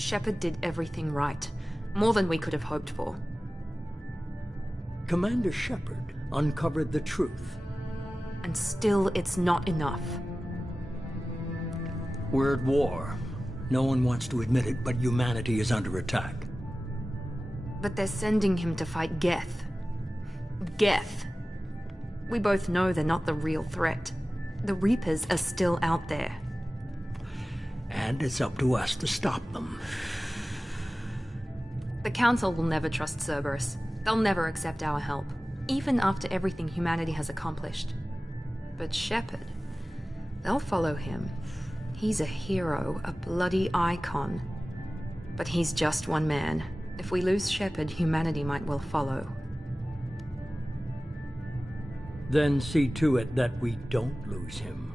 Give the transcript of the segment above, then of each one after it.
Shepard did everything right. More than we could have hoped for. Commander Shepard uncovered the truth. And still, it's not enough. We're at war. No one wants to admit it, but humanity is under attack. But they're sending him to fight Geth. Geth. We both know they're not the real threat. The Reapers are still out there. And it's up to us to stop them. The Council will never trust Cerberus. They'll never accept our help, even after everything humanity has accomplished. But Shepard, they'll follow him. He's a hero, a bloody icon. But he's just one man. If we lose Shepard, humanity might well follow. Then see to it that we don't lose him.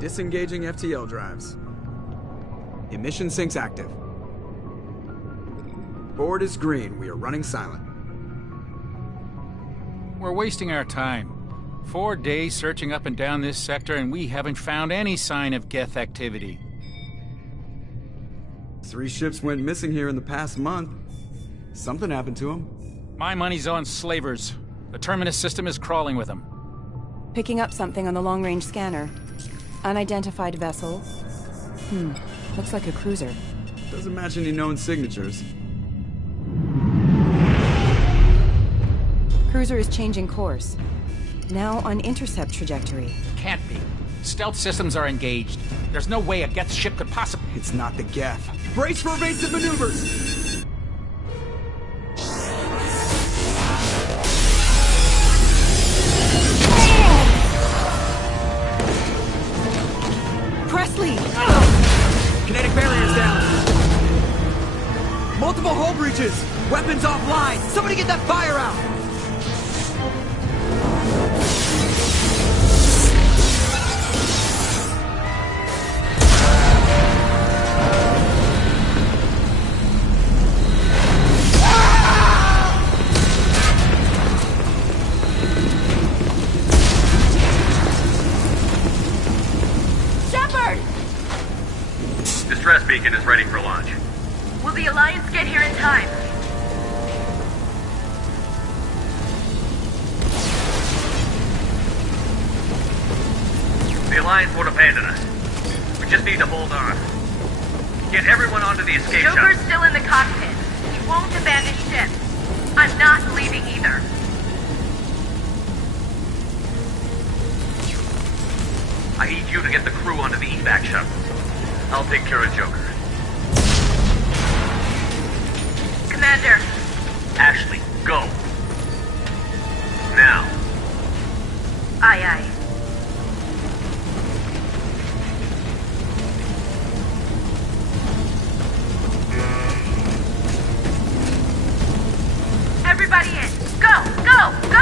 Disengaging FTL drives. Emission sinks active. Board is green. We are running silent. We're wasting our time. 4 days searching up and down this sector, and we haven't found any sign of Geth activity. 3 ships went missing here in the past month. Something happened to them. My money's on slavers. The Terminus system is crawling with them. Picking up something on the long-range scanner. Unidentified vessel. Looks like a cruiser. Doesn't match any known signatures. Cruiser is changing course. Now on intercept trajectory. Can't be. Stealth systems are engaged. There's no way a Geth ship could possibly... It's not the Geth. Brace for evasive maneuvers! Presley! Kinetic barriers down! Multiple hull breaches! Weapons offline! Somebody get that fire out! Distress beacon is ready for launch. Will the Alliance get here in time? The Alliance won't abandon us. We just need to hold on. Get everyone onto the escape Joker's shuttle. still in the cockpit. He won't abandon ship. I'm not leaving either. I need you to get the crew onto the evac shuttle. I'll take care of Joker. Commander. Ashley, go. Now. Aye, aye. Everybody in. Go, go, go!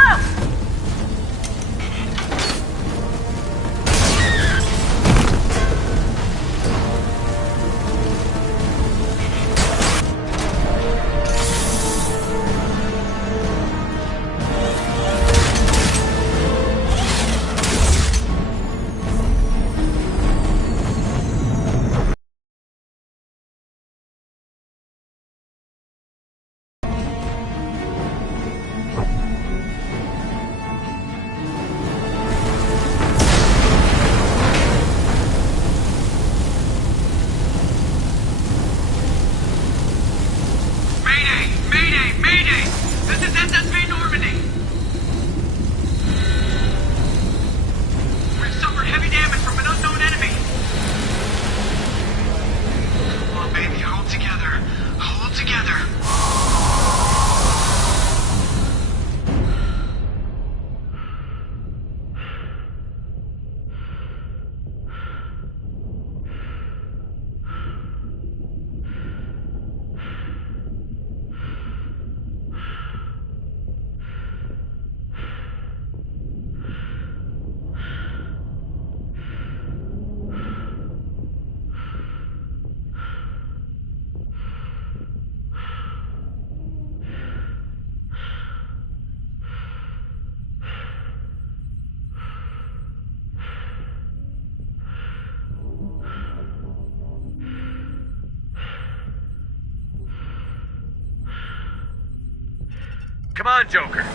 Come on, Joker.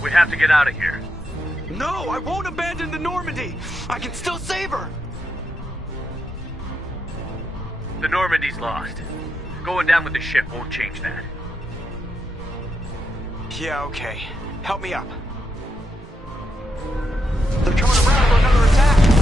We have to get out of here. No, I won't abandon the Normandy. I can still save her. The Normandy's lost. Going down with the ship won't change that. Yeah, okay. Help me up. They're coming around for another attack.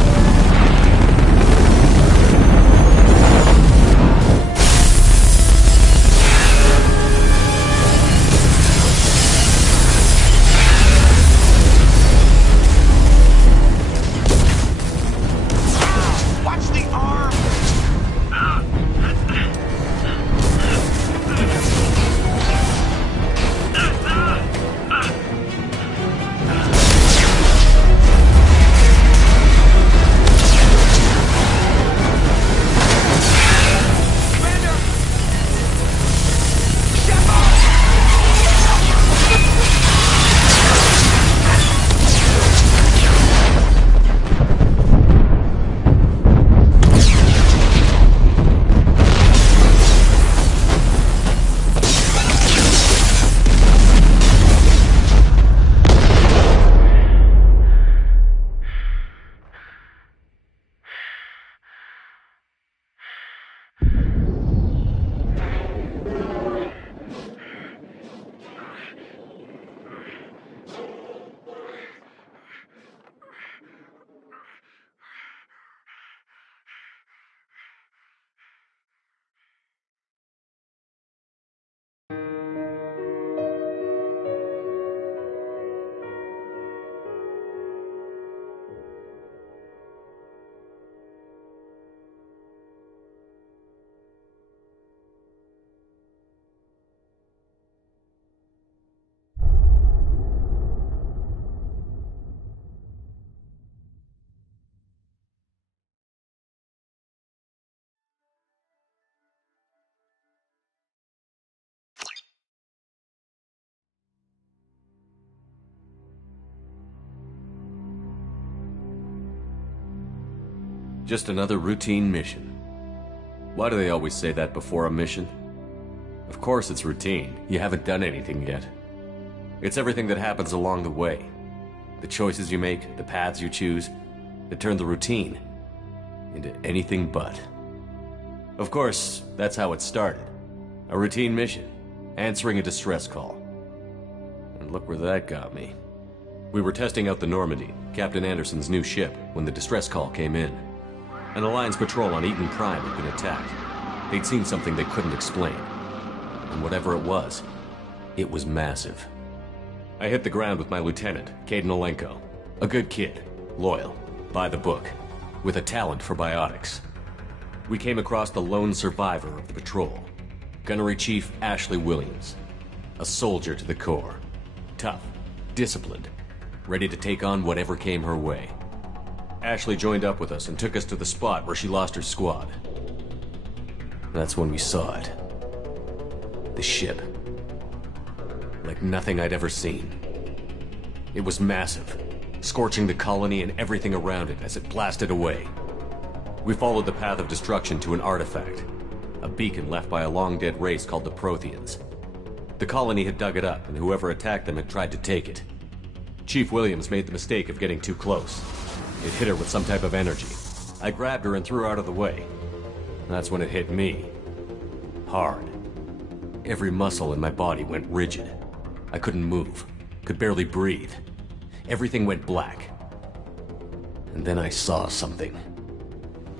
Watch the arm! Just another routine mission. Why do they always say that before a mission? Of course it's routine. You haven't done anything yet. It's everything that happens along the way. The choices you make, the paths you choose, that turn the routine into anything but. Of course, that's how it started. A routine mission, answering a distress call. And look where that got me. We were testing out the Normandy, Captain Anderson's new ship, when the distress call came in. An Alliance patrol on Eden Prime had been attacked. They'd seen something they couldn't explain. And whatever it was massive. I hit the ground with my lieutenant, Caden Olenko. A good kid, loyal, by the book, with a talent for biotics. We came across the lone survivor of the patrol, Gunnery Chief Ashley Williams. A soldier to the core. Tough, disciplined, ready to take on whatever came her way. Ashley joined up with us and took us to the spot where she lost her squad. That's when we saw it. The ship. Like nothing I'd ever seen. It was massive, scorching the colony and everything around it as it blasted away. We followed the path of destruction to an artifact, a beacon left by a long-dead race called the Protheans. The colony had dug it up, and whoever attacked them had tried to take it. Chief Williams made the mistake of getting too close. It hit her with some type of energy. I grabbed her and threw her out of the way. That's when it hit me. Hard. Every muscle in my body went rigid. I couldn't move, could barely breathe. Everything went black. And then I saw something.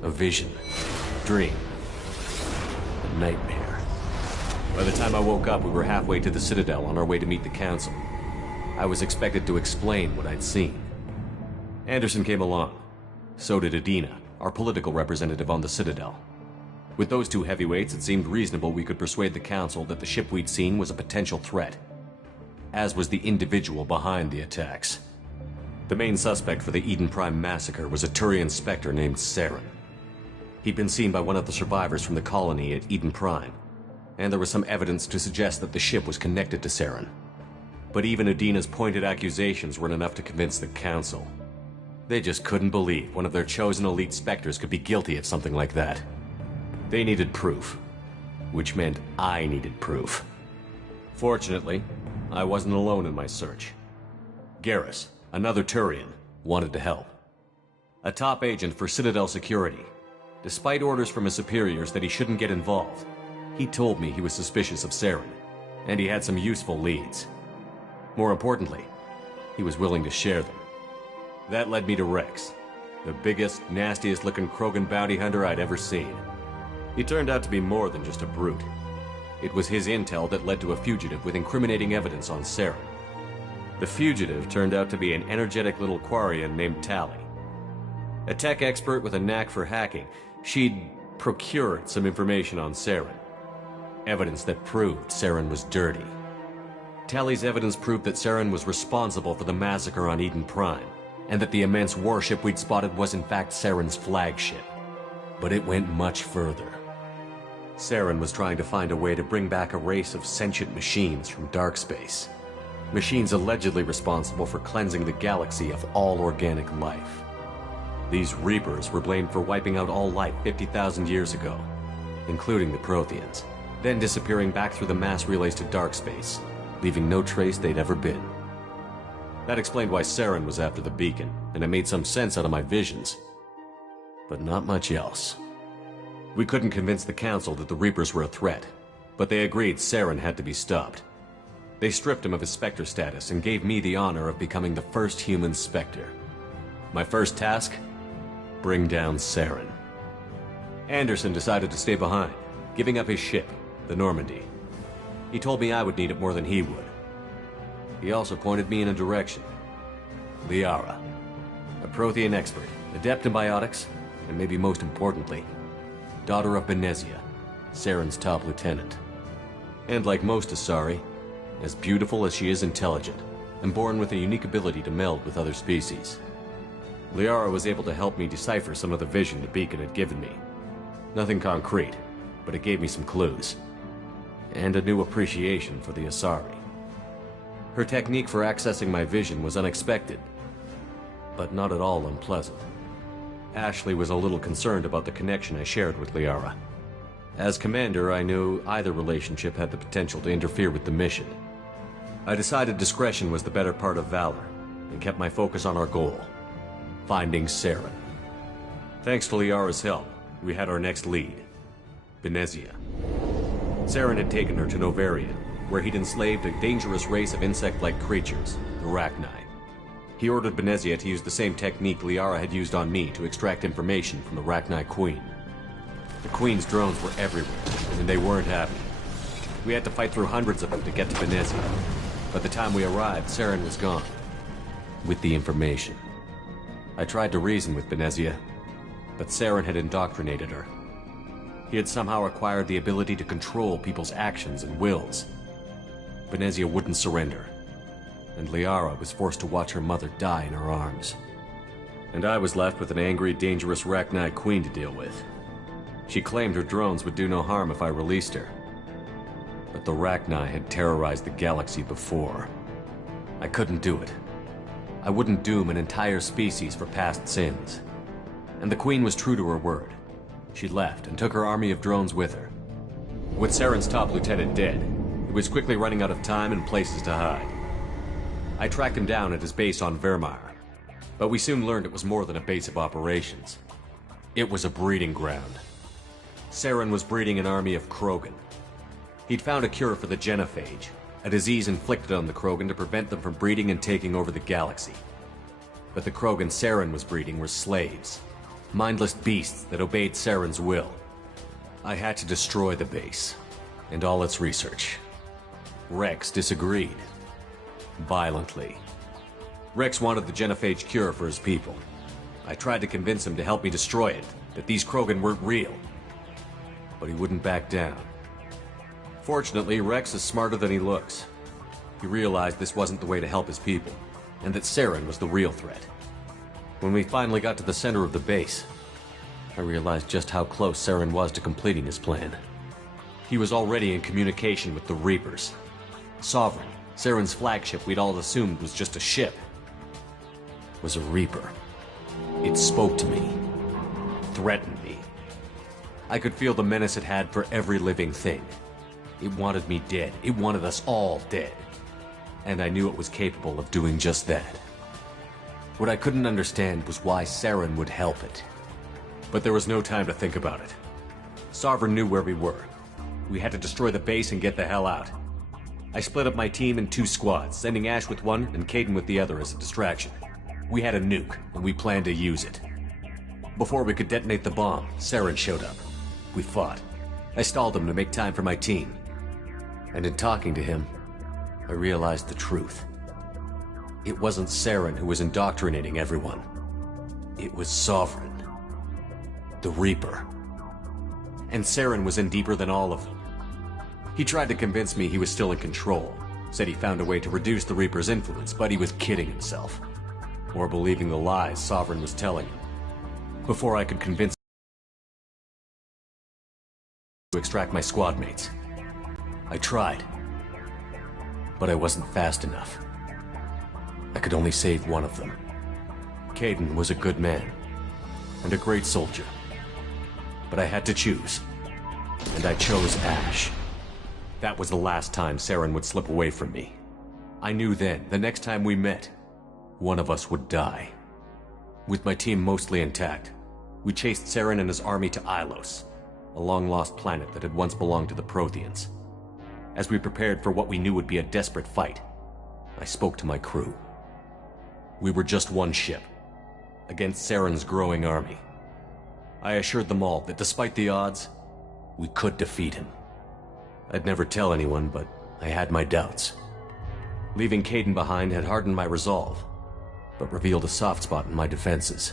A vision. Dream. A nightmare. By the time I woke up, we were halfway to the Citadel on our way to meet the Council. I was expected to explain what I'd seen. Anderson came along. So did Adina, our political representative on the Citadel. With those two heavyweights, it seemed reasonable we could persuade the Council that the ship we'd seen was a potential threat, as was the individual behind the attacks. The main suspect for the Eden Prime massacre was a Turian Spectre named Saren. He'd been seen by one of the survivors from the colony at Eden Prime, and there was some evidence to suggest that the ship was connected to Saren. But even Adina's pointed accusations weren't enough to convince the Council. They just couldn't believe one of their chosen elite Spectres could be guilty of something like that. They needed proof, which meant I needed proof. Fortunately, I wasn't alone in my search. Garrus, another Turian, wanted to help. A top agent for Citadel Security. Despite orders from his superiors that he shouldn't get involved, he told me he was suspicious of Saren, and he had some useful leads. More importantly, he was willing to share them. That led me to Rex, the biggest, nastiest-looking Krogan bounty hunter I'd ever seen. He turned out to be more than just a brute. It was his intel that led to a fugitive with incriminating evidence on Saren. The fugitive turned out to be an energetic little Quarian named Tali. A tech expert with a knack for hacking, she'd procured some information on Saren. Evidence that proved Saren was dirty. Tali's evidence proved that Saren was responsible for the massacre on Eden Prime, and that the immense warship we'd spotted was in fact Saren's flagship. But it went much further. Saren was trying to find a way to bring back a race of sentient machines from dark space. Machines allegedly responsible for cleansing the galaxy of all organic life. These Reapers were blamed for wiping out all life 50,000 years ago, including the Protheans, then disappearing back through the mass relays to dark space, leaving no trace they'd ever been. That explained why Saren was after the beacon, and it made some sense out of my visions. But not much else. We couldn't convince the Council that the Reapers were a threat, but they agreed Saren had to be stopped. They stripped him of his Spectre status and gave me the honor of becoming the first human Spectre. My first task? Bring down Saren. Anderson decided to stay behind, giving up his ship, the Normandy. He told me I would need it more than he would. He also pointed me in a direction. Liara, a Prothean expert, adept in biotics, and maybe most importantly, daughter of Benezia, Saren's top lieutenant. And like most Asari, as beautiful as she is intelligent, and born with a unique ability to meld with other species. Liara was able to help me decipher some of the vision the beacon had given me. Nothing concrete, but it gave me some clues. And a new appreciation for the Asari. Her technique for accessing my vision was unexpected, but not at all unpleasant. Ashley was a little concerned about the connection I shared with Liara. As commander, I knew either relationship had the potential to interfere with the mission. I decided discretion was the better part of valor, and kept my focus on our goal, finding Saren. Thanks to Liara's help, we had our next lead, Benezia. Saren had taken her to Novaria, where he'd enslaved a dangerous race of insect-like creatures, the Rachni. He ordered Benezia to use the same technique Liara had used on me to extract information from the Rachni Queen. The Queen's drones were everywhere, and they weren't happy. We had to fight through hundreds of them to get to Benezia. By the time we arrived, Saren was gone, with the information. I tried to reason with Benezia, but Saren had indoctrinated her. He had somehow acquired the ability to control people's actions and wills. Benezia wouldn't surrender, and Liara was forced to watch her mother die in her arms. And I was left with an angry, dangerous Rachni Queen to deal with. She claimed her drones would do no harm if I released her. But the Rachni had terrorized the galaxy before. I couldn't do it. I wouldn't doom an entire species for past sins. And the Queen was true to her word. She left and took her army of drones with her. With Saren's top lieutenant dead, he was quickly running out of time and places to hide. I tracked him down at his base on Vermeer, but we soon learned it was more than a base of operations. It was a breeding ground. Saren was breeding an army of Krogan. He'd found a cure for the genophage, a disease inflicted on the Krogan to prevent them from breeding and taking over the galaxy. But the Krogan Saren was breeding were slaves, mindless beasts that obeyed Saren's will. I had to destroy the base, and all its research. Rex disagreed. Violently. Rex wanted the genophage cure for his people. I tried to convince him to help me destroy it, that these Krogan weren't real. But he wouldn't back down. Fortunately, Rex is smarter than he looks. He realized this wasn't the way to help his people, and that Saren was the real threat. When we finally got to the center of the base, I realized just how close Saren was to completing his plan. He was already in communication with the Reapers. Sovereign, Saren's flagship we'd all assumed was just a ship, was a Reaper. It spoke to me, threatened me. I could feel the menace it had for every living thing. It wanted me dead. It wanted us all dead. and I knew it was capable of doing just that. What I couldn't understand was why Saren would help it. But there was no time to think about it. Sovereign knew where we were. We had to destroy the base and get the hell out. I split up my team in 2 squads, sending Ash with one and Kaidan with the other as a distraction. We had a nuke, and we planned to use it. Before we could detonate the bomb, Saren showed up. We fought. I stalled him to make time for my team. And in talking to him, I realized the truth. It wasn't Saren who was indoctrinating everyone. It was Sovereign. The Reaper. And Saren was in deeper than all of them. He tried to convince me he was still in control. Said he found a way to reduce the Reaper's influence, but he was kidding himself. Or believing the lies Sovereign was telling him. Before I could convince him to extract my squad mates. I tried. But I wasn't fast enough. I could only save one of them. Kaidan was a good man. And a great soldier. But I had to choose. And I chose Ash. That was the last time Saren would slip away from me. I knew then, the next time we met, one of us would die. With my team mostly intact, we chased Saren and his army to Ilos, a long-lost planet that had once belonged to the Protheans. As we prepared for what we knew would be a desperate fight, I spoke to my crew. We were just one ship, against Saren's growing army. I assured them all that despite the odds, we could defeat him. I'd never tell anyone, but I had my doubts. Leaving Kaidan behind had hardened my resolve, but revealed a soft spot in my defenses.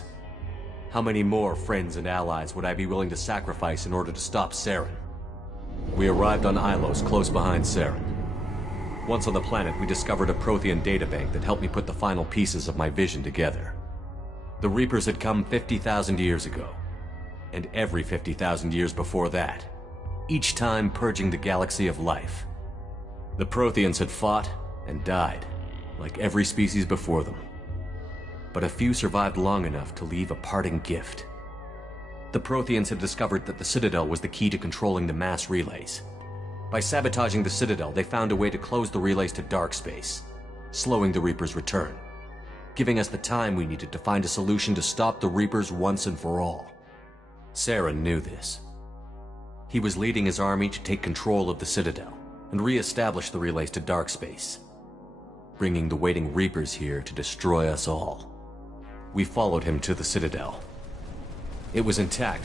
How many more friends and allies would I be willing to sacrifice in order to stop Saren? We arrived on Ilos, close behind Saren. Once on the planet, we discovered a Prothean databank that helped me put the final pieces of my vision together. The Reapers had come 50,000 years ago, and every 50,000 years before that, each time purging the galaxy of life. The Protheans had fought and died, like every species before them. But a few survived long enough to leave a parting gift. The Protheans had discovered that the Citadel was the key to controlling the mass relays. By sabotaging the Citadel, they found a way to close the relays to dark space, slowing the Reapers' return, giving us the time we needed to find a solution to stop the Reapers once and for all. Saren knew this. He was leading his army to take control of the Citadel and re-establish the relays to dark space, bringing the waiting Reapers here to destroy us all. We followed him to the Citadel. It was intact,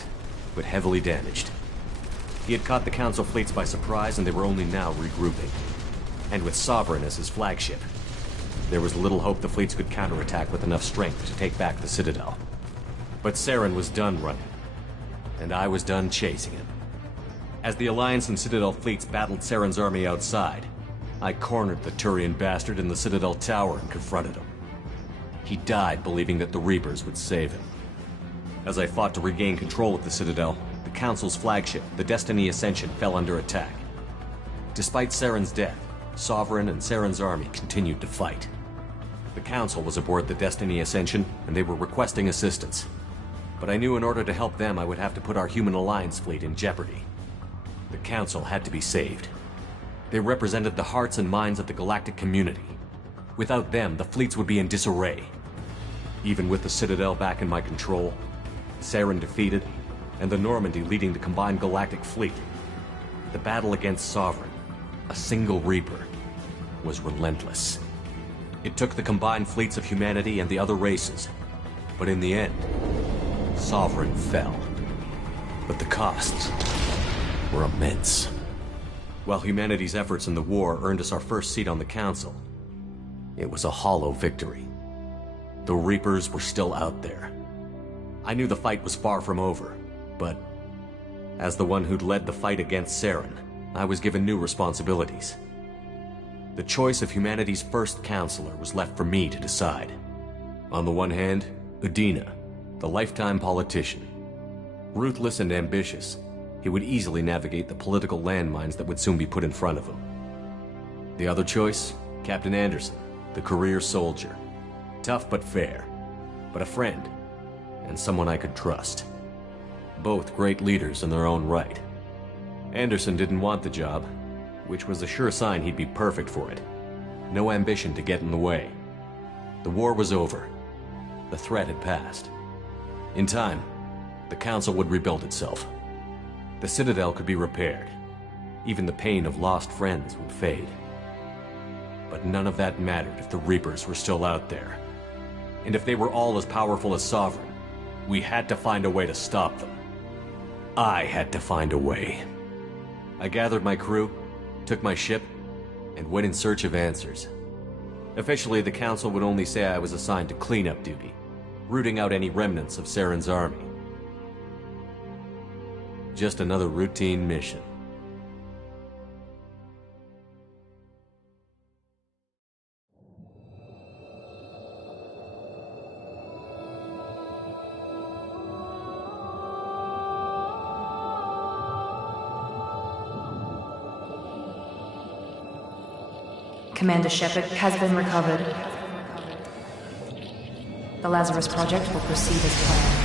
but heavily damaged. He had caught the Council fleets by surprise, and they were only now regrouping. And with Sovereign as his flagship, there was little hope the fleets could counterattack with enough strength to take back the Citadel. But Saren was done running, and I was done chasing him. As the Alliance and Citadel fleets battled Saren's army outside, I cornered the Turian bastard in the Citadel tower and confronted him. He died believing that the Reapers would save him. As I fought to regain control of the Citadel, the Council's flagship, the Destiny Ascension, fell under attack. Despite Saren's death, Sovereign and Saren's army continued to fight. The Council was aboard the Destiny Ascension, and they were requesting assistance. But I knew in order to help them, I would have to put our Human Alliance fleet in jeopardy. The Council had to be saved. They represented the hearts and minds of the galactic community. Without them, the fleets would be in disarray. Even with the Citadel back in my control, Saren defeated, and the Normandy leading the combined galactic fleet, the battle against Sovereign, a single Reaper, was relentless. It took the combined fleets of humanity and the other races, but in the end, Sovereign fell. But the costs were immense. While humanity's efforts in the war earned us our first seat on the Council, it was a hollow victory. The Reapers were still out there. I knew the fight was far from over, but as the one who'd led the fight against Saren, I was given new responsibilities. The choice of humanity's first counselor was left for me to decide. On the one hand, Udina, the lifetime politician. Ruthless and ambitious, he would easily navigate the political landmines that would soon be put in front of him. The other choice, Captain Anderson, the career soldier. Tough but fair, but a friend, and someone I could trust. Both great leaders in their own right. Anderson didn't want the job, which was a sure sign he'd be perfect for it. no ambition to get in the way. The war was over. The threat had passed. In time, the Council would rebuild itself. The Citadel could be repaired. Even the pain of lost friends would fade. But none of that mattered if the Reapers were still out there. And if they were all as powerful as Sovereign, we had to find a way to stop them. I had to find a way. I gathered my crew, took my ship, and went in search of answers. Officially, the Council would only say I was assigned to cleanup duty, rooting out any remnants of Saren's army. Just another routine mission. Commander Shepard has been recovered. The Lazarus Project will proceed as planned.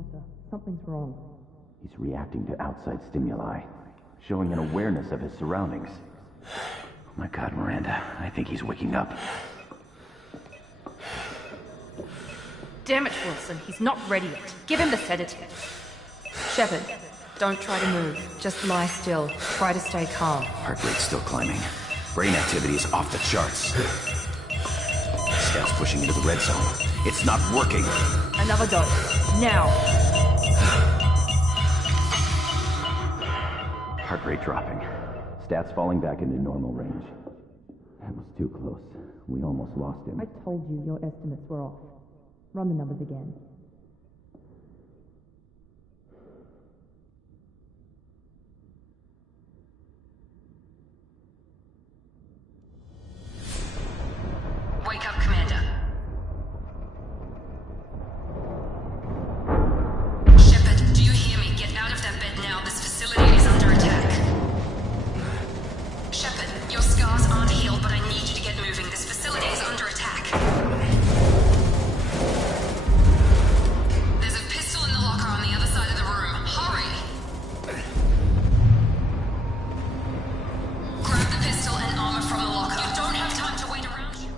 monitor. Something's wrong. He's reacting to outside stimuli, showing an awareness of his surroundings. Oh my God, Miranda, I think he's waking up. Damn it, Wilson, he's not ready yet. Give him the sedative. Shepard, don't try to move. Just lie still. Try to stay calm. Heart rate's still climbing. Brain activity is off the charts. Scout's pushing into the red zone. It's not working. Another dose. Now. Heart rate dropping. Stats falling back into normal range. That was too close. We almost lost him. I told you your estimates were off. Run the numbers again. Wake up, Commander. Shepard, do you hear me? Get out of that bed now. This facility is under attack. Shepard, your scars aren't healed, but I need you to get moving. This facility is under attack. There's a pistol in the locker on the other side of the room. Hurry! Grab the pistol and armor from the locker. You don't have time to wait around here.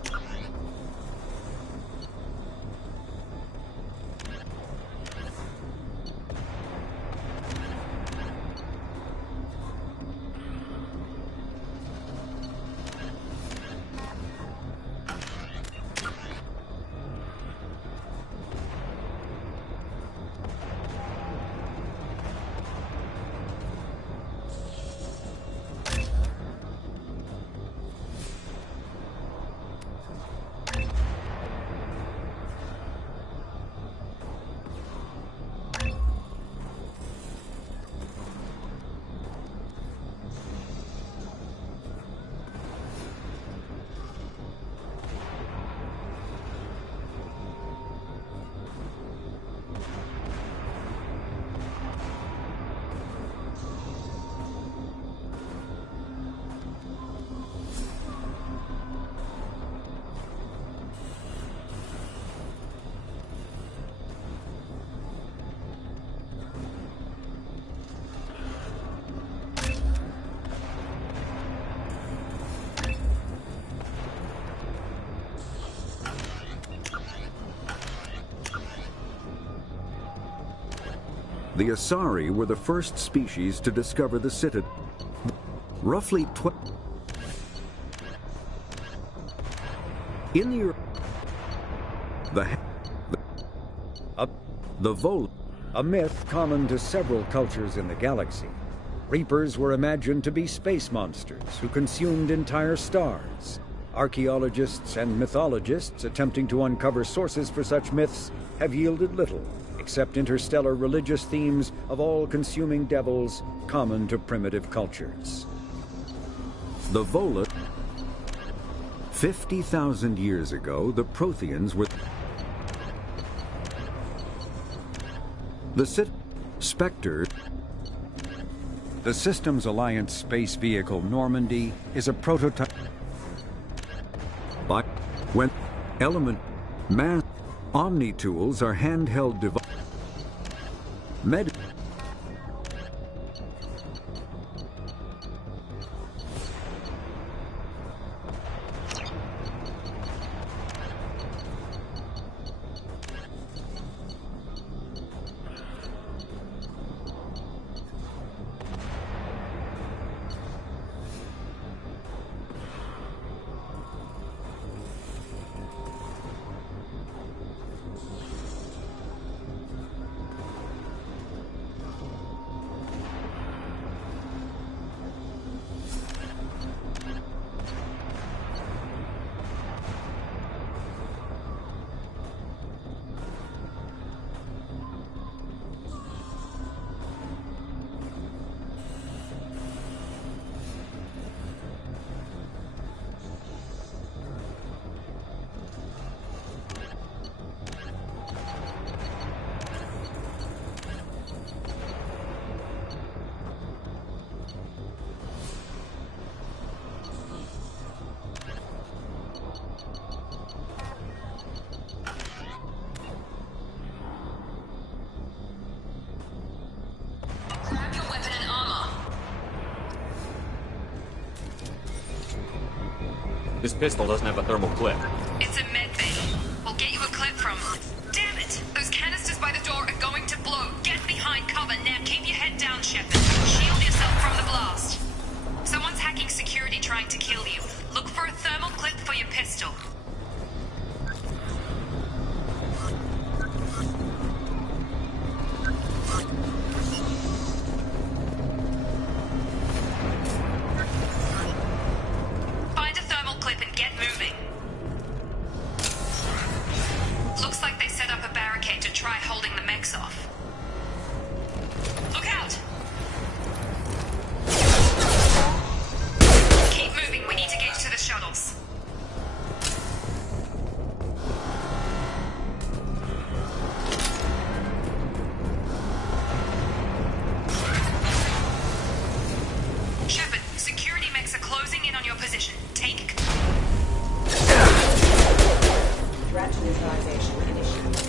The Asari were the first species to discover the citadel. Roughly in the Vol, a myth common to several cultures in the galaxy. Reapers were imagined to be space monsters who consumed entire stars. Archaeologists and mythologists attempting to uncover sources for such myths have yielded little, except interstellar religious themes of all-consuming devils common to primitive cultures. The Vola. 50,000 years ago, the Protheans were the Spectre. The Systems Alliance space vehicle Normandy is a prototype by when element mass Omni tools are handheld devices. This pistol doesn't have a thermal clip. It's a med bay. We'll get you a clip from... Damn it! Those canisters by the door are going to blow. Get behind cover. Now keep your head down, Shepard. Shield yourself from the blast. Someone's hacking security trying to kill you. Look for a thermal clip for your pistol. Find a thermal clip and get moving. Looks like they set up a barricade to try holding the mechs off. Look out! Keep moving, we need to get to the shuttles. Shepard, security mechs are closing in on your position. Take... Threat neutralization initiated.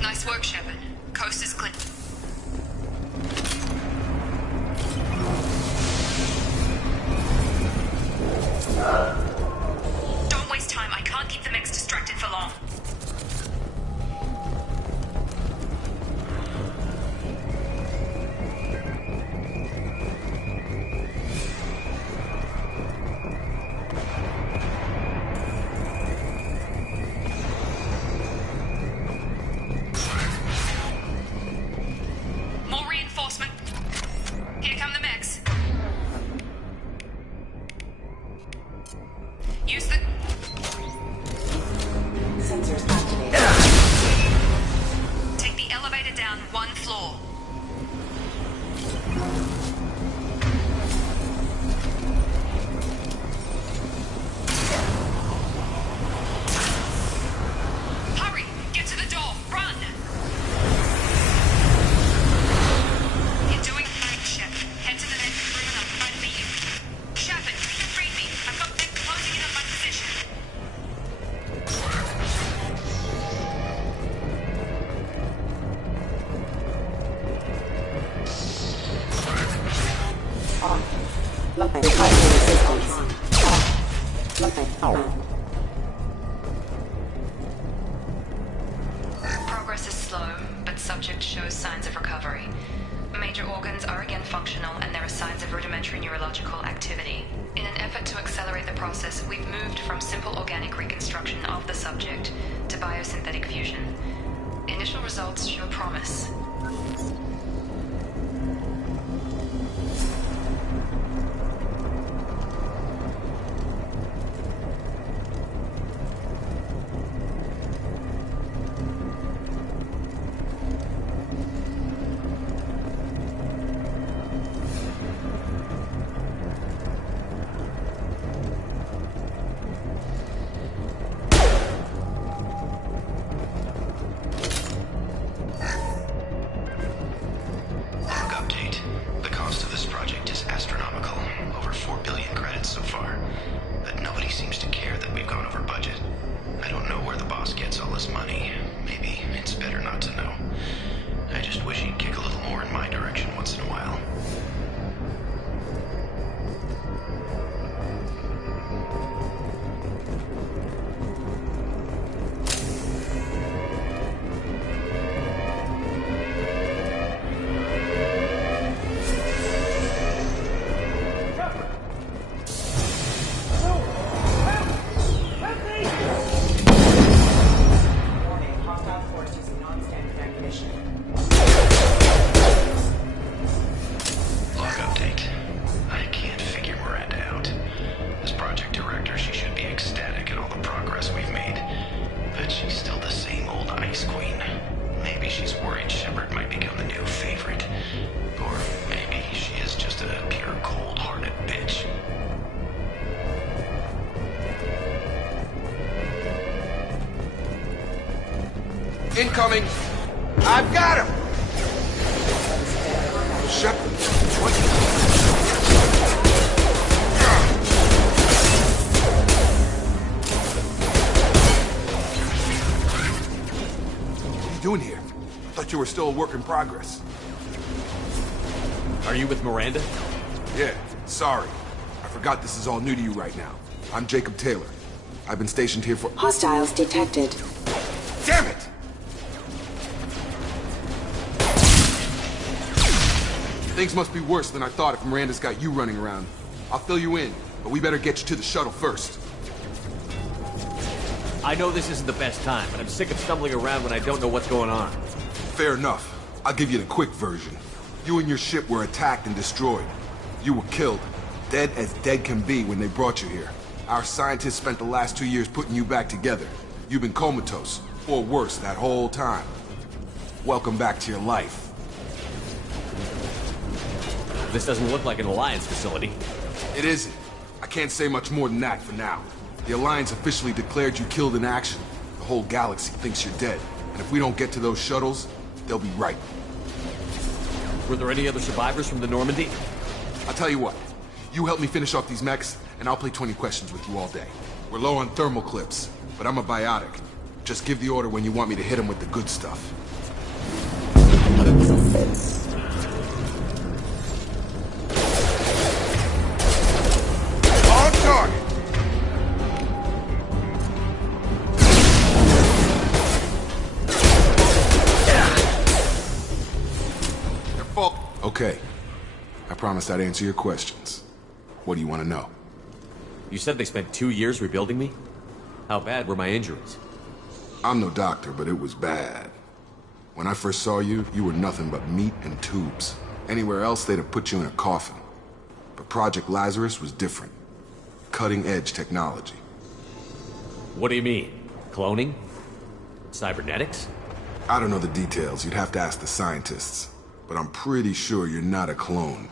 Nice work, Shepard. Coast is clear. Don't waste time. I can't keep the mechs distracted for long. More reinforcement. Here come the mechs. Use the... Sensors activated. Take the elevator down one floor. Hurry! Get to the door! Run! You're doing fine, Shep. Head to the next room and I'll try to meet you. Shepard, read me. I've got them closing in on my position. Line resistance. Progress is slow, but subject shows signs of recovery. Major organs are again functional, and there are signs of rudimentary neurological activity. In an effort to accelerate the process, we've moved from simple organic reconstruction of the subject to biosynthetic fusion. Initial results show promise. Incoming! I've got him! Shut... What? you doing here? I thought you were still a work in progress. Are you with Miranda? Yeah, sorry. I forgot this is all new to you right now. I'm Jacob Taylor. I've been stationed here for— Hostiles detected. Damn it! Things must be worse than I thought if Miranda's got you running around. I'll fill you in, but we better get you to the shuttle first. I know this isn't the best time, but I'm sick of stumbling around when I don't know what's going on. Fair enough. I'll give you the quick version. You and your ship were attacked and destroyed. You were killed. Dead as dead can be when they brought you here. Our scientists spent the last 2 years putting you back together. You've been comatose, or worse, that whole time. Welcome back to your life. This doesn't look like an Alliance facility. It isn't. I can't say much more than that for now. The Alliance officially declared you killed in action. The whole galaxy thinks you're dead. And if we don't get to those shuttles, they'll be right. Were there any other survivors from the Normandy? I'll tell you what. You help me finish off these mechs, and I'll play 20 questions with you all day. We're low on thermal clips, but I'm a biotic. Just give the order when you want me to hit them with the good stuff. On target! Okay. I promised I'd answer your questions. What do you want to know? You said they spent 2 years rebuilding me? How bad were my injuries? I'm no doctor, but it was bad. When I first saw you, you were nothing but meat and tubes. Anywhere else, they'd have put you in a coffin. But Project Lazarus was different. Cutting-edge technology. What do you mean? Cloning? Cybernetics? I don't know the details. You'd have to ask the scientists. But I'm pretty sure you're not a clone.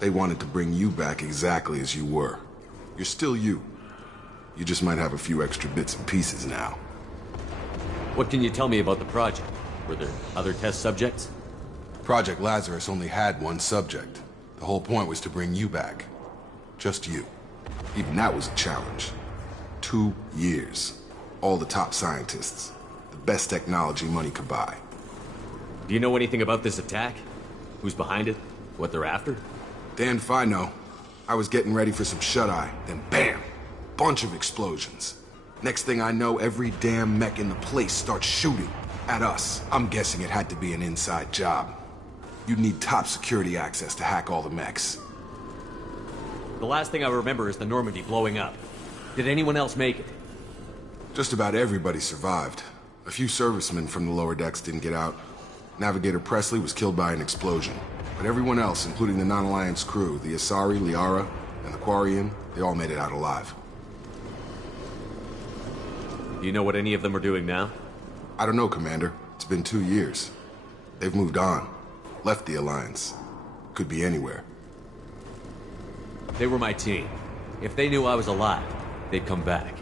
They wanted to bring you back exactly as you were. You're still you. You just might have a few extra bits and pieces now. What can you tell me about the project? Were there other test subjects? Project Lazarus only had one subject. The whole point was to bring you back. Just you. Even that was a challenge. 2 years. All the top scientists. The best technology money could buy. Do you know anything about this attack? Who's behind it? What they're after? Damned if I know. I was getting ready for some shut-eye, then bam! Bunch of explosions. Next thing I know, every damn mech in the place starts shooting at us. I'm guessing it had to be an inside job. You'd need top security access to hack all the mechs. The last thing I remember is the Normandy blowing up. Did anyone else make it? Just about everybody survived. A few servicemen from the lower decks didn't get out. Navigator Presley was killed by an explosion. But everyone else, including the non-Alliance crew, the Asari, Liara, and the Quarian, they all made it out alive. Do you know what any of them are doing now? I don't know, Commander. It's been 2 years. They've moved on. Left the Alliance. Could be anywhere. They were my team. If they knew I was alive, they'd come back.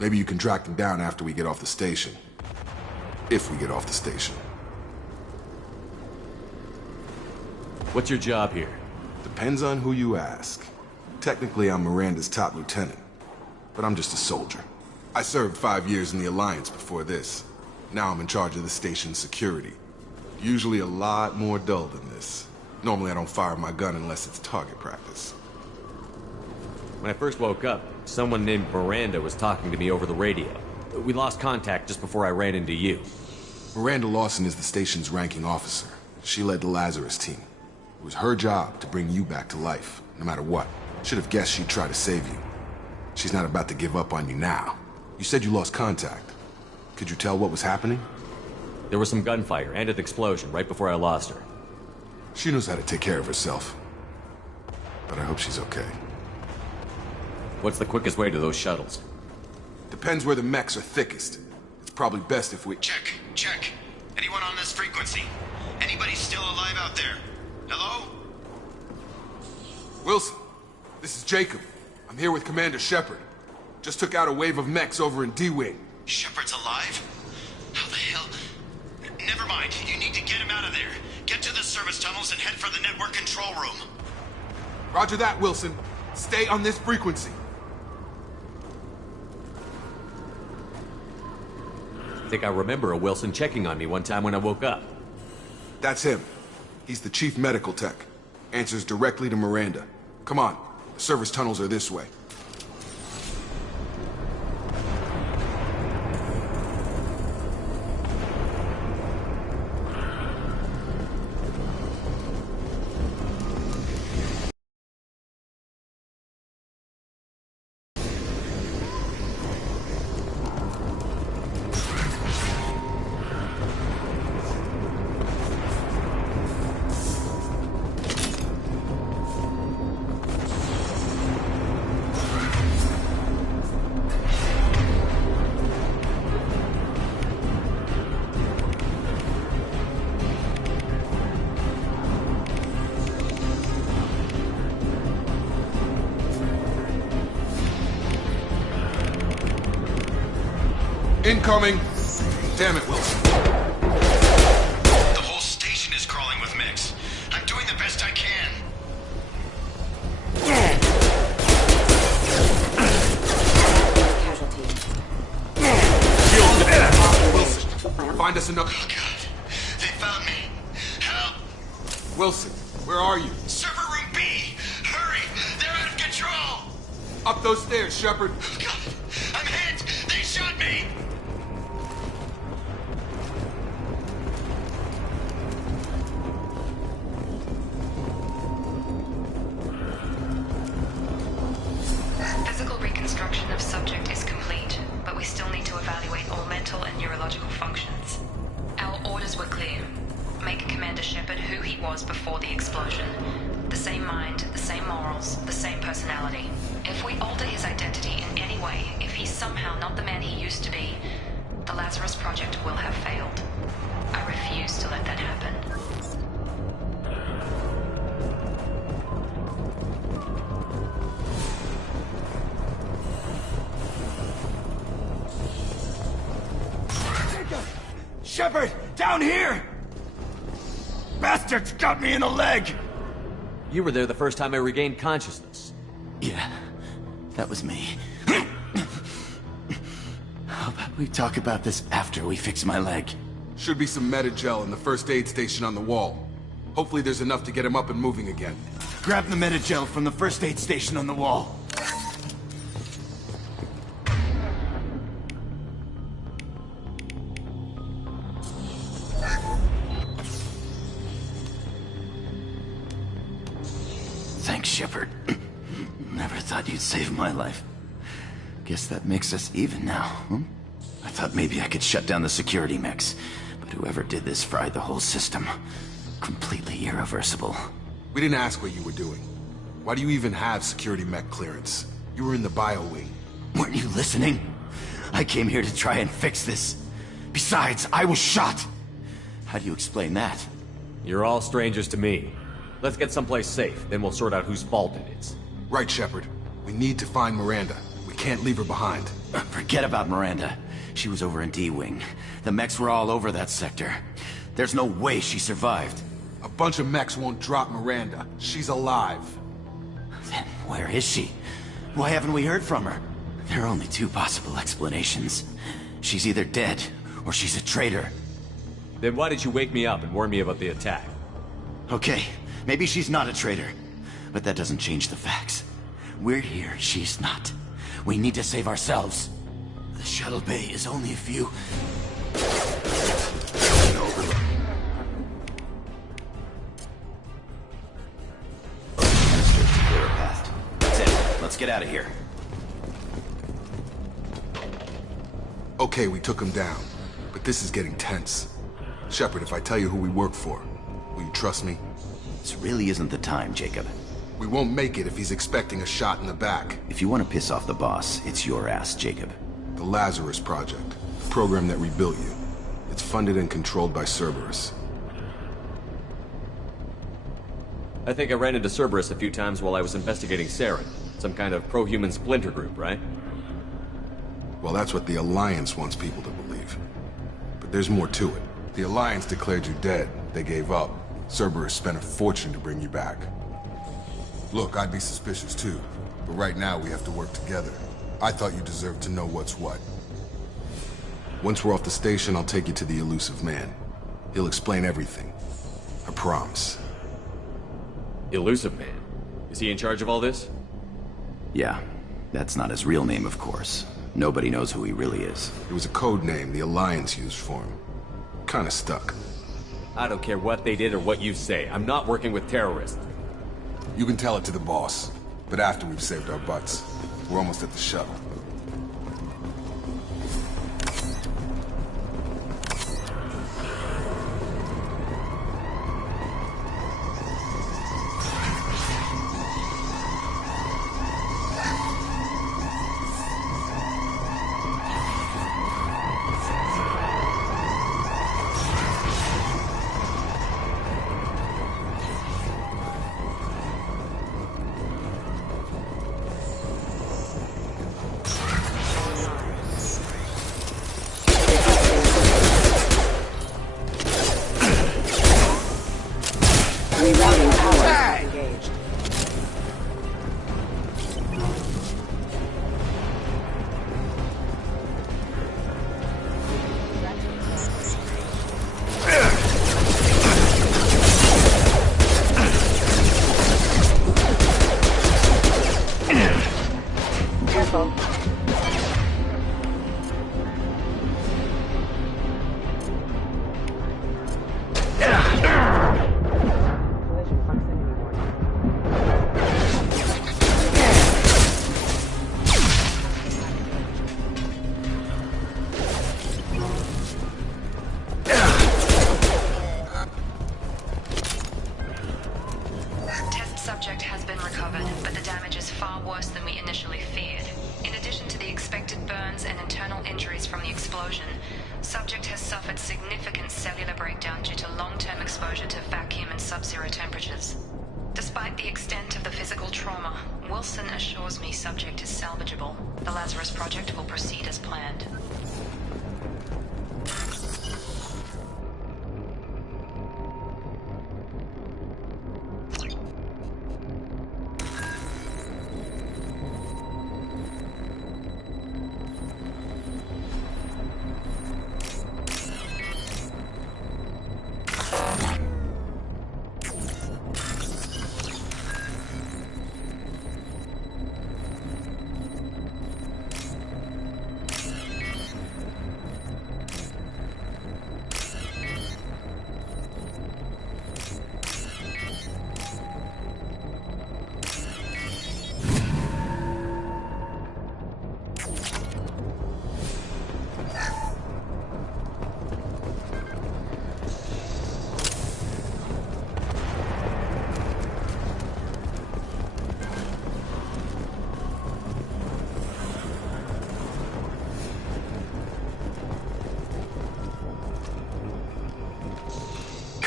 Maybe you can track them down after we get off the station. If we get off the station. What's your job here? Depends on who you ask. Technically, I'm Miranda's top lieutenant. But I'm just a soldier. I served 5 years in the Alliance before this. Now I'm in charge of the station's security. Usually a lot more dull than this. Normally I don't fire my gun unless it's target practice. When I first woke up, someone named Miranda was talking to me over the radio. We lost contact just before I ran into you. Miranda Lawson is the station's ranking officer. She led the Lazarus team. It was her job to bring you back to life, no matter what. Should have guessed she'd try to save you. She's not about to give up on you now. You said you lost contact. Could you tell what was happening? There was some gunfire and an explosion right before I lost her. She knows how to take care of herself. But I hope she's okay. What's the quickest way to those shuttles? Depends where the mechs are thickest. It's probably best if we— Check. Anyone on this frequency? Anybody still alive out there? Hello? Wilson, this is Jacob. I'm here with Commander Shepard. Just took out a wave of mechs over in D-Wing. Shepard's alive? How the hell? Never mind. You need to get him out of there. Get to the service tunnels and head for the network control room. Roger that, Wilson. Stay on this frequency. think I remember a Wilson checking on me one time when I woke up. That's him. He's the chief medical tech. Answers directly to Miranda. Come on, the service tunnels are this way. Incoming! Damn it, Wilson. The whole station is crawling with mechs. I'm doing the best I can. Casualty. Wilson, find us enough. Oh, God. They found me. Help! Wilson, where are you? Server room B! Hurry! They're out of control! Up those stairs, Shepard. Oh, God! I'm hit! They shot me! Physical reconstruction of subject is complete, but we still need to evaluate all mental and neurological functions. Our orders were clear. Make Commander Shepard who he was before the explosion. The same mind, the same morals, the same personality. If we alter his identity in any way, if he's somehow not the man he used to be, the Lazarus Project will have failed. I refuse to let that happen. Shepard! Down here! Bastards got me in the leg! You were there the first time I regained consciousness. Yeah, that was me. How about we talk about this after we fix my leg? Should be some Metagel in the first aid station on the wall. Hopefully there's enough to get him up and moving again. Grab the Metagel from the first aid station on the wall. Thanks, Shepard. Never thought you'd save my life. Guess that makes us even now, huh? I thought maybe I could shut down the security mechs, but whoever did this fried the whole system. Completely irreversible. We didn't ask what you were doing. Why do you even have security mech clearance? You were in the bio wing. Weren't you listening? I came here to try and fix this. Besides, I was shot. How do you explain that? You're all strangers to me. Let's get someplace safe, then we'll sort out whose fault it is. Right, Shepard. We need to find Miranda. We can't leave her behind. Forget about Miranda. She was over in D-Wing. The mechs were all over that sector. There's no way she survived. A bunch of mechs won't drop Miranda. She's alive. Then where is she? Why haven't we heard from her? There are only two possible explanations. She's either dead, or she's a traitor. Then why did you wake me up and warn me about the attack? Okay, maybe she's not a traitor. But that doesn't change the facts. We're here, she's not. We need to save ourselves. The shuttle bay is only a few... That's it. Let's get out of here. Okay, we took him down. But this is getting tense. Shepard, if I tell you who we work for, will you trust me? This really isn't the time, Jacob. We won't make it if he's expecting a shot in the back. If you want to piss off the boss, it's your ass, Jacob. The Lazarus Project, the program that rebuilt you. It's funded and controlled by Cerberus. I think I ran into Cerberus a few times while I was investigating Saren. Some kind of pro-human splinter group, right? Well, that's what the Alliance wants people to believe. But there's more to it. The Alliance declared you dead. They gave up. Cerberus spent a fortune to bring you back. Look, I'd be suspicious too. But right now we have to work together. I thought you deserved to know what's what. Once we're off the station, I'll take you to the elusive man. He'll explain everything. I promise. Elusive man? Is he in charge of all this? Yeah. That's not his real name, of course. Nobody knows who he really is. It was a code name the Alliance used for him. Kinda stuck. I don't care what they did or what you say. I'm not working with terrorists. You can tell it to the boss, but after we've saved our butts. We're almost at the shuttle.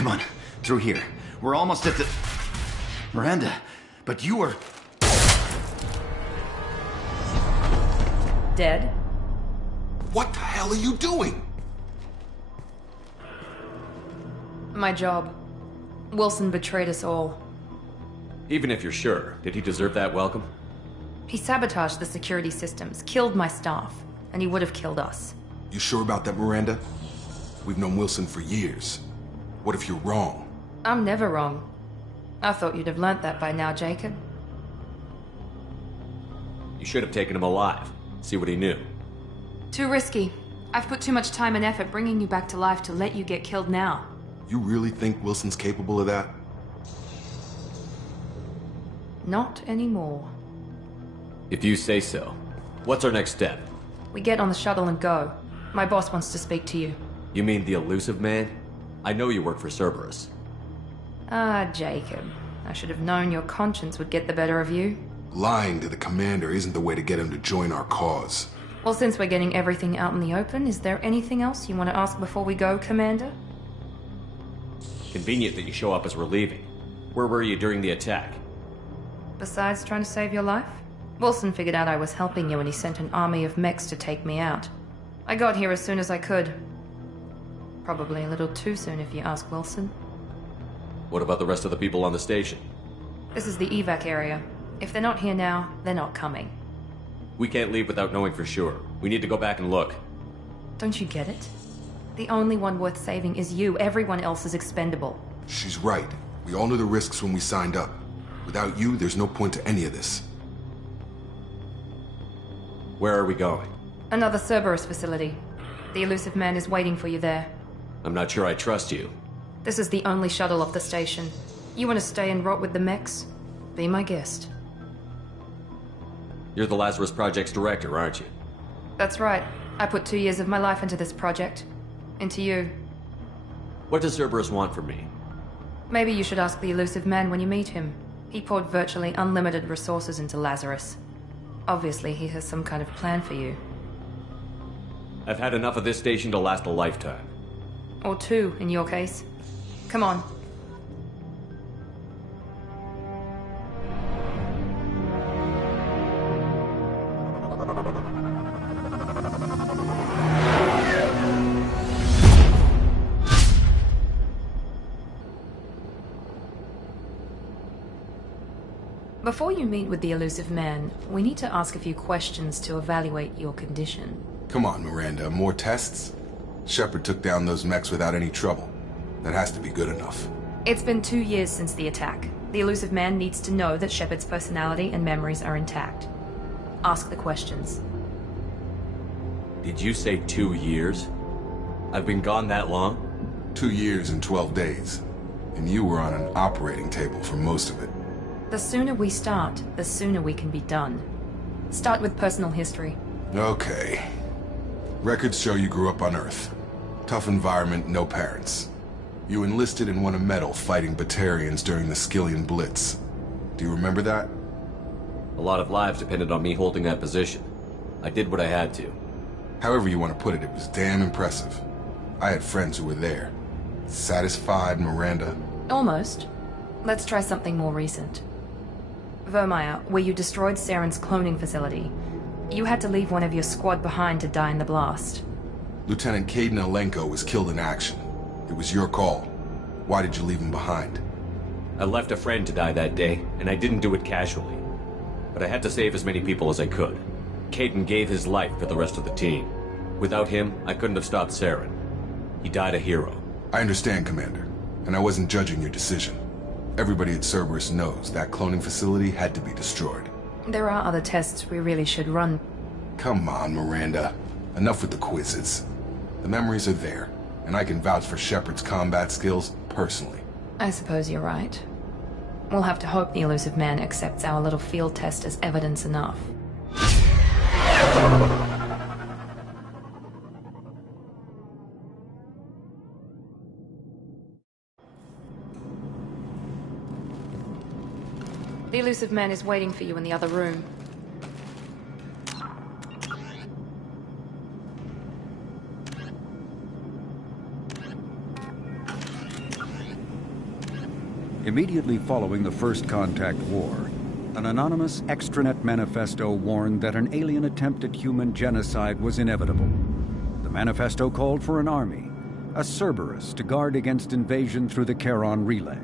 Come on, through here. We're almost at the... Miranda, but you were... Dead? What the hell are you doing? My job. Wilson betrayed us all. Even if you're sure, did he deserve that welcome? He sabotaged the security systems, killed my staff, and he would have killed us. You sure about that, Miranda? We've known Wilson for years. What if you're wrong? I'm never wrong. I thought you'd have learnt that by now, Jacob. You should have taken him alive. See what he knew. Too risky. I've put too much time and effort bringing you back to life to let you get killed now. You really think Wilson's capable of that? Not anymore. If you say so. What's our next step? We get on the shuttle and go. My boss wants to speak to you. You mean the elusive man? I know you work for Cerberus. Ah, Jacob. I should have known your conscience would get the better of you. Lying to the commander isn't the way to get him to join our cause. Well, since we're getting everything out in the open, is there anything else you want to ask before we go, Commander? Convenient that you show up as we're leaving. Where were you during the attack? Besides trying to save your life? Wilson figured out I was helping you and he sent an army of mechs to take me out. I got here as soon as I could. Probably a little too soon if you ask Wilson. What about the rest of the people on the station? This is the evac area. If they're not here now, they're not coming. We can't leave without knowing for sure. We need to go back and look. Don't you get it? The only one worth saving is you. Everyone else is expendable. She's right. We all knew the risks when we signed up. Without you, there's no point to any of this. Where are we going? Another Cerberus facility. The elusive man is waiting for you there. I'm not sure I trust you. This is the only shuttle off the station. You want to stay and rot with the mechs? Be my guest. You're the Lazarus Project's director, aren't you? That's right. I put 2 years of my life into this project. Into you. What does Cerberus want from me? Maybe you should ask the elusive man when you meet him. He poured virtually unlimited resources into Lazarus. Obviously, he has some kind of plan for you. I've had enough of this station to last a lifetime. Or 2, in your case. Come on. Before you meet with the elusive man, we need to ask a few questions to evaluate your condition. Come on, Miranda, more tests? Shepard took down those mechs without any trouble. That has to be good enough. It's been 2 years since the attack. The elusive man needs to know that Shepard's personality and memories are intact. Ask the questions. Did you say 2 years? I've been gone that long? 2 years and 12 days. And you were on an operating table for most of it. The sooner we start, the sooner we can be done. Start with personal history. Okay. Records show you grew up on Earth. Tough environment, no parents. You enlisted and won a medal fighting Batarians during the Skillian Blitz. Do you remember that? A lot of lives depended on me holding that position. I did what I had to. However you want to put it, it was damn impressive. I had friends who were there. Satisfied, Miranda? Almost. Let's try something more recent. Vermeer, where you destroyed Saren's cloning facility. You had to leave one of your squad behind to die in the blast. Lieutenant Caden Alenko was killed in action. It was your call. Why did you leave him behind? I left a friend to die that day, and I didn't do it casually. But I had to save as many people as I could. Caden gave his life for the rest of the team. Without him, I couldn't have stopped Saren. He died a hero. I understand, Commander, and I wasn't judging your decision. Everybody at Cerberus knows that cloning facility had to be destroyed. There are other tests we really should run. Come on, Miranda. Enough with the quizzes. The memories are there, and I can vouch for Shepard's combat skills personally. I suppose you're right. We'll have to hope the elusive man accepts our little field test as evidence enough. The elusive man is waiting for you in the other room. Immediately following the First Contact War, an anonymous extranet manifesto warned that an alien attempt at human genocide was inevitable. The manifesto called for an army, a Cerberus, to guard against invasion through the Charon Relay.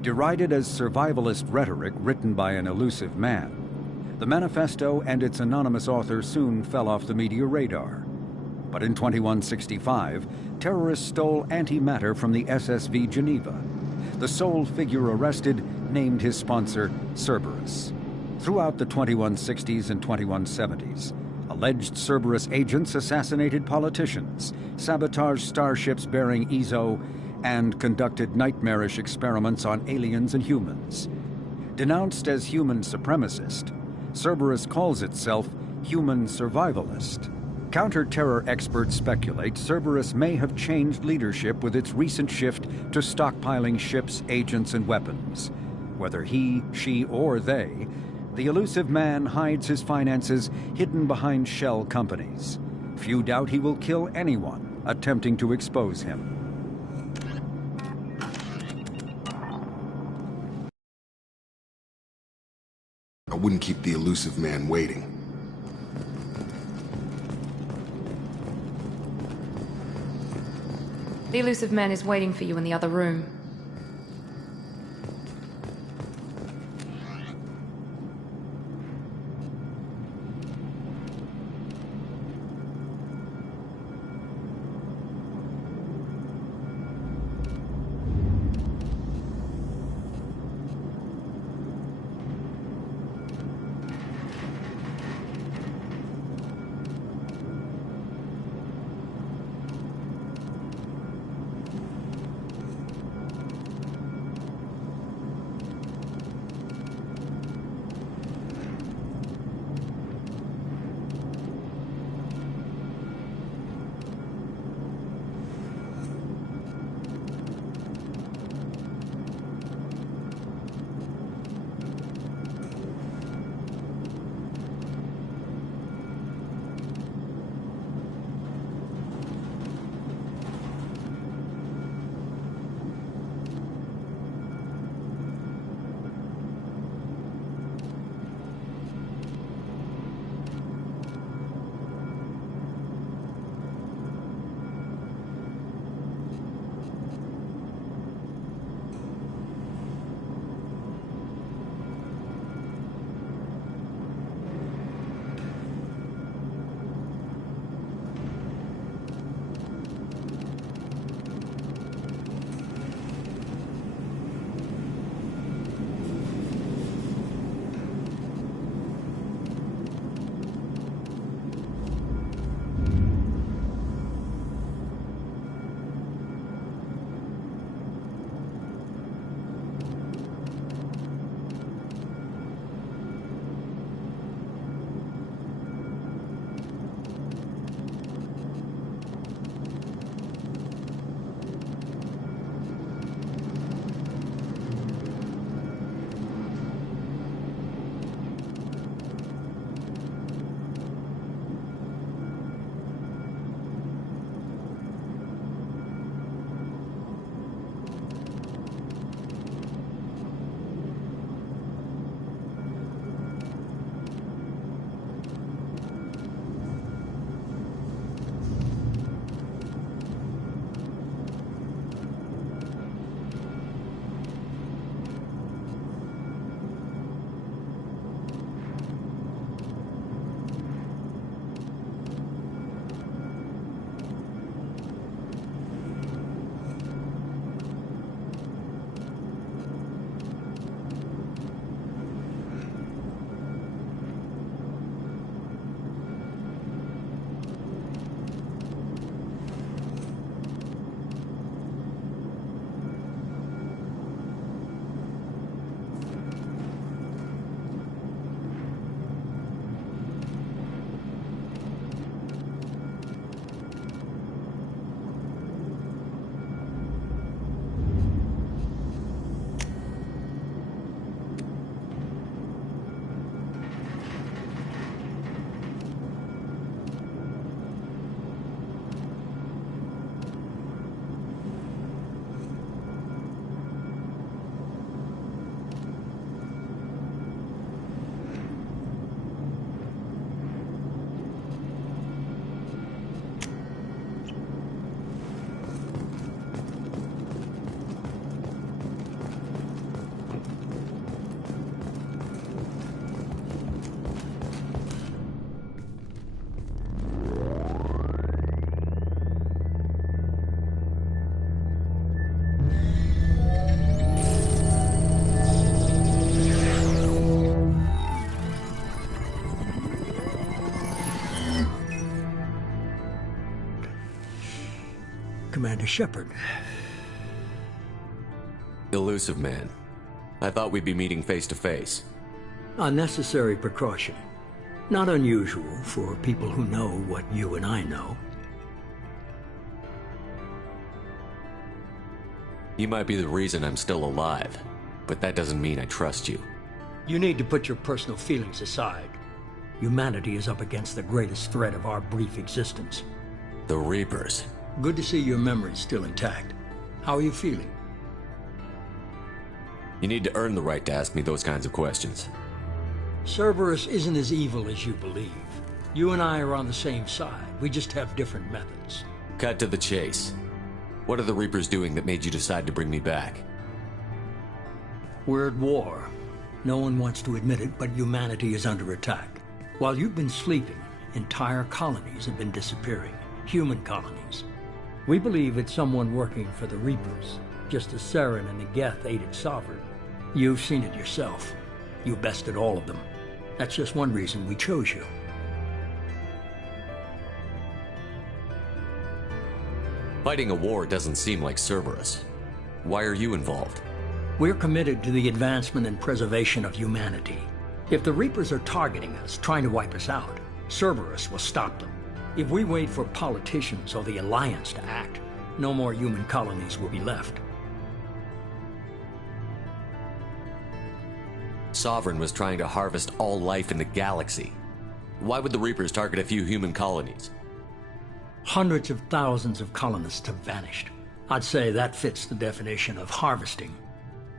Derided as survivalist rhetoric written by an elusive man, the manifesto and its anonymous author soon fell off the media radar. But in 2165, terrorists stole antimatter from the SSV Geneva. The sole figure arrested named his sponsor Cerberus. Throughout the 2160s and 2170s, alleged Cerberus agents assassinated politicians, sabotaged starships bearing Ezo, and conducted nightmarish experiments on aliens and humans. Denounced as human supremacist, Cerberus calls itself human survivalist. Counter-terror experts speculate Cerberus may have changed leadership with its recent shift to stockpiling ships, agents, and weapons. Whether he, she, or they, the elusive man hides his finances hidden behind shell companies. Few doubt he will kill anyone attempting to expose him. I wouldn't keep the elusive man waiting. The elusive man is waiting for you in the other room. Commander Shepard. Elusive man. I thought we'd be meeting face to face. A necessary precaution. Not unusual for people who know what you and I know. You might be the reason I'm still alive, but that doesn't mean I trust you. You need to put your personal feelings aside. Humanity is up against the greatest threat of our brief existence. The Reapers. Good to see your memory's still intact. How are you feeling? You need to earn the right to ask me those kinds of questions. Cerberus isn't as evil as you believe. You and I are on the same side. We just have different methods. Cut to the chase. What are the Reapers doing that made you decide to bring me back? We're at war. No one wants to admit it, but humanity is under attack. While you've been sleeping, entire colonies have been disappearing. Human colonies. We believe it's someone working for the Reapers, just as Saren and Negeth aided Sovereign. You've seen it yourself. You bested all of them. That's just one reason we chose you. Fighting a war doesn't seem like Cerberus. Why are you involved? We're committed to the advancement and preservation of humanity. If the Reapers are targeting us, trying to wipe us out, Cerberus will stop them. If we wait for politicians or the Alliance to act, no more human colonies will be left. Sovereign was trying to harvest all life in the galaxy. Why would the Reapers target a few human colonies? Hundreds of thousands of colonists have vanished. I'd say that fits the definition of harvesting.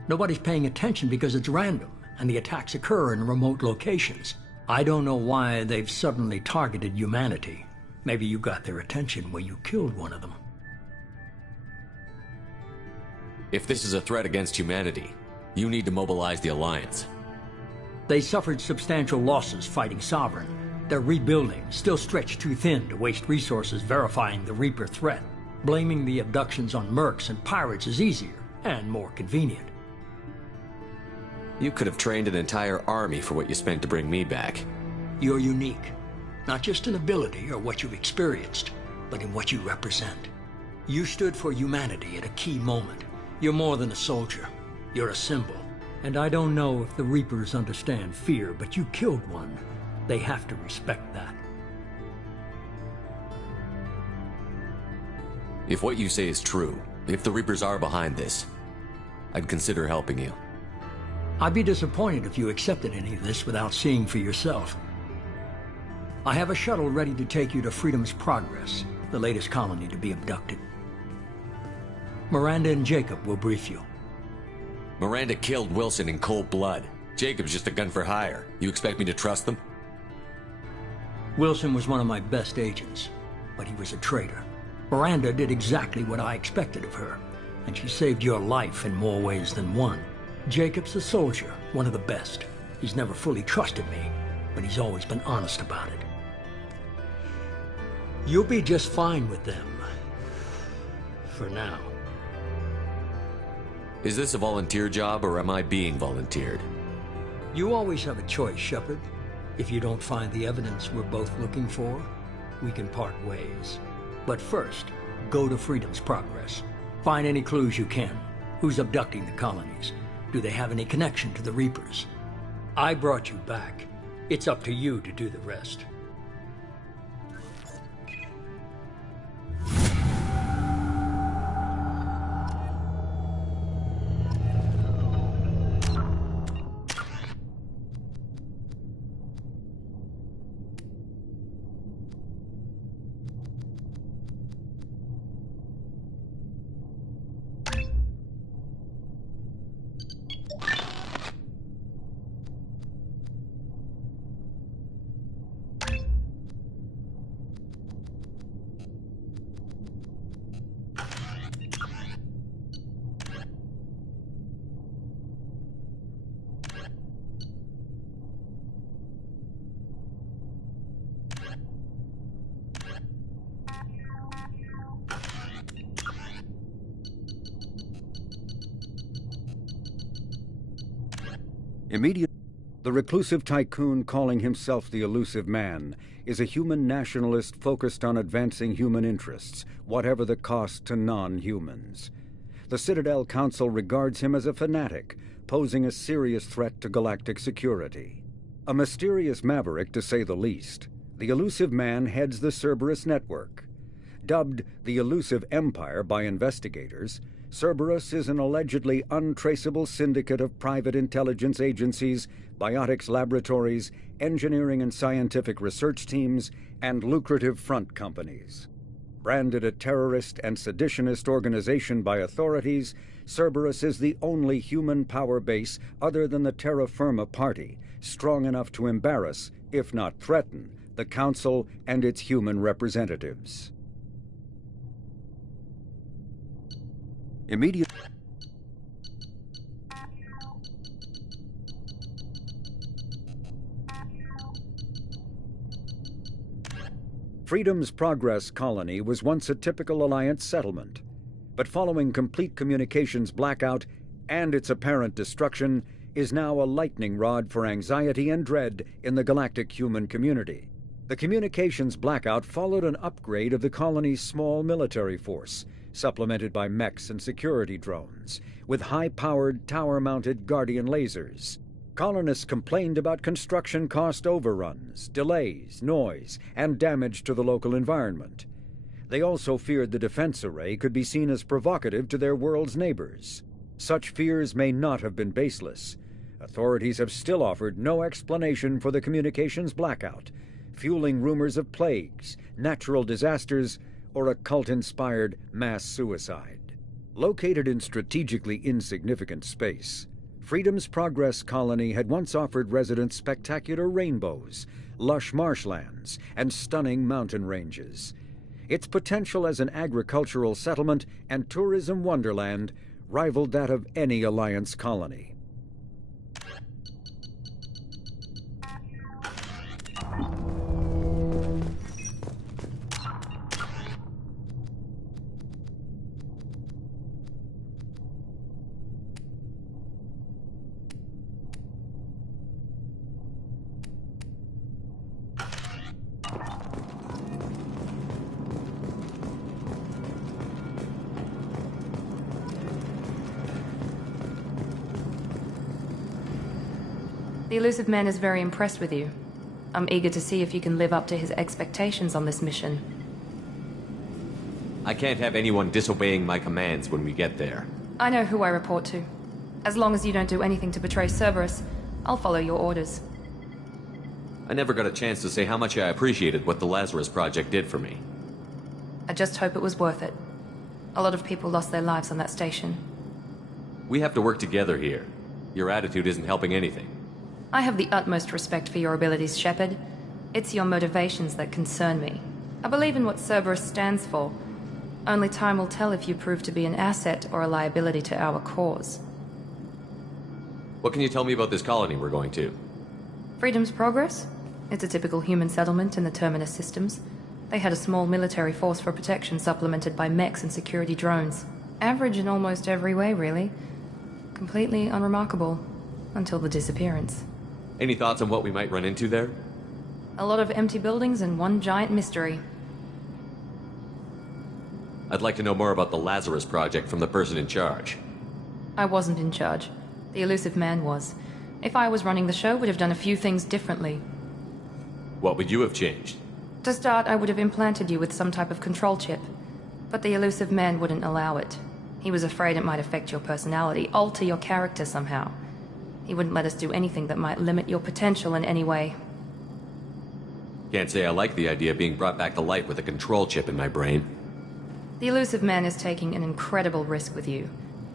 Nobody's paying attention because it's random, and the attacks occur in remote locations. I don't know why they've suddenly targeted humanity. Maybe you got their attention when you killed one of them. If this is a threat against humanity, you need to mobilize the Alliance. They suffered substantial losses fighting Sovereign. They're rebuilding, still stretched too thin to waste resources verifying the Reaper threat. Blaming the abductions on mercs and pirates is easier and more convenient. You could have trained an entire army for what you spent to bring me back. You're unique. Not just in ability or what you've experienced, but in what you represent. You stood for humanity at a key moment. You're more than a soldier. You're a symbol. And I don't know if the Reapers understand fear, but you killed one. They have to respect that. If what you say is true, if the Reapers are behind this, I'd consider helping you. I'd be disappointed if you accepted any of this without seeing for yourself. I have a shuttle ready to take you to Freedom's Progress, the latest colony to be abducted. Miranda and Jacob will brief you. Miranda killed Wilson in cold blood. Jacob's just a gun for hire. You expect me to trust them? Wilson was one of my best agents, but he was a traitor. Miranda did exactly what I expected of her, and she saved your life in more ways than one. Jacob's a soldier, one of the best. He's never fully trusted me, but he's always been honest about it. You'll be just fine with them. For now. Is this a volunteer job, or am I being volunteered? You always have a choice, Shepard. If you don't find the evidence we're both looking for, we can part ways. But first, go to Freedom's Progress. Find any clues you can. Who's abducting the colonies? Do they have any connection to the Reapers? I brought you back. It's up to you to do the rest. Immediate. The reclusive tycoon calling himself the Elusive Man is a human nationalist focused on advancing human interests, whatever the cost to non-humans. The Citadel Council regards him as a fanatic, posing a serious threat to galactic security. A mysterious maverick, to say the least, the Elusive Man heads the Cerberus network. Dubbed the Elusive Empire by investigators, Cerberus is an allegedly untraceable syndicate of private intelligence agencies, biotics laboratories, engineering and scientific research teams, and lucrative front companies. Branded a terrorist and seditionist organization by authorities, Cerberus is the only human power base other than the Terra Firma Party, strong enough to embarrass, if not threaten, the Council and its human representatives. Freedom's Progress colony was once a typical Alliance settlement, but following complete communications blackout and its apparent destruction, is now a lightning rod for anxiety and dread in the galactic human community. The communications blackout followed an upgrade of the colony's small military force, supplemented by mechs and security drones, with high-powered, tower-mounted Guardian lasers. Colonists complained about construction cost overruns, delays, noise, and damage to the local environment. They also feared the defense array could be seen as provocative to their world's neighbors. Such fears may not have been baseless. Authorities have still offered no explanation for the communications blackout, fueling rumors of plagues, natural disasters, or a cult-inspired mass suicide. Located in strategically insignificant space, Freedom's Progress colony had once offered residents spectacular rainbows, lush marshlands, and stunning mountain ranges. Its potential as an agricultural settlement and tourism wonderland rivaled that of any Alliance colony. The Elusive Man is very impressed with you. I'm eager to see if you can live up to his expectations on this mission. I can't have anyone disobeying my commands when we get there. I know who I report to. As long as you don't do anything to betray Cerberus, I'll follow your orders. I never got a chance to say how much I appreciated what the Lazarus Project did for me. I just hope it was worth it. A lot of people lost their lives on that station. We have to work together here. Your attitude isn't helping anything. I have the utmost respect for your abilities, Shepard. It's your motivations that concern me. I believe in what Cerberus stands for. Only time will tell if you prove to be an asset or a liability to our cause. What can you tell me about this colony we're going to? Freedom's Progress? It's a typical human settlement in the Terminus systems. They had a small military force for protection supplemented by mechs and security drones. Average in almost every way, really. Completely unremarkable. Until the disappearance. Any thoughts on what we might run into there? A lot of empty buildings and one giant mystery. I'd like to know more about the Lazarus Project from the person in charge. I wasn't in charge. The Elusive Man was. If I was running the show, would have done a few things differently. What would you have changed? To start, I would have implanted you with some type of control chip. But the Elusive Man wouldn't allow it. He was afraid it might affect your personality, alter your character somehow. He wouldn't let us do anything that might limit your potential in any way. Can't say I like the idea of being brought back to life with a control chip in my brain. The Elusive Man is taking an incredible risk with you.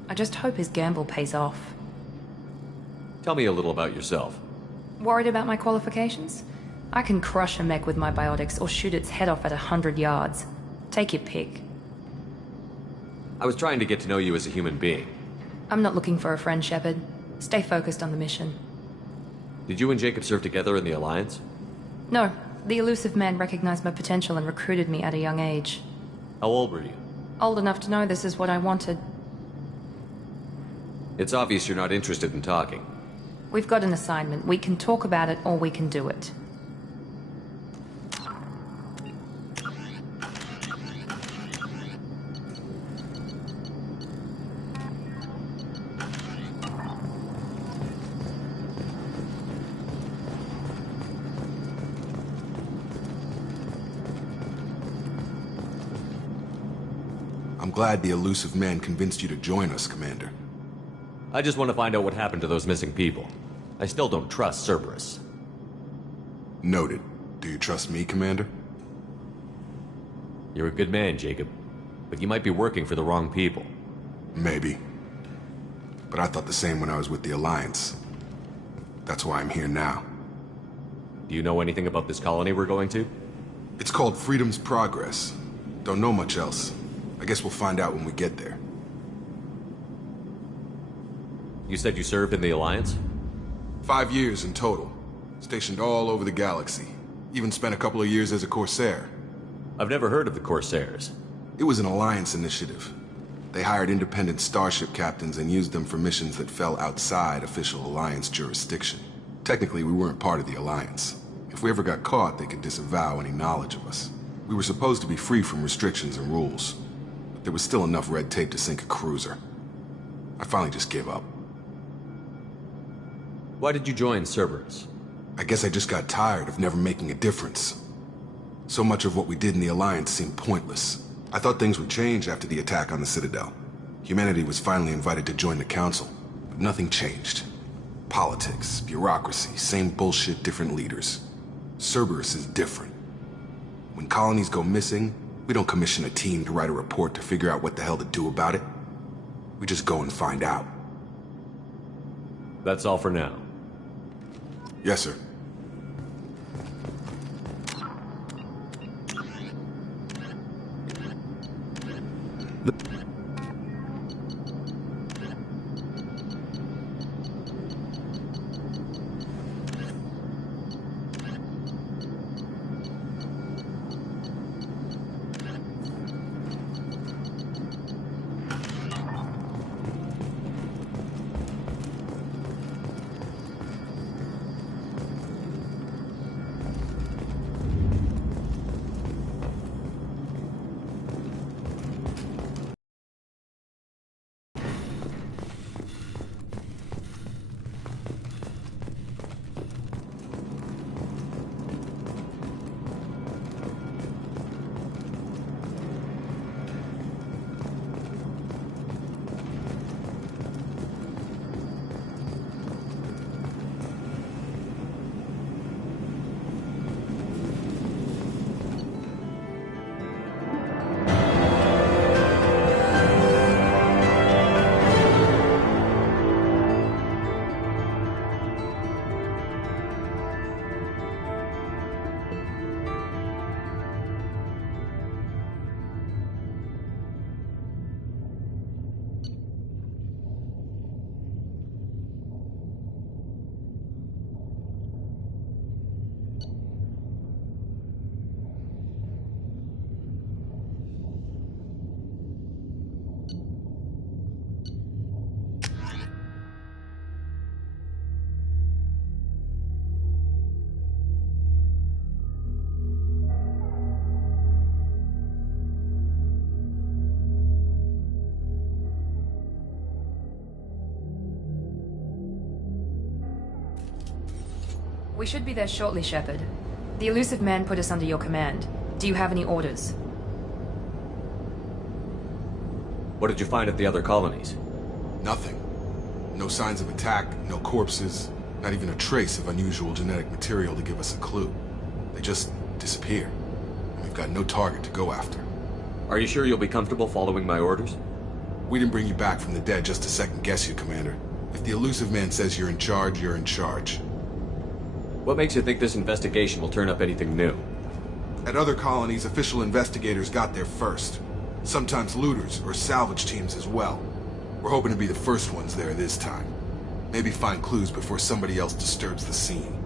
I just hope his gamble pays off. Tell me a little about yourself. Worried about my qualifications? I can crush a mech with my biotics or shoot its head off at 100 yards. Take your pick. I was trying to get to know you as a human being. I'm not looking for a friend, Shepard. Stay focused on the mission. Did you and Jacob serve together in the Alliance? No. The Elusive Man recognized my potential and recruited me at a young age. How old were you? Old enough to know this is what I wanted. It's obvious you're not interested in talking. We've got an assignment. We can talk about it or we can do it. I'm glad the elusive man convinced you to join us, Commander. I just want to find out what happened to those missing people. I still don't trust Cerberus. Noted. Do you trust me, Commander? You're a good man, Jacob. But you might be working for the wrong people. Maybe. But I thought the same when I was with the Alliance. That's why I'm here now. Do you know anything about this colony we're going to? It's called Freedom's Progress. Don't know much else. I guess we'll find out when we get there. You said you served in the Alliance? 5 years in total. Stationed all over the galaxy. Even spent a couple of years as a Corsair. I've never heard of the Corsairs. It was an Alliance initiative. They hired independent starship captains and used them for missions that fell outside official Alliance jurisdiction. Technically, we weren't part of the Alliance. If we ever got caught, they could disavow any knowledge of us. We were supposed to be free from restrictions and rules. But there was still enough red tape to sink a cruiser. I finally just gave up. Why did you join Cerberus? I guess I just got tired of never making a difference. So much of what we did in the Alliance seemed pointless. I thought things would change after the attack on the Citadel. Humanity was finally invited to join the Council, but nothing changed. Politics, bureaucracy, same bullshit, different leaders. Cerberus is different. When colonies go missing, we don't commission a team to write a report to figure out what the hell to do about it. We just go and find out. That's all for now. Yes, sir. We should be there shortly, Shepard. The elusive man put us under your command. Do you have any orders? What did you find at the other colonies? Nothing. No signs of attack, no corpses, not even a trace of unusual genetic material to give us a clue. They just disappear. And we've got no target to go after. Are you sure you'll be comfortable following my orders? We didn't bring you back from the dead just to second guess you, Commander. If the elusive man says you're in charge, you're in charge. What makes you think this investigation will turn up anything new? At other colonies, official investigators got there first. Sometimes looters or salvage teams as well. We're hoping to be the first ones there this time. Maybe find clues before somebody else disturbs the scene.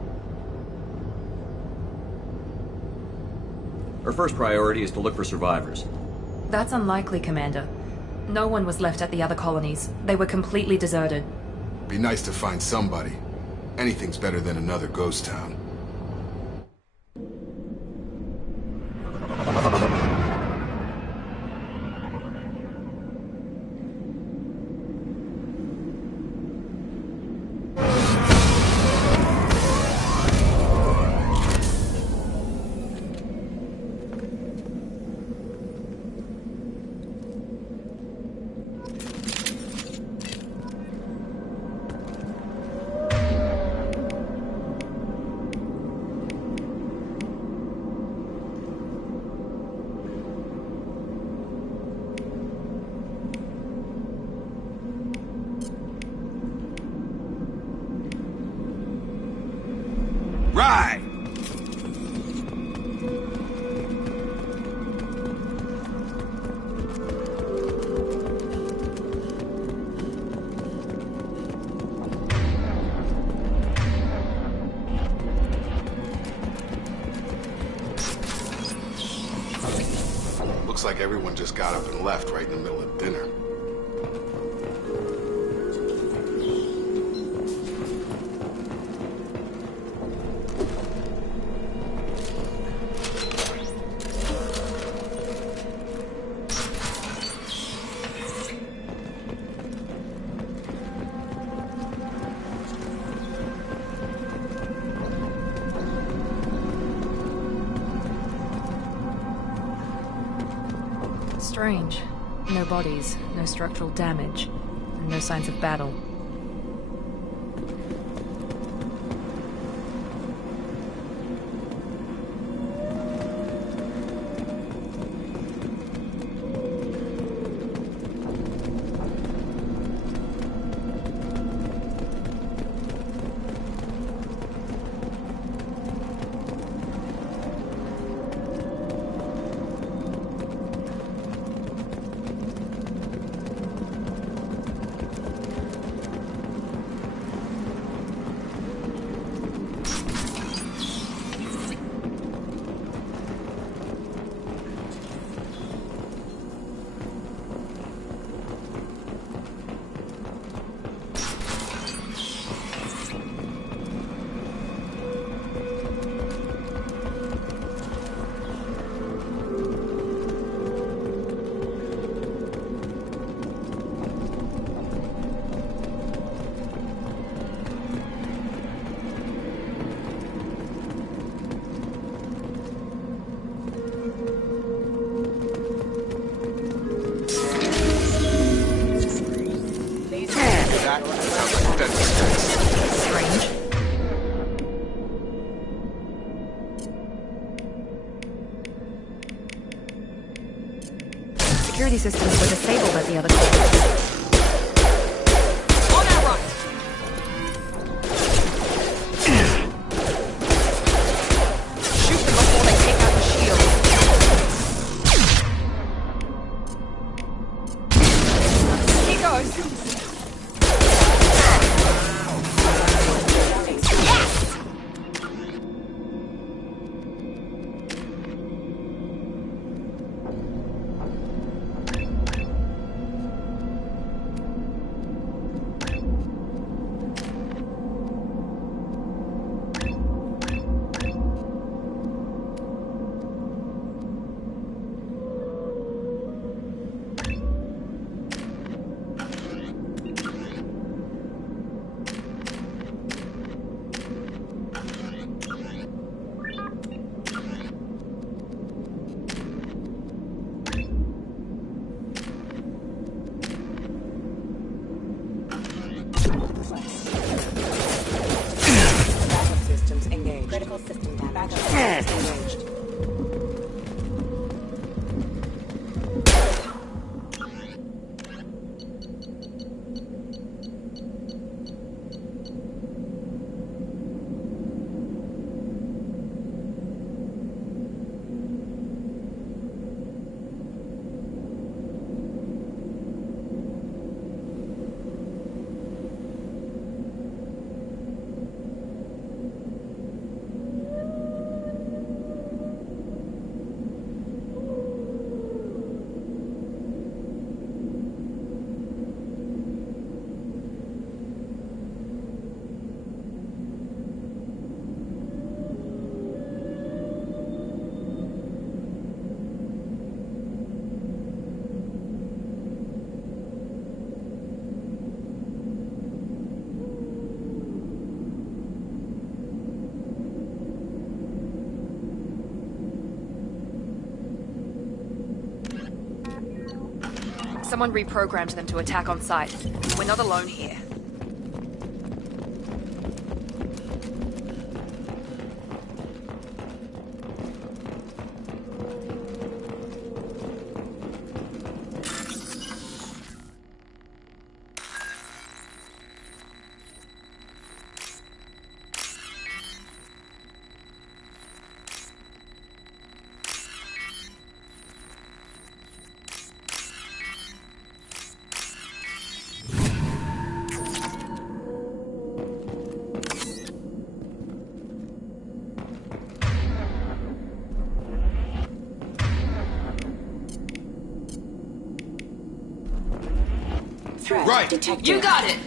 Our first priority is to look for survivors. That's unlikely, Commander. No one was left at the other colonies. They were completely deserted. Be nice to find somebody. Anything's better than another ghost town. Right! Looks like everyone just got up and left right in the middle of dinner. Strange. No bodies, no structural damage, and no signs of battle. Strange. Security systems were disabled at the other corner. On our right! Shoot them before they take out the shield. He goes! Someone reprogrammed them to attack on sight. We're not alone here. Right. Detected. You got it!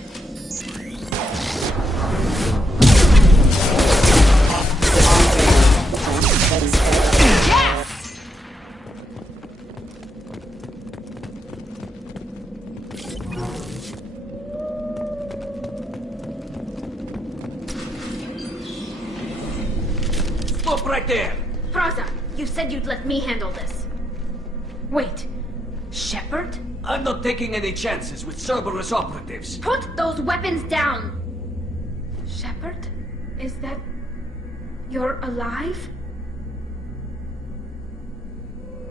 Yes! Stop right there! Praza, you said you'd let me handle this. Wait, Shepard? I'm not taking any chances with Cerberus operatives. Put those weapons down! Shepard? Is that... you're alive?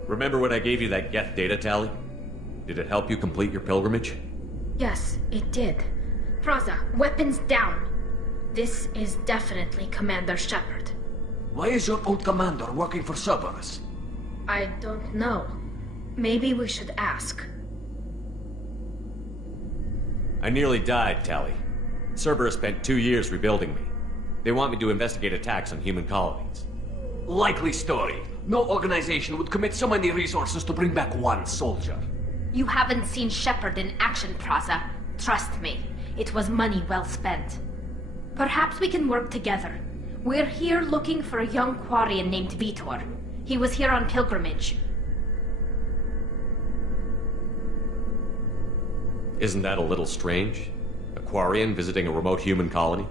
Remember when I gave you that Geth data tally? Did it help you complete your pilgrimage? Yes, it did. Praza, weapons down. This is definitely Commander Shepard. Why is your old commander working for Cerberus? I don't know. Maybe we should ask. I nearly died, Tally. Cerberus spent 2 years rebuilding me. They want me to investigate attacks on human colonies. Likely story. No organization would commit so many resources to bring back one soldier. You haven't seen Shepard in action, Praza. Trust me, it was money well spent. Perhaps we can work together. We're here looking for a young Quarian named Vitor. He was here on pilgrimage. Isn't that a little strange? A Quarian visiting a remote human colony?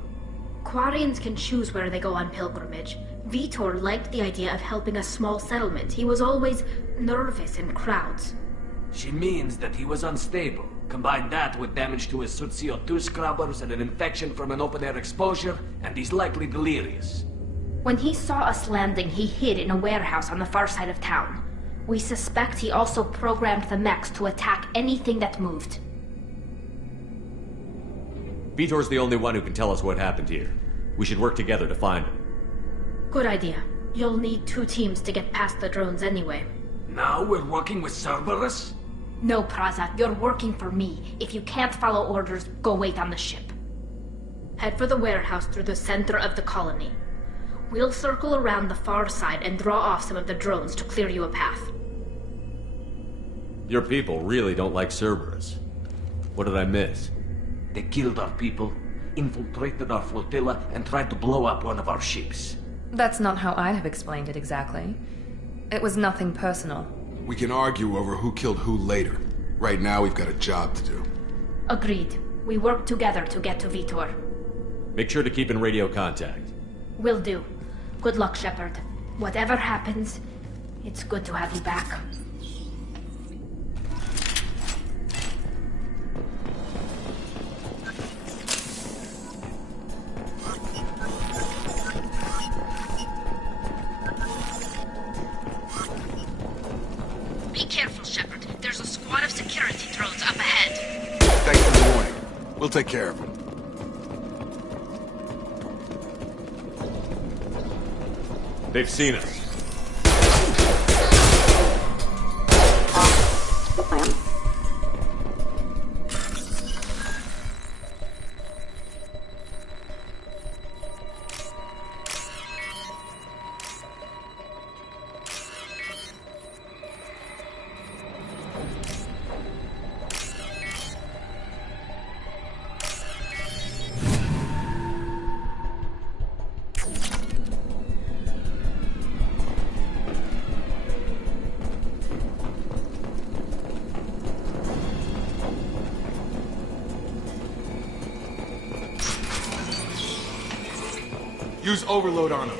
Quarians can choose where they go on pilgrimage. Vitor liked the idea of helping a small settlement. He was always nervous in crowds. She means that he was unstable. Combine that with damage to his suit CO2 scrubbers and an infection from an open-air exposure, and he's likely delirious. When he saw us landing, he hid in a warehouse on the far side of town. We suspect he also programmed the mechs to attack anything that moved. Vitor's the only one who can tell us what happened here. We should work together to find him. Good idea. You'll need 2 teams to get past the drones anyway. Now we're working with Cerberus? No, Praza, you're working for me. If you can't follow orders, go wait on the ship. Head for the warehouse through the center of the colony. We'll circle around the far side and draw off some of the drones to clear you a path. Your people really don't like Cerberus. What did I miss? They killed our people, infiltrated our flotilla, and tried to blow up one of our ships. That's not how I'd have explained it exactly. It was nothing personal. We can argue over who killed who later. Right now, we've got a job to do. Agreed. We work together to get to Vitor. Make sure to keep in radio contact. Will do. Good luck, Shepard. Whatever happens, it's good to have you back. Be careful, Shepard. There's a squad of security drones up ahead. Thanks for the warning. We'll take care of it. They've seen us. Use overload on him.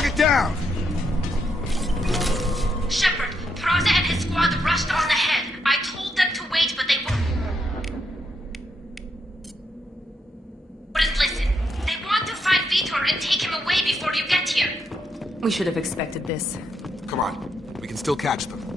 Target down! Shepard, Praza and his squad rushed on ahead. I told them to wait, but they wouldn't listen. They want to find Vitor and take him away before you get here. We should have expected this. Come on, we can still catch them.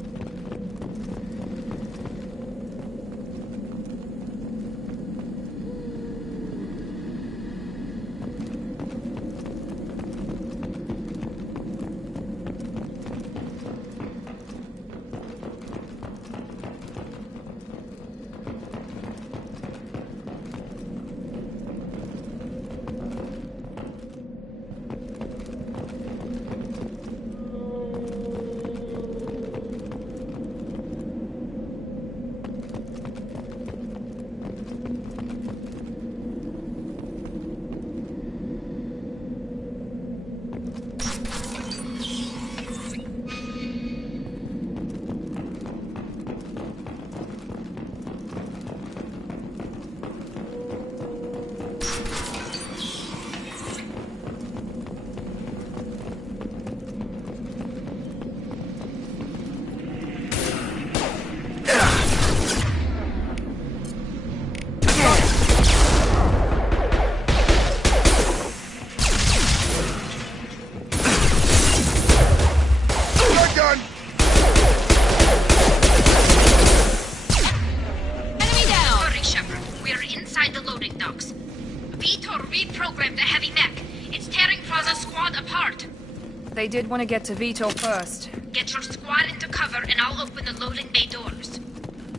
They did want to get to Vitor first. Get your squad into cover and I'll open the loading bay doors.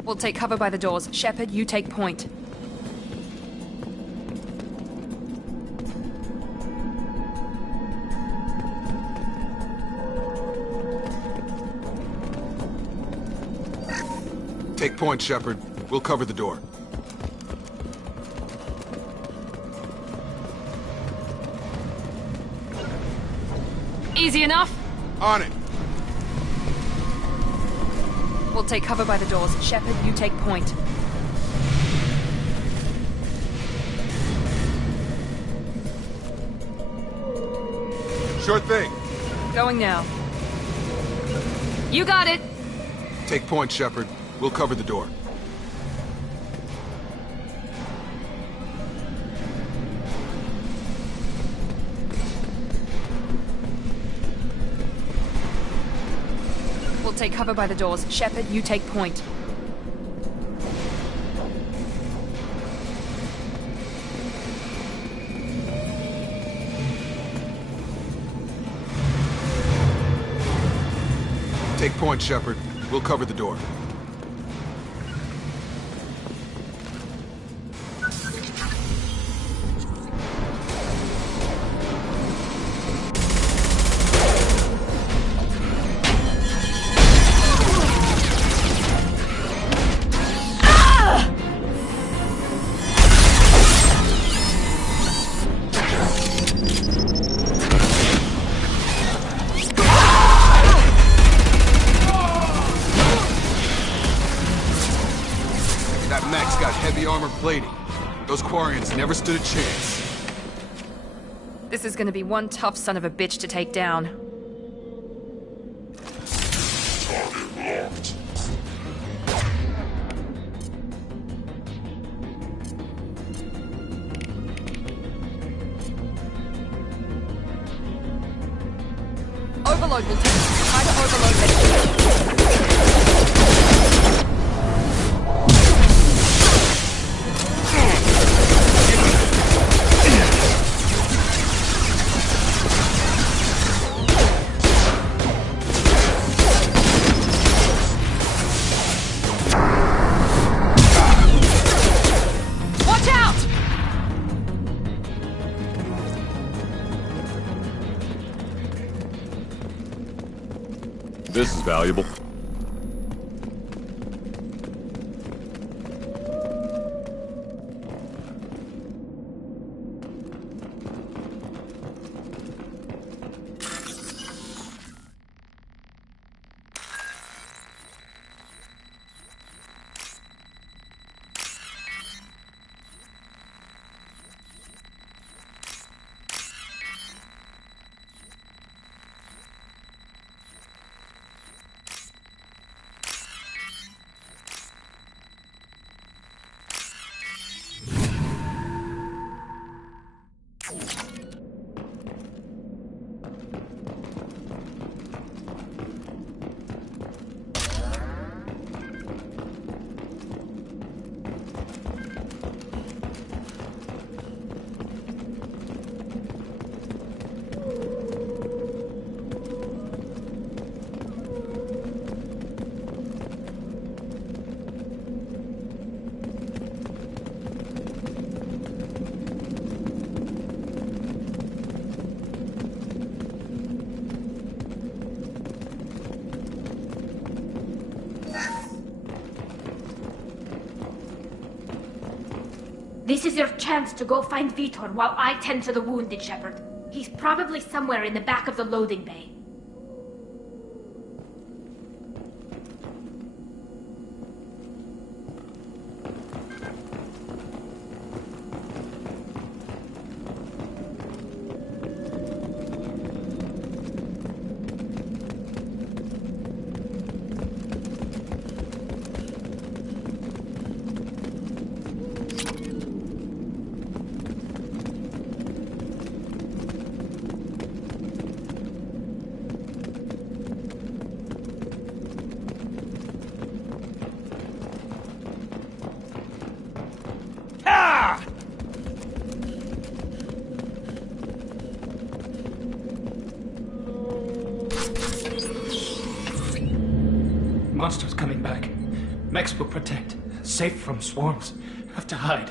We'll take cover by the doors. Shepard, you take point. Take point, Shepard. We'll cover the door. Easy enough? On it. We'll take cover by the doors. Shepard, you take point. Sure thing. Going now. You got it! Take point, Shepard. We'll cover the door. We'll take cover by the doors. Shepard, you take point. Take point, Shepard. We'll cover the door. Those Quarians never stood a chance. This is gonna be one tough son of a bitch to take down. Target locked. Overload will take. Try to overload that. This is valuable. This is your chance to go find Vitor while I tend to the wounded, Shepard. He's probably somewhere in the back of the loading bay. Monsters coming back. Mechs will protect. Safe from swarms. Have to hide.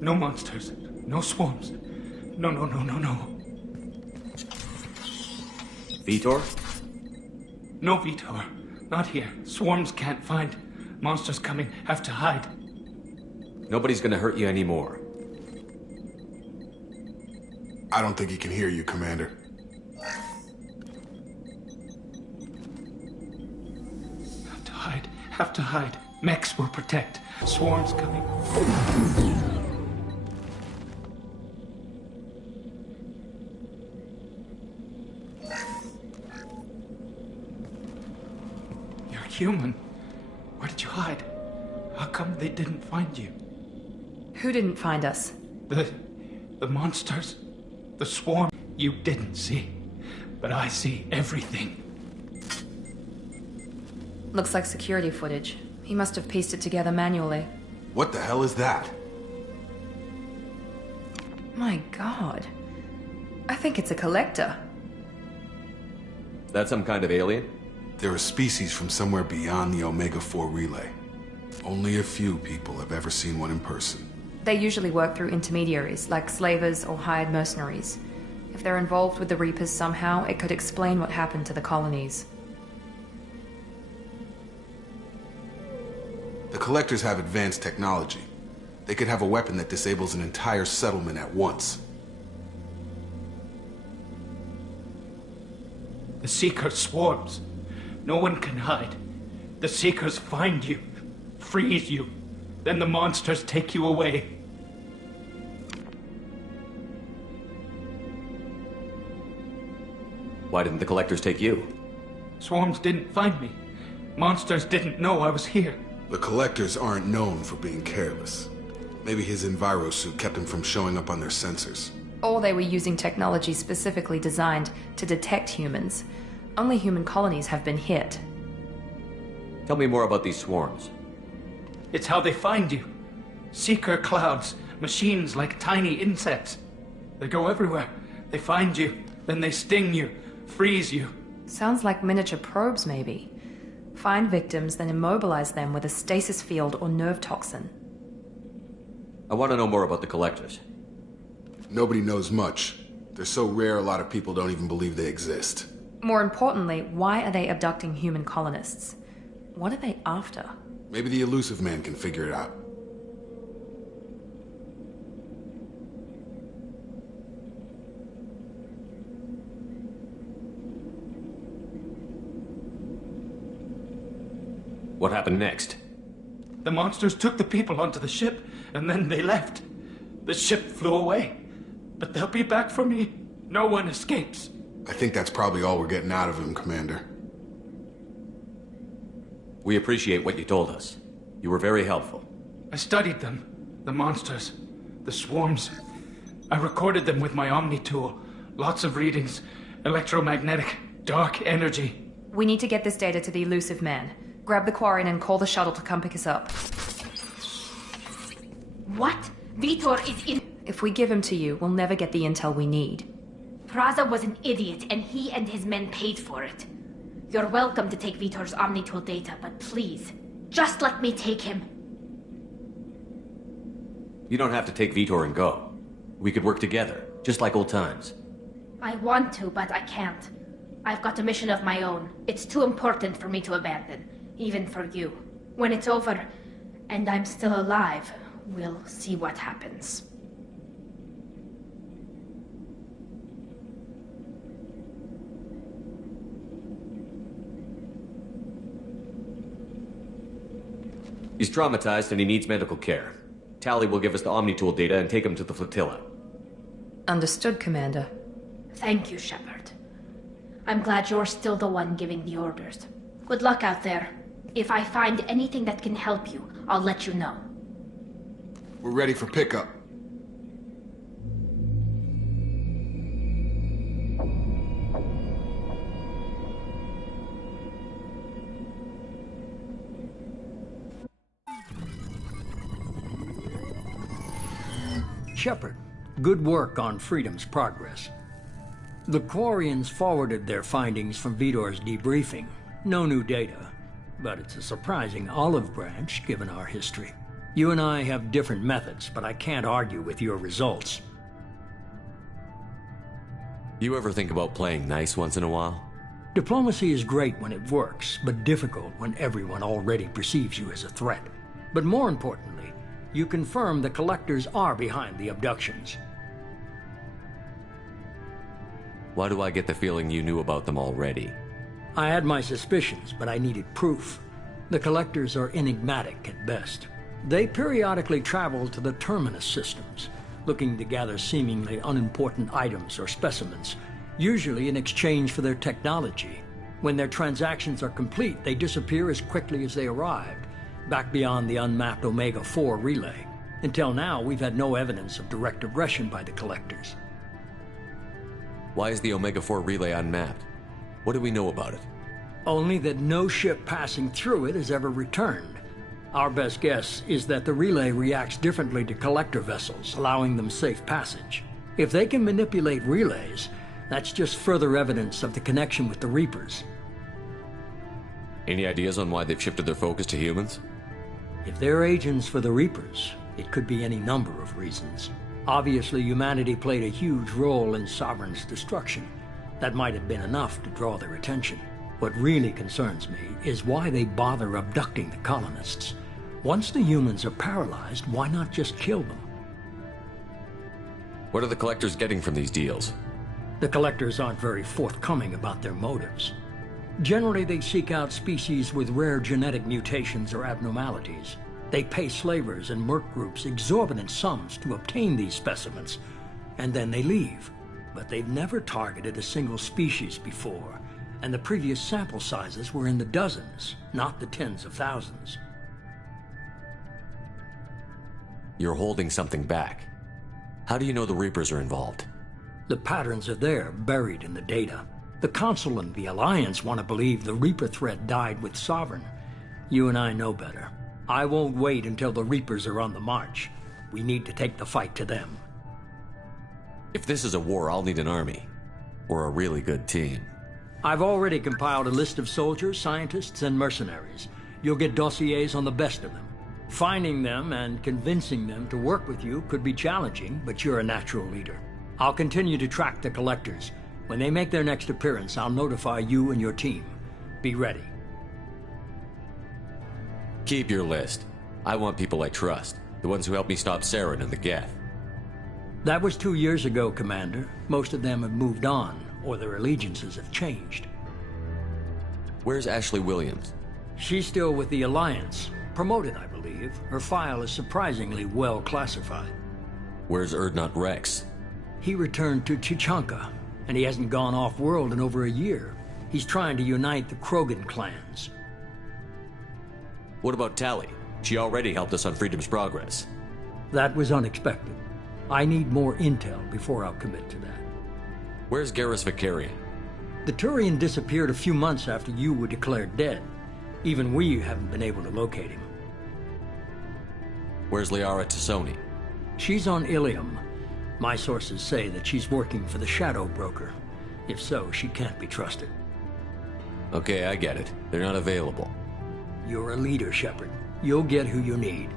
No monsters. No swarms. No. Vitor? No Vitor. Not here. Swarms can't find. Monsters coming. Have to hide. Nobody's gonna hurt you anymore. I don't think he can hear you, Commander. Have to hide. Mechs will protect. Swarms coming. You're human. Where did you hide? How come they didn't find you? Who didn't find us? The monsters. The swarm you didn't see. But I see everything. Looks like security footage. He must have pieced it together manually. What the hell is that? My god. I think it's a collector. That some kind of alien? They're a species from somewhere beyond the Omega-4 relay. Only a few people have ever seen one in person. They usually work through intermediaries, like slavers or hired mercenaries. If they're involved with the Reapers somehow, it could explain what happened to the colonies. The Collectors have advanced technology. They could have a weapon that disables an entire settlement at once. The Seeker swarms. No one can hide. The Seekers find you, freeze you, then the monsters take you away. Why didn't the Collectors take you? Swarms didn't find me. Monsters didn't know I was here. The Collectors aren't known for being careless. Maybe his enviro suit kept him from showing up on their sensors. Or they were using technology specifically designed to detect humans. Only human colonies have been hit. Tell me more about these swarms. It's how they find you. Seeker clouds, machines like tiny insects. They go everywhere. They find you, then they sting you, freeze you. Sounds like miniature probes, maybe. Find victims, then immobilize them with a stasis field or nerve toxin. I want to know more about the Collectors. Nobody knows much. They're so rare a lot of people don't even believe they exist. More importantly, why are they abducting human colonists? What are they after? Maybe the Elusive Man can figure it out. What happened next? The monsters took the people onto the ship, and then they left. The ship flew away. But they'll be back for me. No one escapes. I think that's probably all we're getting out of him, Commander. We appreciate what you told us. You were very helpful. I studied them. The monsters. The swarms. I recorded them with my Omni tool. Lots of readings. Electromagnetic. Dark energy. We need to get this data to the Elusive Man. Grab the Quarren and call the shuttle to come pick us up. What? Vitor is in... If we give him to you, we'll never get the intel we need. Praza was an idiot, and he and his men paid for it. You're welcome to take Vitor's Omnitool data, but please, just let me take him. You don't have to take Vitor and go. We could work together, just like old times. I want to, but I can't. I've got a mission of my own. It's too important for me to abandon, even for you. When it's over, and I'm still alive, We'll see what happens. He's traumatized and he needs medical care. Tally will give us the Omnitool data and take him to the flotilla. Understood, Commander. Thank you, Shepard. I'm glad you're still the one giving the orders. Good luck out there. If I find anything that can help you, I'll let you know. We're ready for pickup. Shepard, good work on Freedom's progress. The Quarians forwarded their findings from Vidor's debriefing. No new data, but it's a surprising olive branch given our history. You and I have different methods, but I can't argue with your results. You ever think about playing nice once in a while? Diplomacy is great when it works, but difficult when everyone already perceives you as a threat. But more importantly, you confirm the Collectors are behind the abductions. Why do I get the feeling you knew about them already? I had my suspicions, but I needed proof. The Collectors are enigmatic at best. They periodically travel to the Terminus systems, looking to gather seemingly unimportant items or specimens, usually in exchange for their technology. When their transactions are complete, they disappear as quickly as they arrived, back beyond the unmapped Omega-4 relay. Until now, we've had no evidence of direct aggression by the Collectors. Why is the Omega-4 relay unmapped? What do we know about it? Only that no ship passing through it has ever returned. Our best guess is that the relay reacts differently to Collector vessels, allowing them safe passage. If they can manipulate relays, that's just further evidence of the connection with the Reapers. Any ideas on why they've shifted their focus to humans? If they're agents for the Reapers, it could be any number of reasons. Obviously, humanity played a huge role in Sovereign's destruction. That might have been enough to draw their attention. What really concerns me is why they bother abducting the colonists. Once the humans are paralyzed, why not just kill them? What are the Collectors getting from these deals? The Collectors aren't very forthcoming about their motives. Generally, they seek out species with rare genetic mutations or abnormalities. They pay slavers and merc groups exorbitant sums to obtain these specimens, and then they leave. But they've never targeted a single species before, and the previous sample sizes were in the dozens, not the tens of thousands. You're holding something back. How do you know the Reapers are involved? The patterns are there, buried in the data. The Council and the Alliance want to believe the Reaper threat died with Sovereign. You and I know better. I won't wait until the Reapers are on the march. We need to take the fight to them. If this is a war, I'll need an army. Or a really good team. I've already compiled a list of soldiers, scientists, and mercenaries. You'll get dossiers on the best of them. Finding them and convincing them to work with you could be challenging, but you're a natural leader. I'll continue to track the Collectors. When they make their next appearance, I'll notify you and your team. Be ready. Keep your list. I want people I trust. The ones who helped me stop Saren and the Geth. That was 2 years ago, Commander. Most of them have moved on, or their allegiances have changed. Where's Ashley Williams? She's still with the Alliance. Promoted, I believe. Her file is surprisingly well classified. Where's Erdnot Rex? He returned to Chichanka, and he hasn't gone off-world in over a year. He's trying to unite the Krogan clans. What about Tally? She already helped us on Freedom's progress. That was unexpected. I need more intel before I'll commit to that. Where's Garrus Vicarian? The Turian disappeared a few months after you were declared dead. Even we haven't been able to locate him. Where's Liara Tassoni? She's on Ilium. My sources say that she's working for the Shadow Broker. If so, she can't be trusted. Okay, I get it. They're not available. You're a leader, Shepard. You'll get who you need.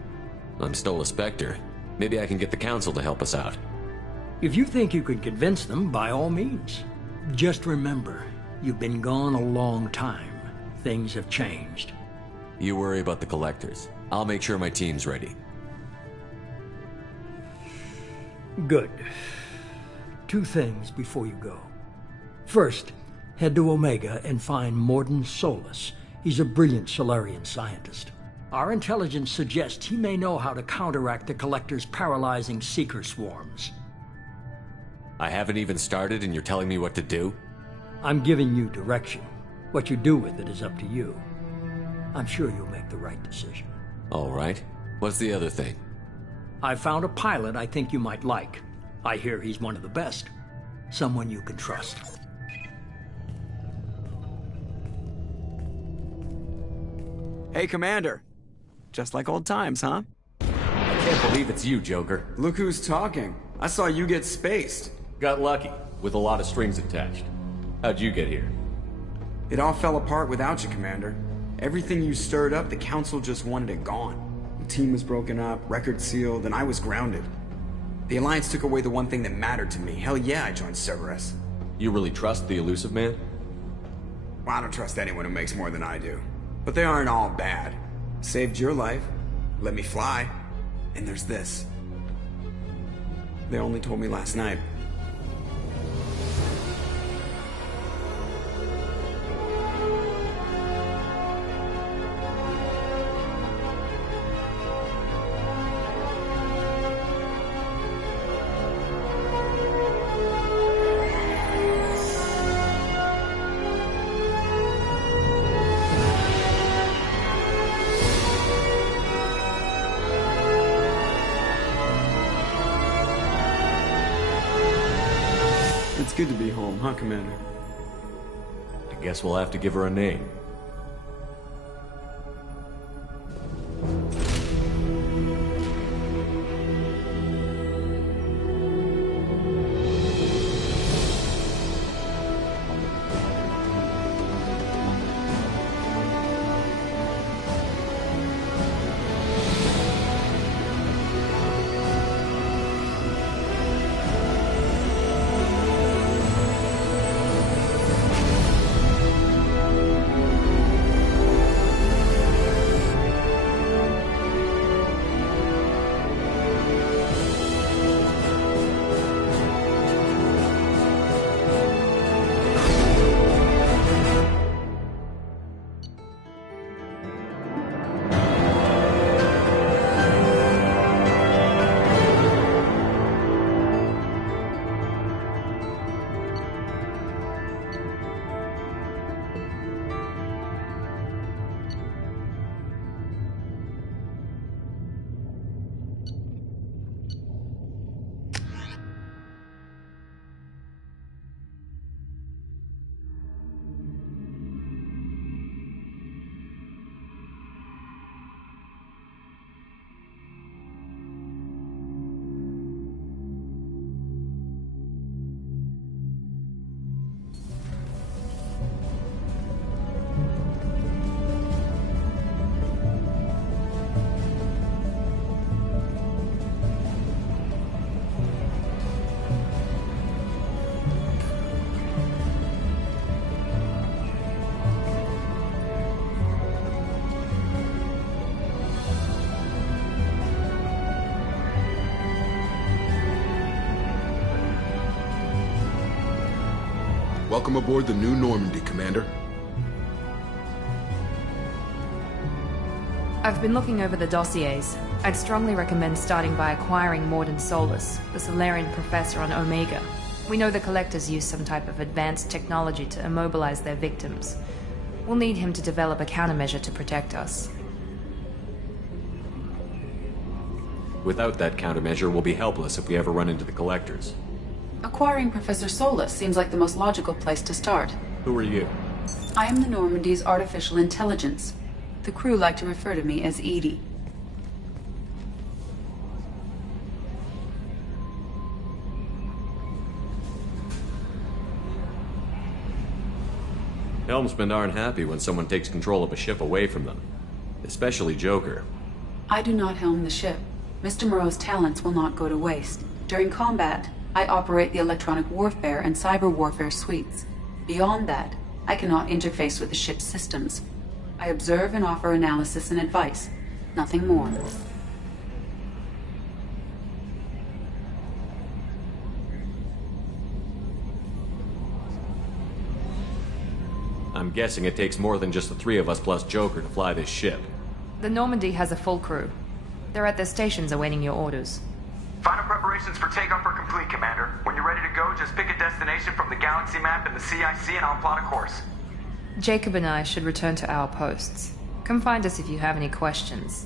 I'm still a Spectre. Maybe I can get the Council to help us out. If you think you can convince them, by all means. Just remember, you've been gone a long time. Things have changed. You worry about the Collectors. I'll make sure my team's ready. Good. Two things before you go. First, head to Omega and find Morden Solus. He's a brilliant Solarian scientist. Our intelligence suggests he may know how to counteract the Collector's paralyzing Seeker swarms. I haven't even started and you're telling me what to do? I'm giving you direction. What you do with it is up to you. I'm sure you'll make the right decision. All right. What's the other thing? I found a pilot I think you might like. I hear he's one of the best. Someone you can trust. Hey, Commander. Just like old times, huh? I can't believe it's you, Joker. Look who's talking. I saw you get spaced. Got lucky, with a lot of strings attached. How'd you get here? It all fell apart without you, Commander. Everything you stirred up, the Council just wanted it gone. The team was broken up, record sealed, and I was grounded. The Alliance took away the one thing that mattered to me. Hell yeah, I joined Cerberus. You really trust the Elusive Man? Well, I don't trust anyone who makes more than I do. But they aren't all bad. Saved your life, let me fly, and there's this. They only told me last night. It's good to be home, huh, Commander? I guess we'll have to give her a name. Welcome aboard the New Normandy, Commander. I've been looking over the dossiers. I'd strongly recommend starting by acquiring Morden Solus, the Solarian professor on Omega. We know the Collectors use some type of advanced technology to immobilize their victims. We'll need him to develop a countermeasure to protect us. Without that countermeasure, we'll be helpless if we ever run into the Collectors. Acquiring Professor Solus seems like the most logical place to start. Who are you? I am the Normandy's artificial intelligence. The crew like to refer to me as Edie. Helmsmen aren't happy when someone takes control of a ship away from them. Especially Joker. I do not helm the ship. Mr. Moreau's talents will not go to waste. During combat, I operate the electronic warfare and cyber warfare suites. Beyond that, I cannot interface with the ship's systems. I observe and offer analysis and advice. Nothing more. I'm guessing it takes more than just the three of us plus Joker to fly this ship. The Normandy has a full crew. They're at their stations awaiting your orders. Final preparations for takeoff are complete, Commander. When you're ready to go, just pick a destination from the galaxy map and the CIC and I'll plot a course. Jacob and I should return to our posts. Come find us if you have any questions.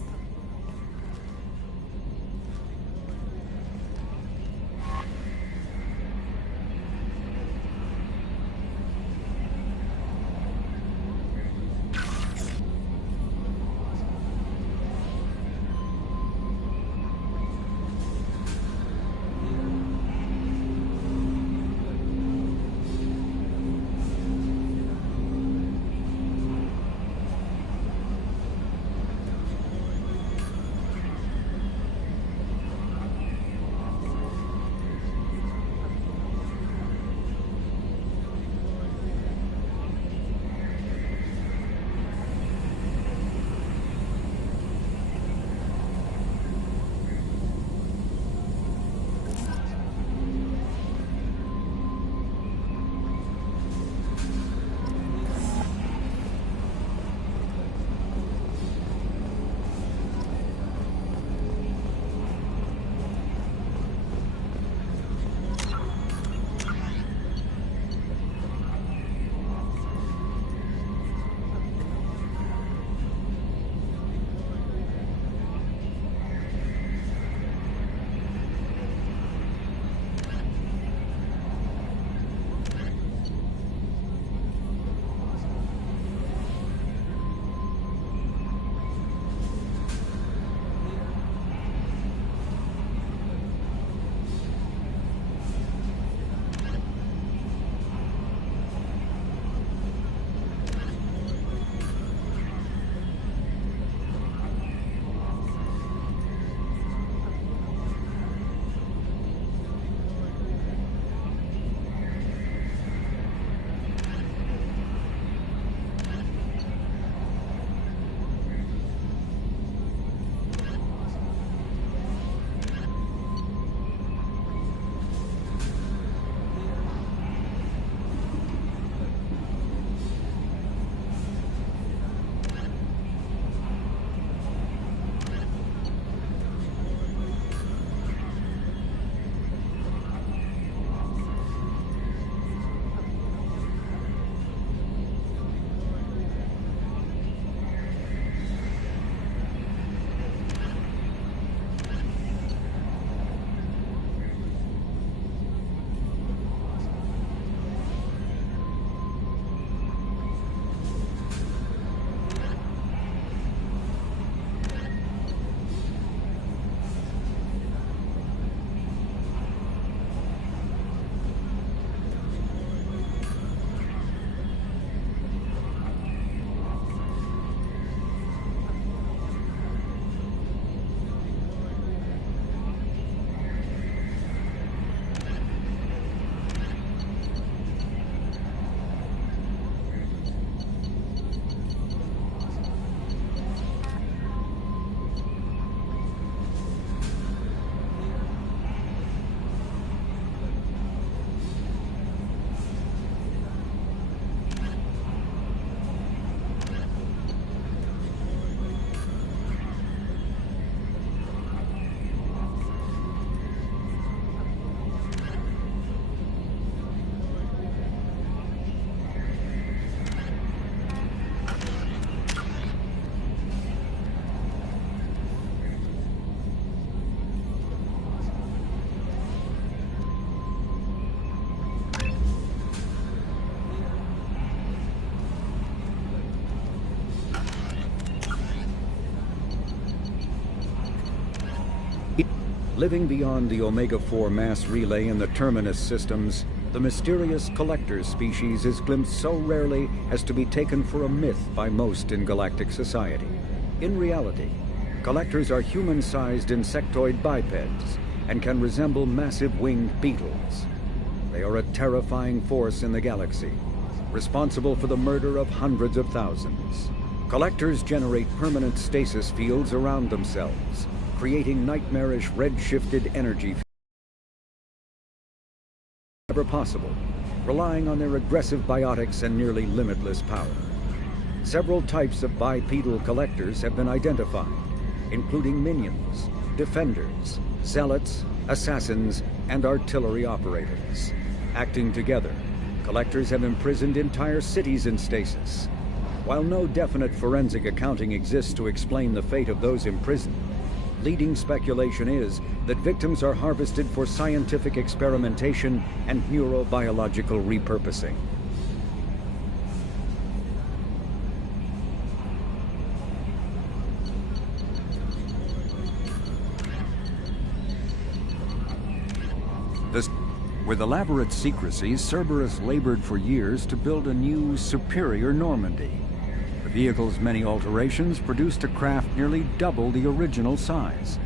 Living beyond the Omega-4 mass relay in the Terminus systems, the mysterious Collector species is glimpsed so rarely as to be taken for a myth by most in galactic society. In reality, Collectors are human-sized insectoid bipeds and can resemble massive winged beetles. They are a terrifying force in the galaxy, responsible for the murder of hundreds of thousands. Collectors generate permanent stasis fields around themselves, creating nightmarish red-shifted energy whenever possible, relying on their aggressive biotics and nearly limitless power. Several types of bipedal collectors have been identified, including minions, defenders, zealots, assassins, and artillery operators. Acting together, collectors have imprisoned entire cities in stasis. While no definite forensic accounting exists to explain the fate of those imprisoned, leading speculation is that victims are harvested for scientific experimentation and neurobiological repurposing. With elaborate secrecy, Cerberus labored for years to build a new, superior Normandy. The vehicle's many alterations produced a craft nearly double the original size,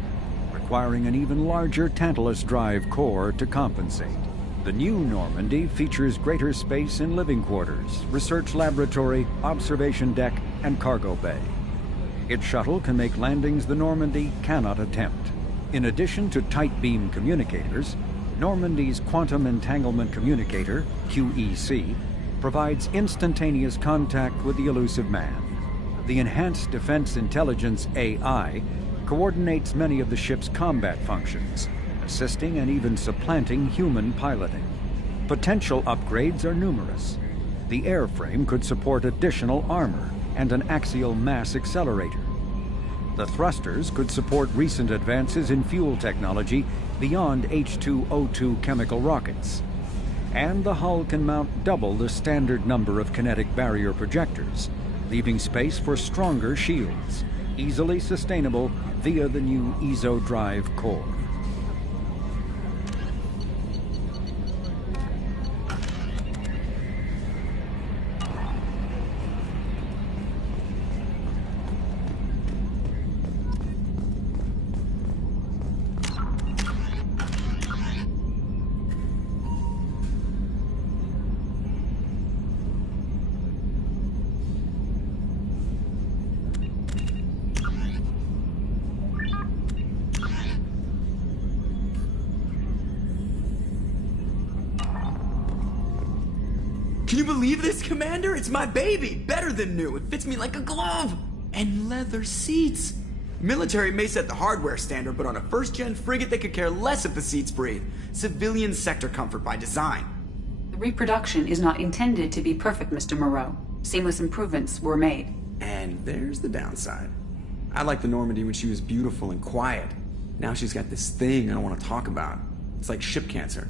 requiring an even larger Tantalus drive core to compensate. The new Normandy features greater space in living quarters, research laboratory, observation deck, and cargo bay. Its shuttle can make landings the Normandy cannot attempt. In addition to tight beam communicators, Normandy's Quantum Entanglement Communicator, QEC, provides instantaneous contact with the elusive man. The Enhanced Defense Intelligence AI coordinates many of the ship's combat functions, assisting and even supplanting human piloting. Potential upgrades are numerous. The airframe could support additional armor and an axial mass accelerator. The thrusters could support recent advances in fuel technology beyond H2O2 chemical rockets. And the hull can mount double the standard number of kinetic barrier projectors, leaving space for stronger shields, easily sustainable via the new EZO drive core. Can you believe this, Commander? It's my baby! Better than new. It fits me like a glove! And leather seats! Military may set the hardware standard, but on a first-gen frigate, they could care less if the seats breathe. Civilian sector comfort by design. The reproduction is not intended to be perfect, Mr. Moreau. Seamless improvements were made. And there's the downside. I liked the Normandy when she was beautiful and quiet. Now she's got this thing I don't want to talk about. It's like ship cancer.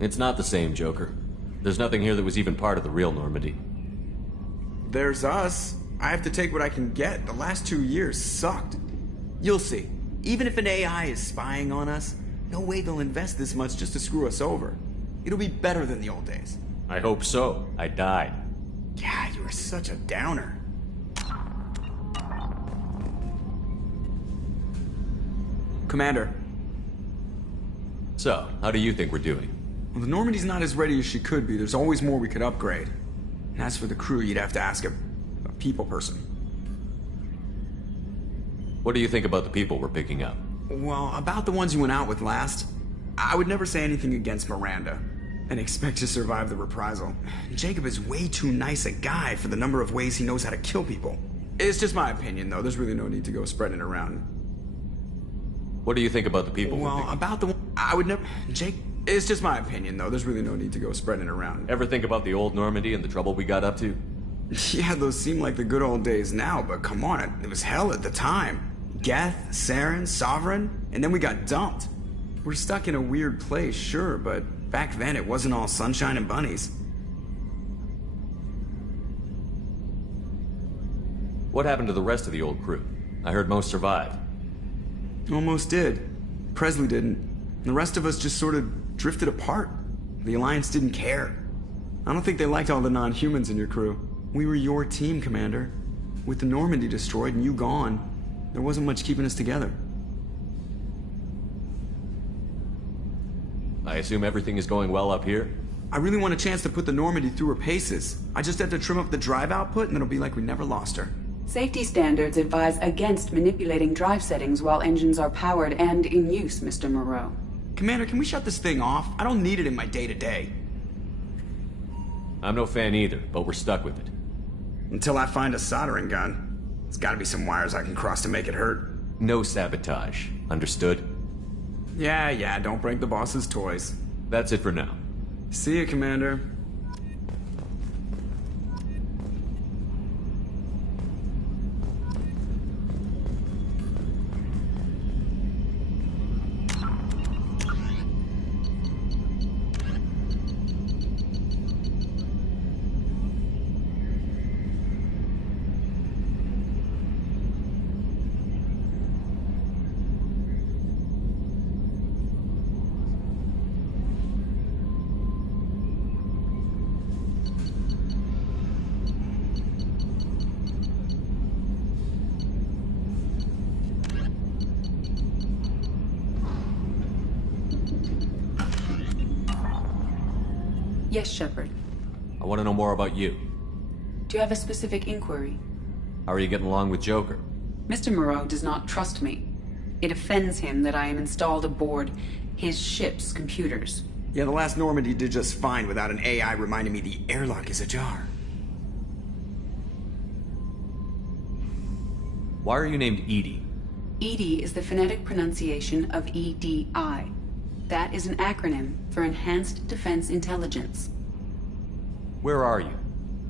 It's not the same, Joker. There's nothing here that was even part of the real Normandy. There's us. I have to take what I can get. The last 2 years sucked. You'll see. Even if an AI is spying on us, no way they'll invest this much just to screw us over. It'll be better than the old days. I hope so. I died. Yeah, you were such a downer. Commander. So, how do you think we're doing? Well, the Normandy's not as ready as she could be. There's always more we could upgrade. And as for the crew, you'd have to ask a people person. What do you think about the people we're picking up? Well, about the ones you went out with last, I would never say anything against Miranda and expect to survive the reprisal. Jacob is way too nice a guy for the number of ways he knows how to kill people. It's just my opinion, though. There's really no need to go spreading it around. What do you think about the people we're Well, picking up? about the one, I would never... It's just my opinion, though. There's really no need to go spreading it around. Ever think about the old Normandy and the trouble we got up to? Yeah, those seem like the good old days now, but come on, it was hell at the time. Geth, Saren, Sovereign, and then we got dumped. We're stuck in a weird place, sure, but back then it wasn't all sunshine and bunnies. What happened to the rest of the old crew? I heard most survived. Almost did. Presley didn't. The rest of us just sort of drifted apart. The Alliance didn't care. I don't think they liked all the non-humans in your crew. We were your team, Commander. With the Normandy destroyed and you gone, there wasn't much keeping us together. I assume everything is going well up here? I really want a chance to put the Normandy through her paces. I just have to trim up the drive output and it'll be like we never lost her. Safety standards advise against manipulating drive settings while engines are powered and in use, Mr. Moreau. Commander, can we shut this thing off? I don't need it in my day-to-day. I'm no fan either, but we're stuck with it. Until I find a soldering gun. There's gotta be some wires I can cross to make it hurt. No sabotage. Understood? Yeah, don't break the boss's toys. That's it for now. See you, Commander. Yes, Shepard. I want to know more about you. Do you have a specific inquiry? How are you getting along with Joker? Mr. Moreau does not trust me. It offends him that I am installed aboard his ship's computers. Yeah, the last Normandy did just fine without an AI reminding me the airlock is ajar. Why are you named Edie? EDI is the phonetic pronunciation of EDI. That is an acronym for Enhanced Defense Intelligence. Where are you?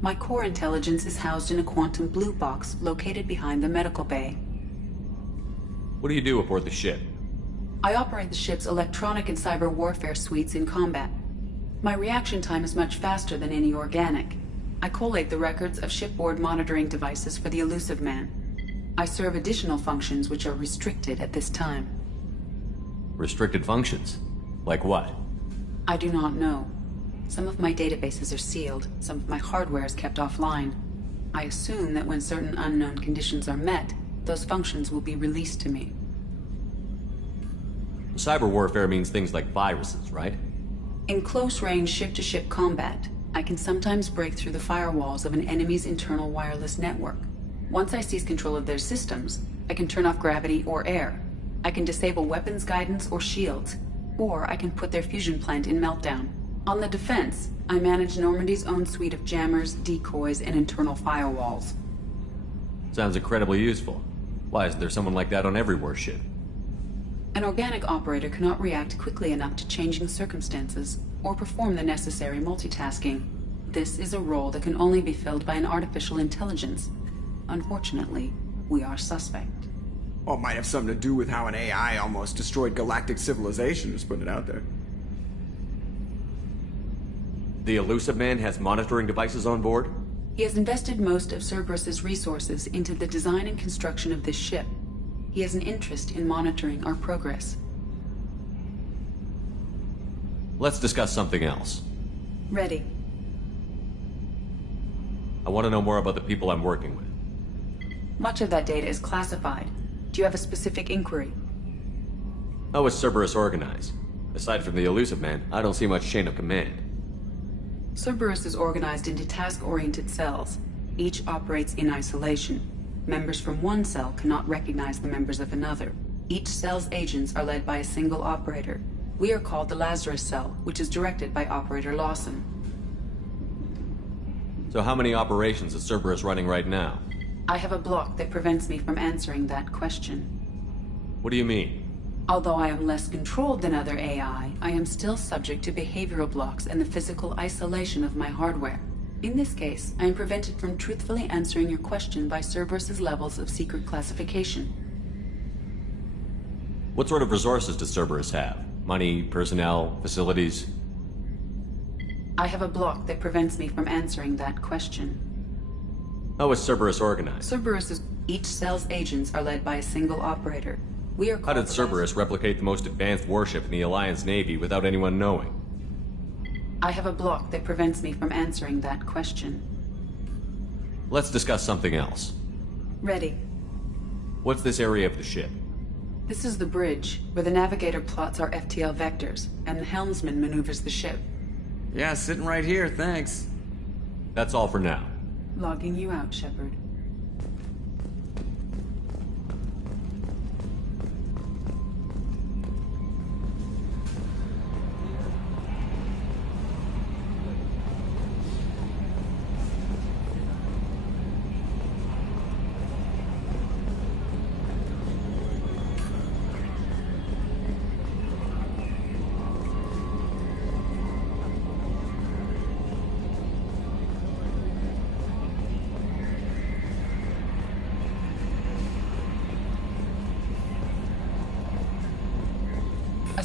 My core intelligence is housed in a quantum blue box located behind the medical bay. What do you do aboard the ship? I operate the ship's electronic and cyber warfare suites in combat. My reaction time is much faster than any organic. I collate the records of shipboard monitoring devices for the Elusive Man. I serve additional functions which are restricted at this time. Restricted functions? Like what? I do not know. Some of my databases are sealed, some of my hardware is kept offline. I assume that when certain unknown conditions are met, those functions will be released to me. Cyber warfare means things like viruses, right? In close-range ship-to-ship combat, I can sometimes break through the firewalls of an enemy's internal wireless network. Once I seize control of their systems, I can turn off gravity or air. I can disable weapons guidance or shields, or I can put their fusion plant in meltdown. On the defense, I manage Normandy's own suite of jammers, decoys, and internal firewalls. Sounds incredibly useful. Why isn't there someone like that on every warship? An organic operator cannot react quickly enough to changing circumstances, or perform the necessary multitasking. This is a role that can only be filled by an artificial intelligence. Unfortunately, we are suspect. Well, it might have something to do with how an AI almost destroyed galactic civilization, just putting it out there. The Elusive Man has monitoring devices on board? He has invested most of Cerberus's resources into the design and construction of this ship. He has an interest in monitoring our progress. Let's discuss something else. Ready. I want to know more about the people I'm working with. Much of that data is classified. Do you have a specific inquiry? How is Cerberus organized? Aside from the Elusive Man, I don't see much chain of command. Cerberus is organized into task-oriented cells. Each operates in isolation. Members from one cell cannot recognize the members of another. Each cell's agents are led by a single operator. We are called the Lazarus Cell, which is directed by Operator Lawson. So how many operations is Cerberus running right now? I have a block that prevents me from answering that question. What do you mean? Although I am less controlled than other AI, I am still subject to behavioral blocks and the physical isolation of my hardware. In this case, I am prevented from truthfully answering your question by Cerberus's levels of secret classification. What sort of resources does Cerberus have? Money, personnel, facilities? I have a block that prevents me from answering that question. How is Cerberus organized? Each cell's agents are led by a single operator. We are How did Cerberus replicate the most advanced warship in the Alliance Navy without anyone knowing? I have a block that prevents me from answering that question. Let's discuss something else. Ready. What's this area of the ship? This is the bridge, where the navigator plots our FTL vectors, and the helmsman maneuvers the ship. Yeah, sitting right here, thanks. That's all for now. Logging you out, Shepard.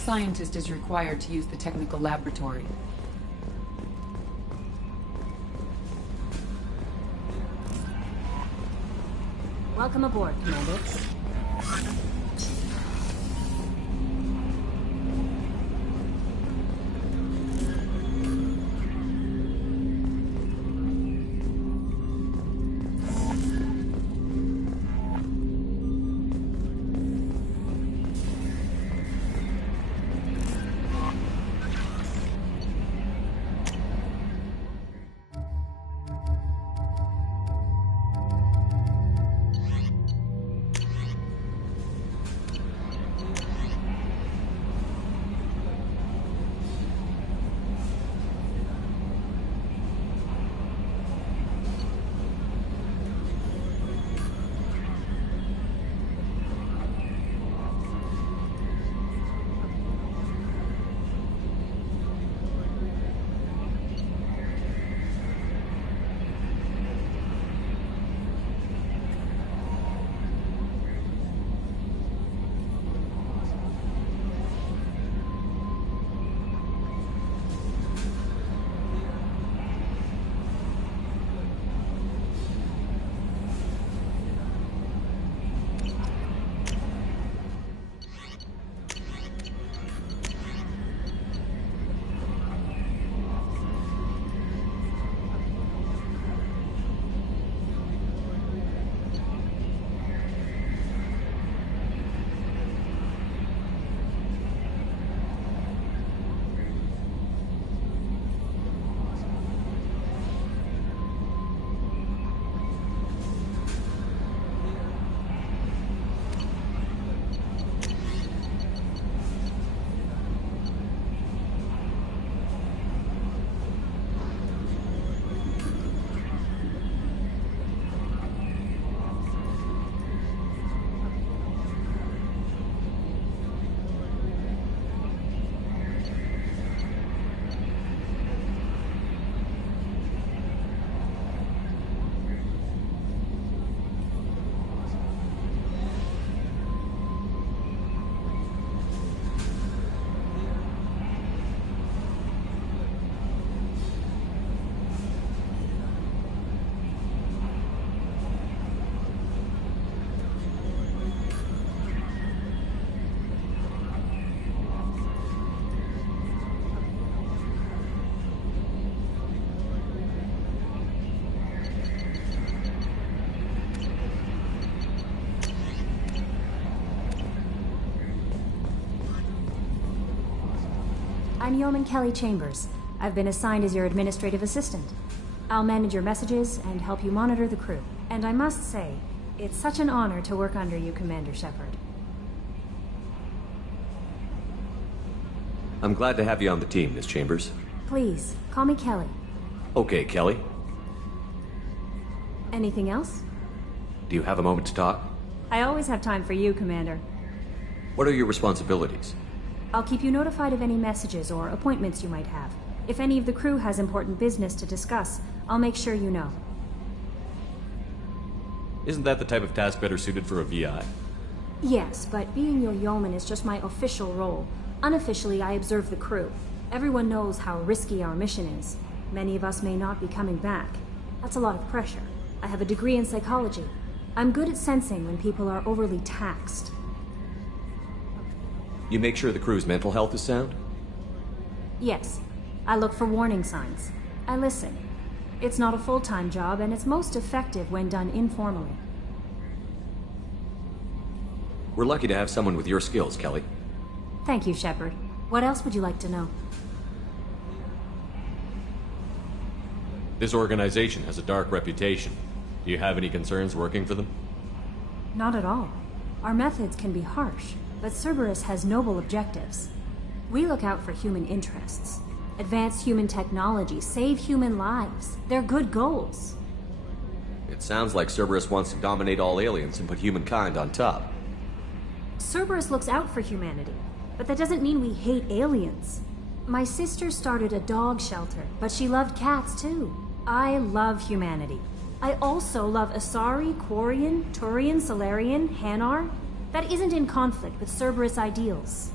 scientist is required to use the technical laboratory. Welcome aboard, Commander. I'm Yeoman Kelly Chambers. I've been assigned as your administrative assistant. I'll manage your messages and help you monitor the crew. And I must say, it's such an honor to work under you, Commander Shepard. I'm glad to have you on the team, Miss Chambers. Please, call me Kelly. Okay, Kelly. Anything else? Do you have a moment to talk? I always have time for you, Commander. What are your responsibilities? I'll keep you notified of any messages or appointments you might have. If any of the crew has important business to discuss, I'll make sure you know. Isn't that the type of task better suited for a VI? Yes, but being your yeoman is just my official role. Unofficially, I observe the crew. Everyone knows how risky our mission is. Many of us may not be coming back. That's a lot of pressure. I have a degree in psychology. I'm good at sensing when people are overly taxed. You make sure the crew's mental health is sound? Yes. I look for warning signs. I listen. It's not a full-time job, and it's most effective when done informally. We're lucky to have someone with your skills, Kelly. Thank you, Shepard. What else would you like to know? This organization has a dark reputation. Do you have any concerns working for them? Not at all. Our methods can be harsh, but Cerberus has noble objectives. We look out for human interests. Advance human technology, save human lives. They're good goals. It sounds like Cerberus wants to dominate all aliens and put humankind on top. Cerberus looks out for humanity, but that doesn't mean we hate aliens. My sister started a dog shelter, but she loved cats too. I love humanity. I also love Asari, Quarian, Turian, Solarian, Hanar. That isn't in conflict with Cerberus ideals.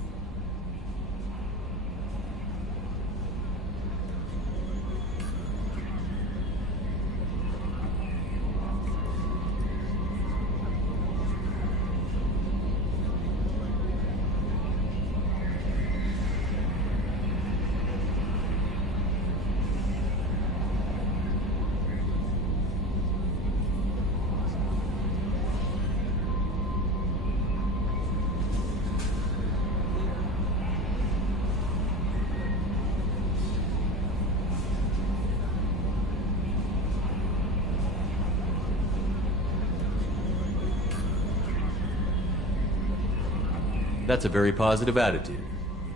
That's a very positive attitude.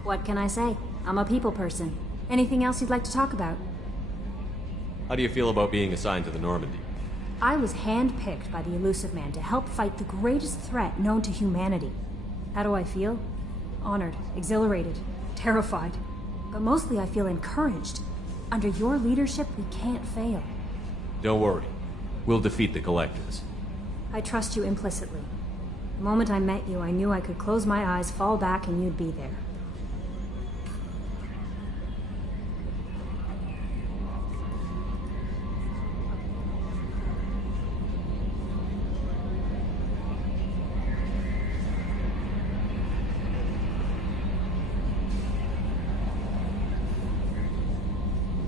What can I say? I'm a people person. Anything else you'd like to talk about? How do you feel about being assigned to the Normandy? I was handpicked by the Elusive Man to help fight the greatest threat known to humanity. How do I feel? Honored, exhilarated, terrified. But mostly I feel encouraged. Under your leadership, we can't fail. Don't worry. We'll defeat the Collectors. I trust you implicitly. The moment I met you, I knew I could close my eyes, fall back, and you'd be there.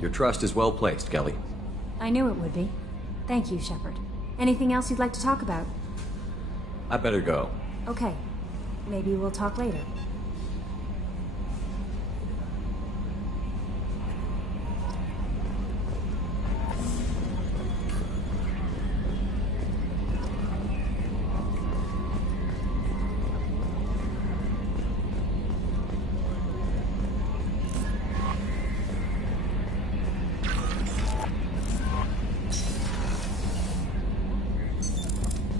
Your trust is well placed, Kelly. I knew it would be. Thank you, Shepard. Anything else you'd like to talk about? I better go. Okay. Maybe we'll talk later.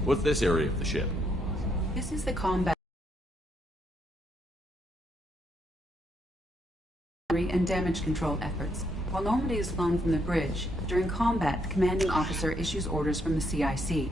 What's this area of the ship? This is the combat and damage control efforts. While Normandy is flown from the bridge, during combat, the commanding officer issues orders from the CIC.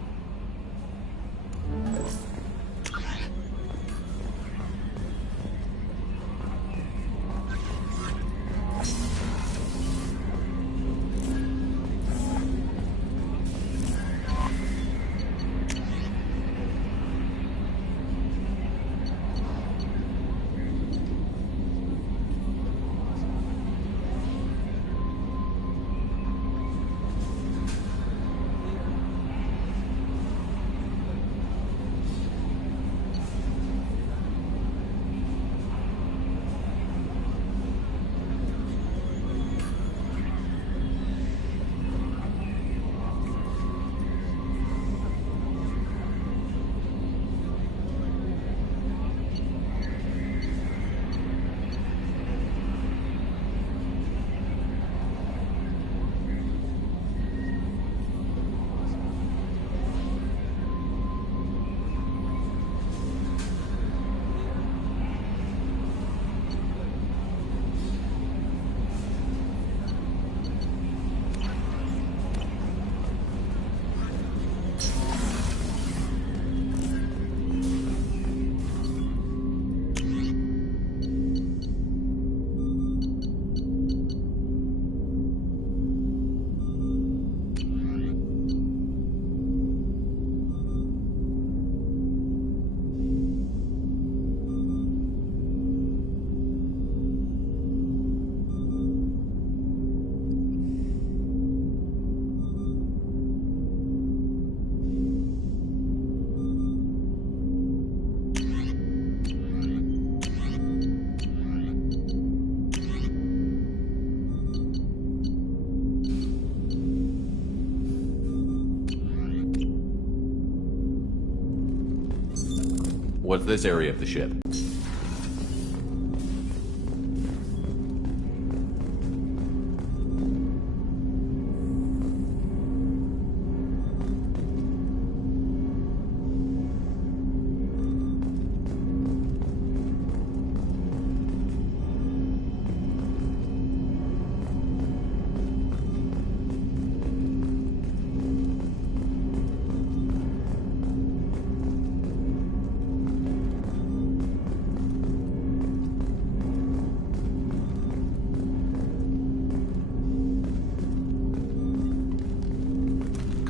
What's this area of the ship?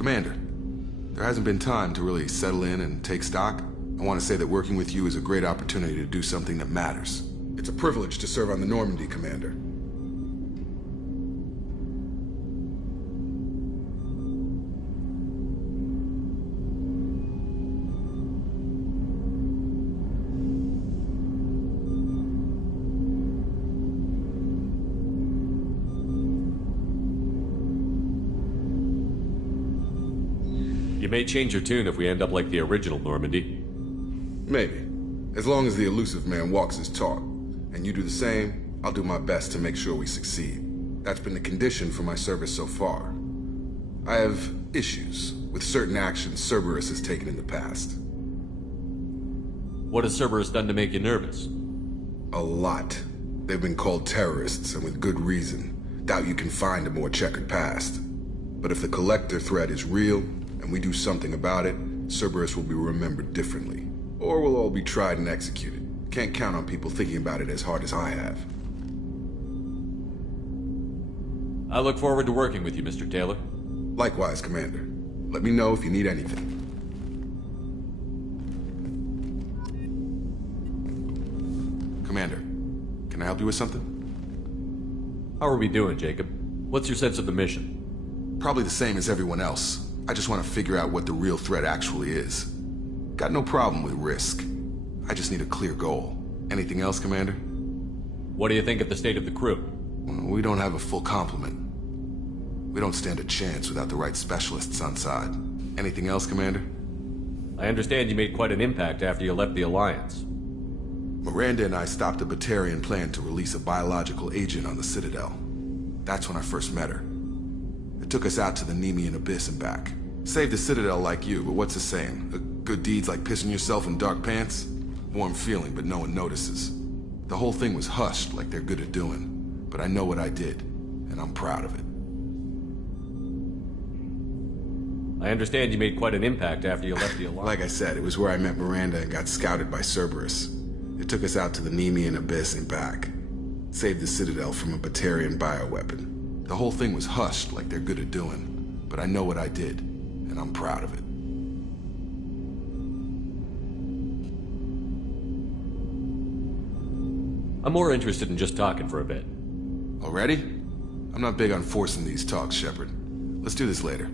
Commander, there hasn't been time to really settle in and take stock. I want to say that working with you is a great opportunity to do something that matters. It's a privilege to serve on the Normandy, Commander. You may change your tune if we end up like the original Normandy. Maybe. As long as the elusive man walks his talk, and you do the same, I'll do my best to make sure we succeed. That's been the condition for my service so far. I have issues with certain actions Cerberus has taken in the past. What has Cerberus done to make you nervous? A lot. They've been called terrorists, and with good reason. Doubt you can find a more checkered past. But if the Collector threat is real, and we do something about it, Cerberus will be remembered differently. Or we'll all be tried and executed. Can't count on people thinking about it as hard as I have. I look forward to working with you, Mr. Taylor. Likewise, Commander. Let me know if you need anything. Commander, can I help you with something? How are we doing, Jacob? What's your sense of the mission? Probably the same as everyone else. I just want to figure out what the real threat actually is. Got no problem with risk. I just need a clear goal. Anything else, Commander? What do you think of the state of the crew? We don't have a full complement. We don't stand a chance without the right specialists on side. Anything else, Commander? I understand you made quite an impact after you left the Alliance. Miranda and I stopped a Batarian plan to release a biological agent on the Citadel. That's when I first met her. It took us out to the Nemean Abyss and back. Saved the Citadel like you, but what's the saying? Good deeds like pissing yourself in dark pants? Warm feeling, but no one notices. The whole thing was hushed like they're good at doing. But I know what I did, and I'm proud of it. I understand you made quite an impact after you left the Alliance. Like I said, it was where I met Miranda and got scouted by Cerberus. It took us out to the Nemean Abyss and back. Saved the Citadel from a Batarian bioweapon. The whole thing was hushed like they're good at doing. But I know what I did, and I'm proud of it. I'm more interested in just talking for a bit. Already? I'm not big on forcing these talks, Shepard. Let's do this later.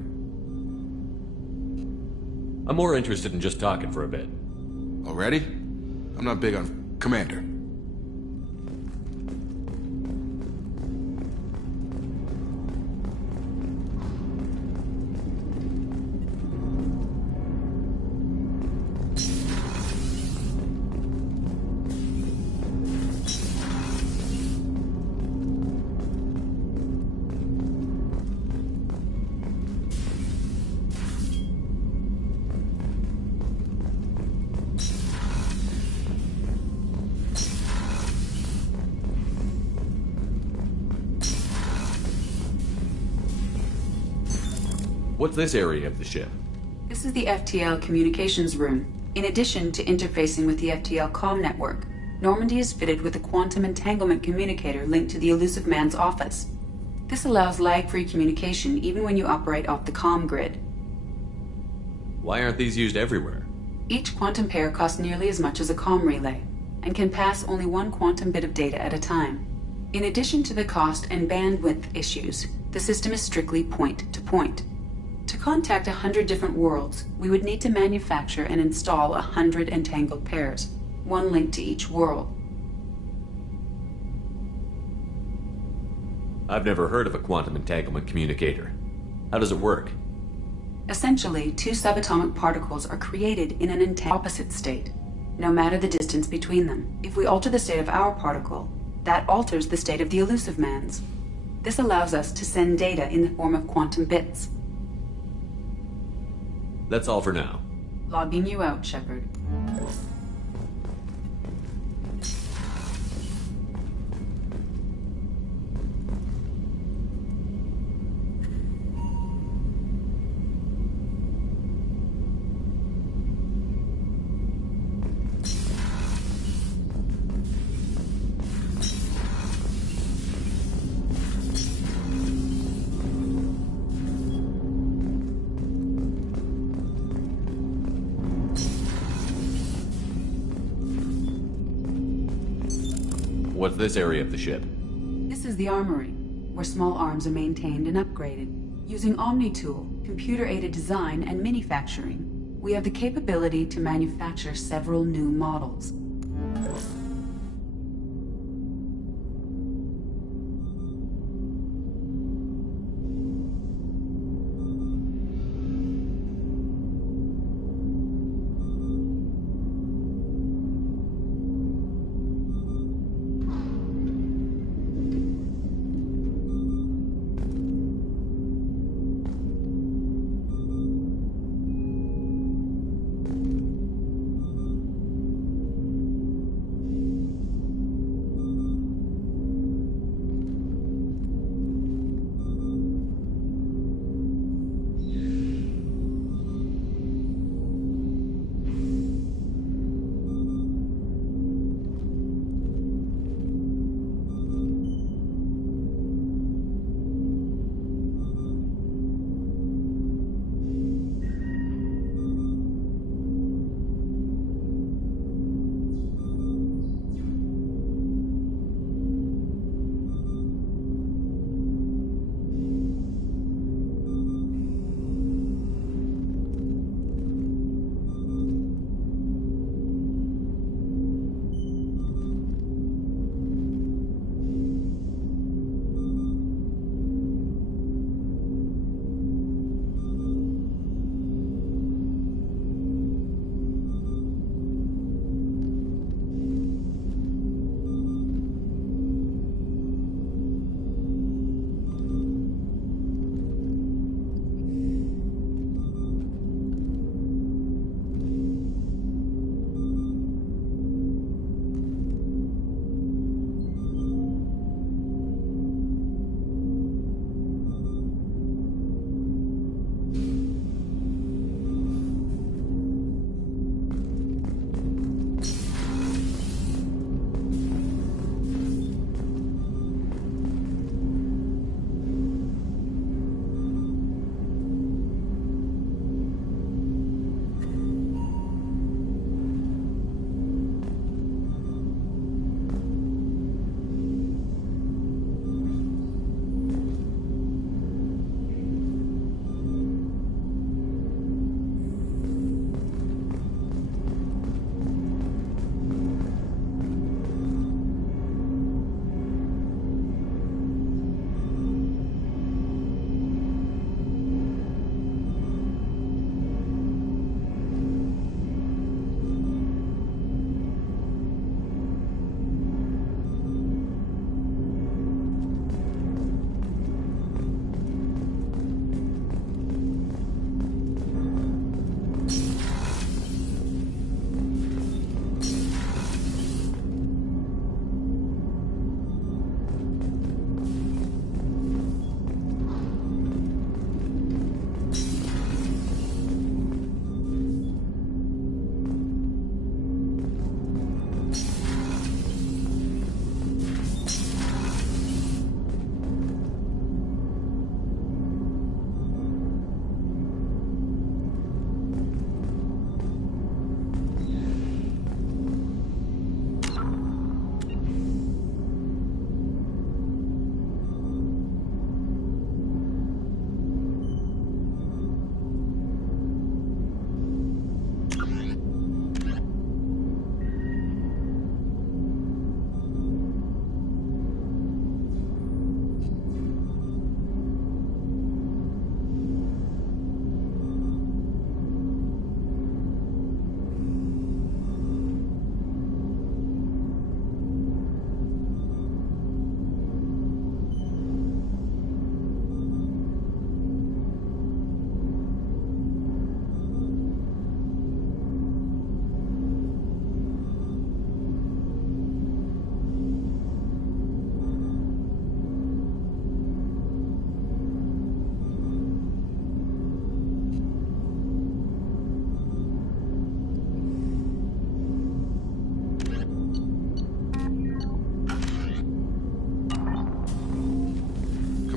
I'm more interested in just talking for a bit. Already? I'm not big on... Commander. What's this area of the ship? This is the FTL communications room. In addition to interfacing with the FTL comm network, Normandy is fitted with a quantum entanglement communicator linked to the elusive man's office. This allows lag-free communication even when you operate off the comm grid. Why aren't these used everywhere? Each quantum pair costs nearly as much as a comm relay, and can pass only one quantum bit of data at a time. In addition to the cost and bandwidth issues, the system is strictly point-to-point. To contact 100 different worlds, we would need to manufacture and install 100 entangled pairs, one link to each world. I've never heard of a quantum entanglement communicator. How does it work? Essentially, two subatomic particles are created in an opposite state, no matter the distance between them. If we alter the state of our particle, that alters the state of the elusive man's. This allows us to send data in the form of quantum bits. That's all for now. Logging you out, Shepard. What's this area of the ship? This is the armory, where small arms are maintained and upgraded. Using Omni-Tool, computer-aided design, and manufacturing, we have the capability to manufacture several new models.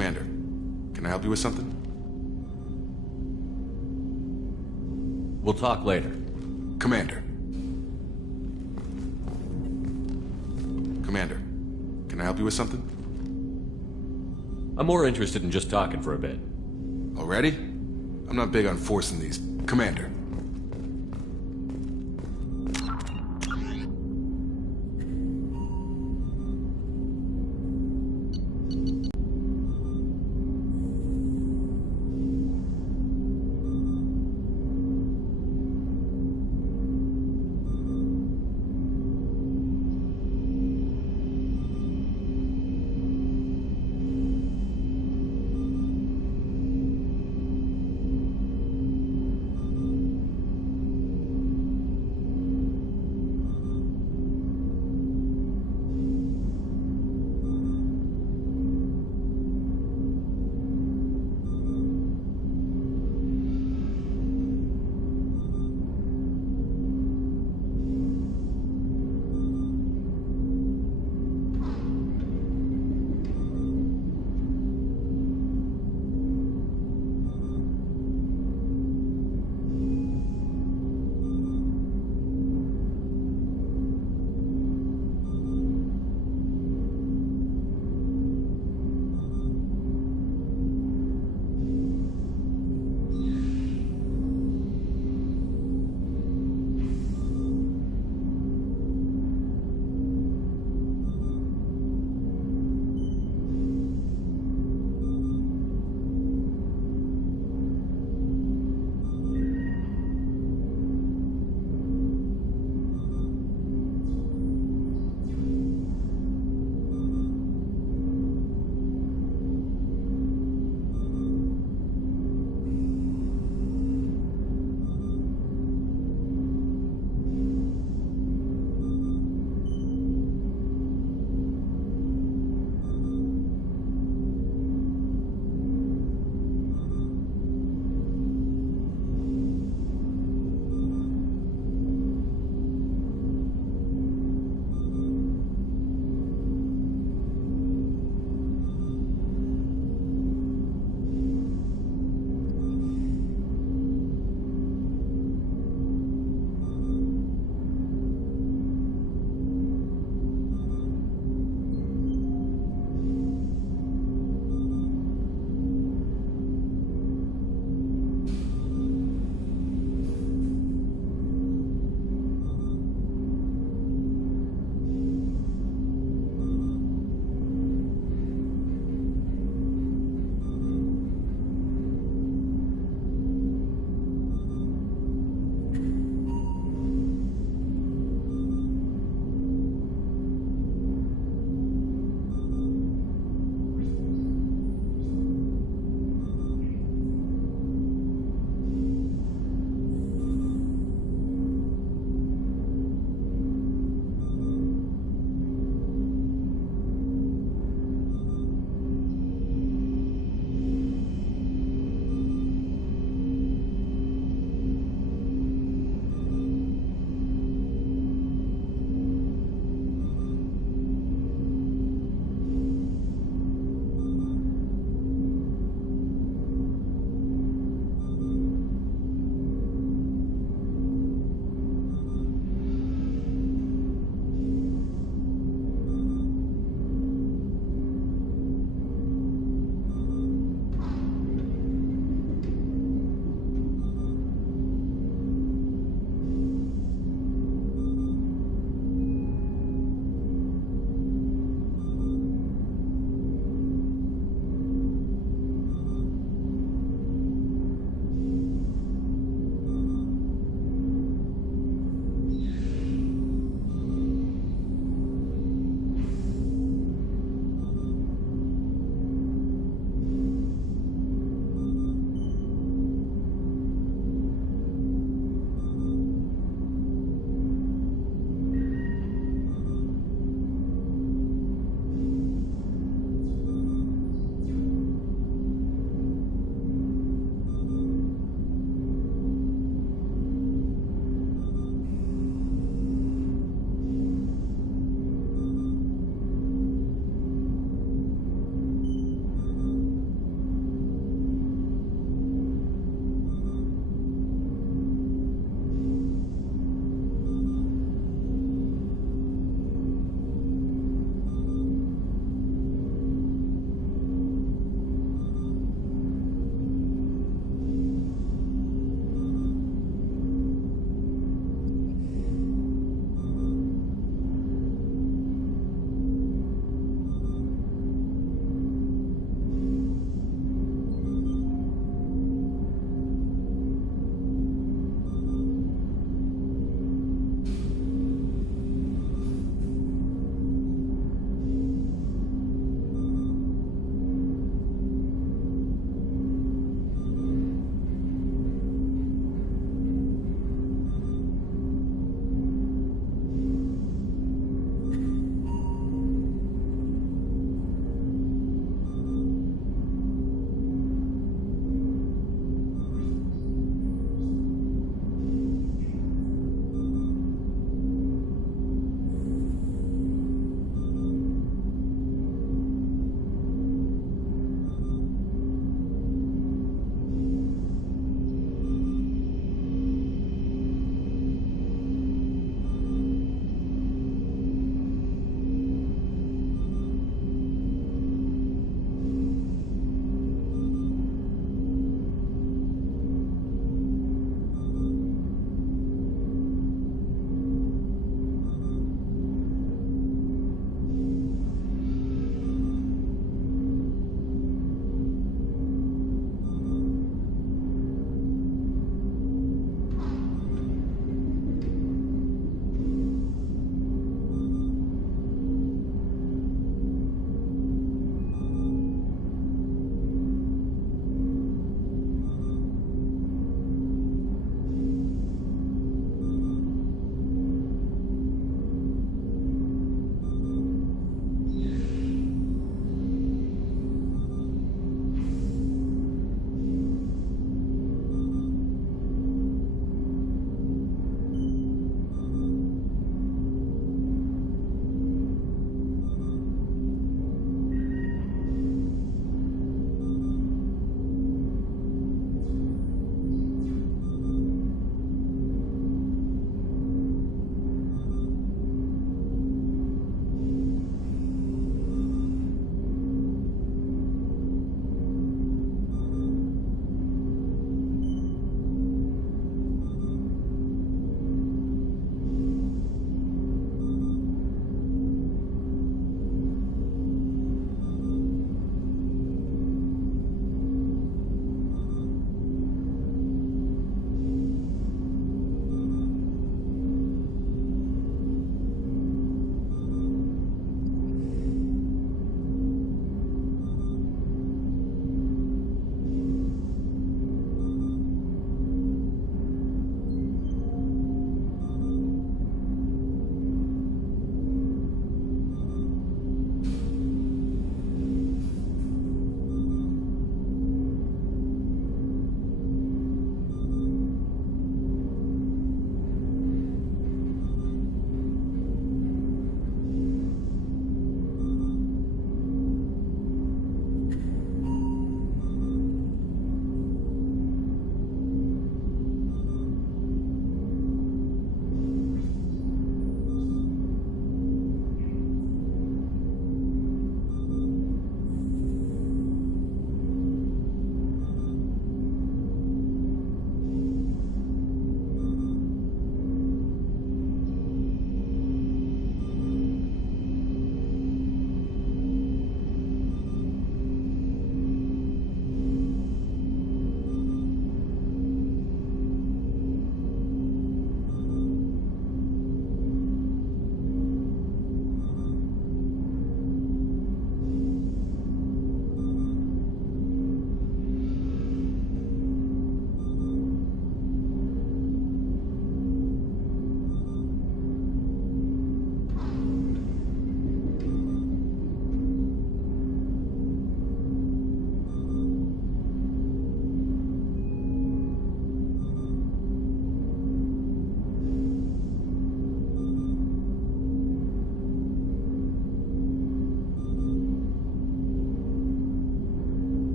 Commander, can I help you with something? We'll talk later. Commander. Commander, can I help you with something? I'm more interested in just talking for a bit. Already? I'm not big on forcing these. Commander.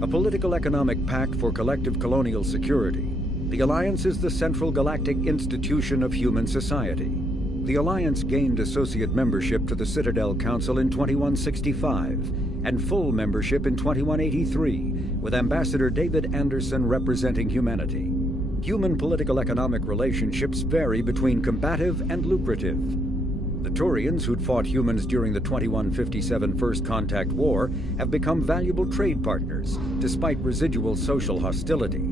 A political economic pact for collective colonial security, the Alliance is the central galactic institution of human society. The Alliance gained associate membership to the Citadel Council in 2165 and full membership in 2183, with Ambassador David Anderson representing humanity. Human political economic relationships vary between combative and lucrative. The Turians who'd fought humans during the 2157 First Contact War have become valuable trade partners, despite residual social hostility.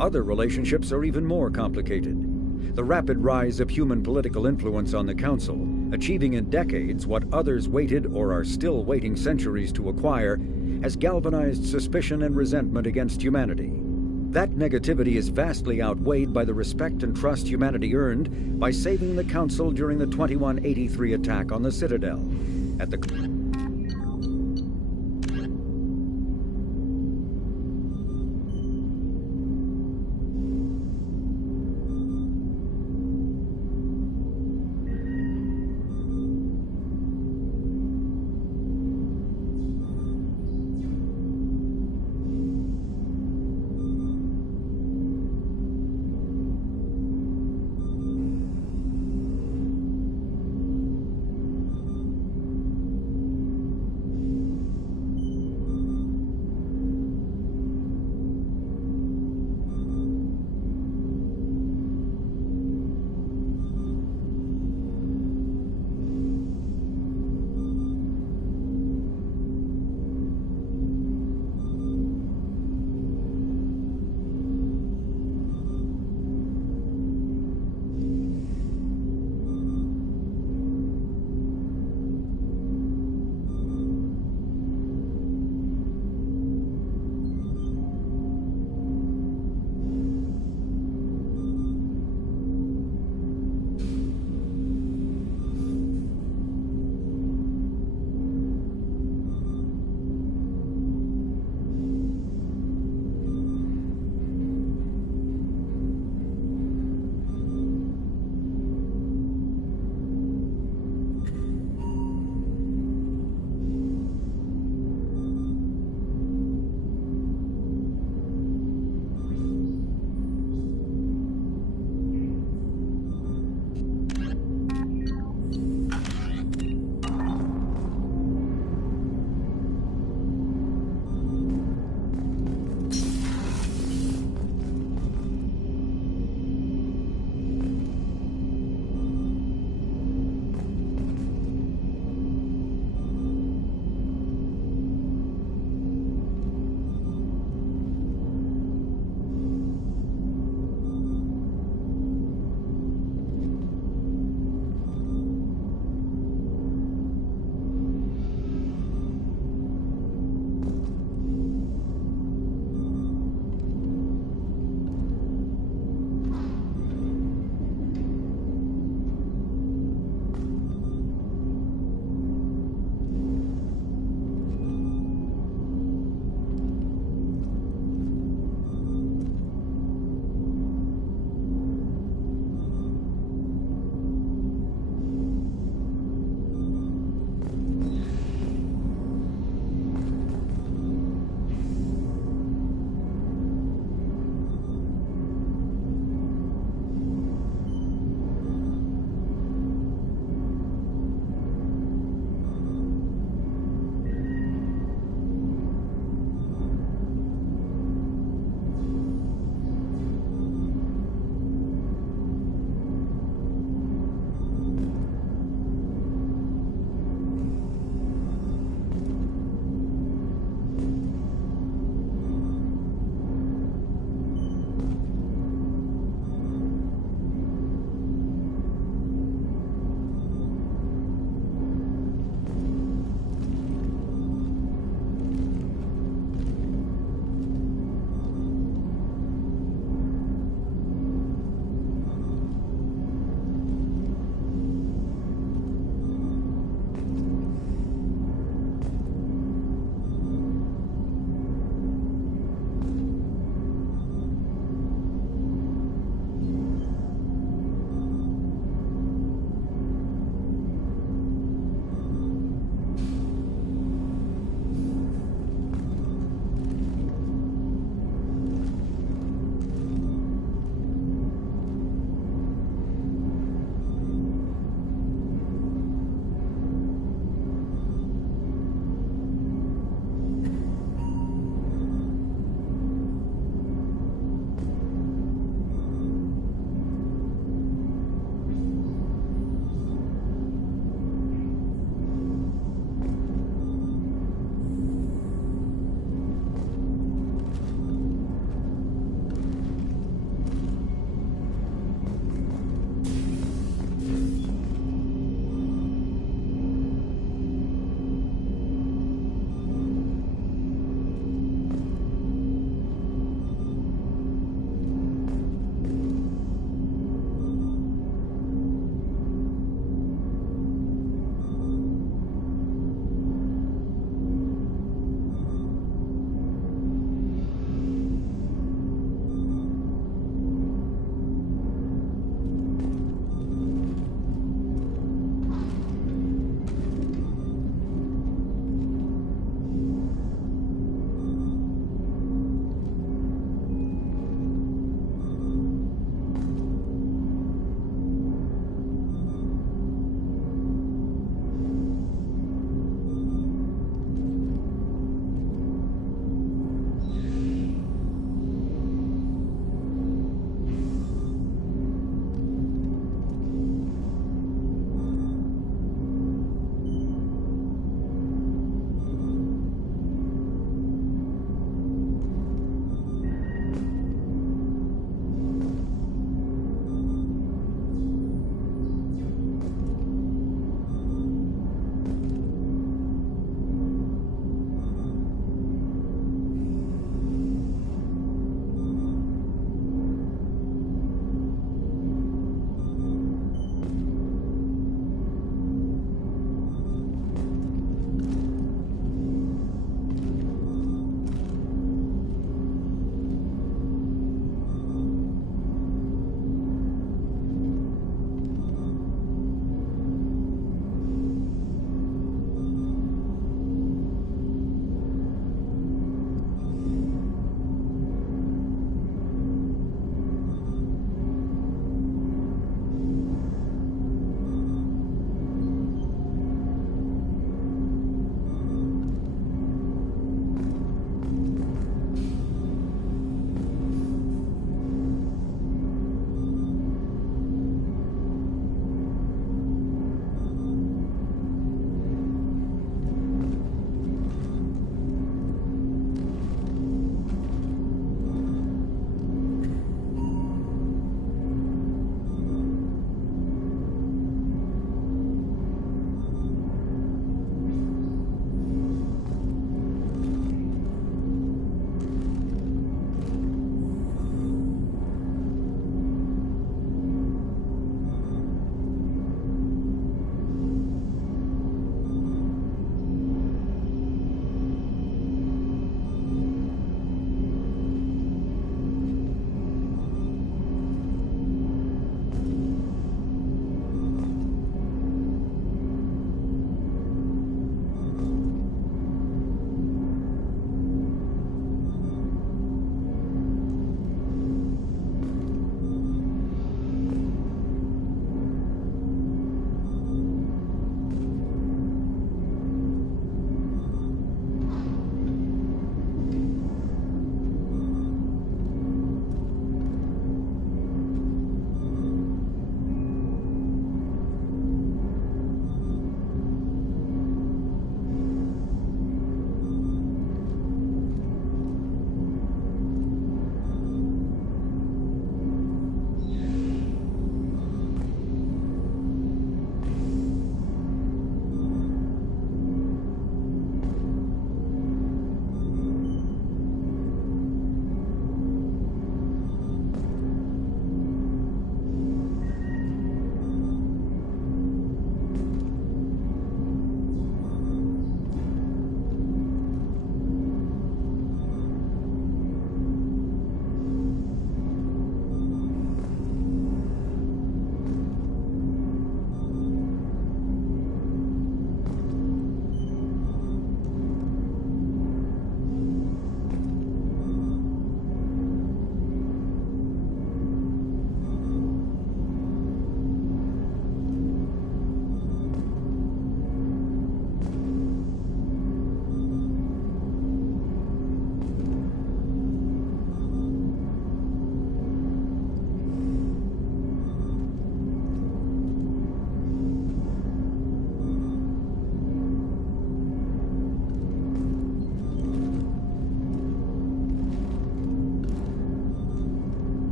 Other relationships are even more complicated. The rapid rise of human political influence on the Council, achieving in decades what others waited or are still waiting centuries to acquire, has galvanized suspicion and resentment against humanity. That negativity is vastly outweighed by the respect and trust humanity earned by saving the Council during the 2183 attack on the Citadel. At the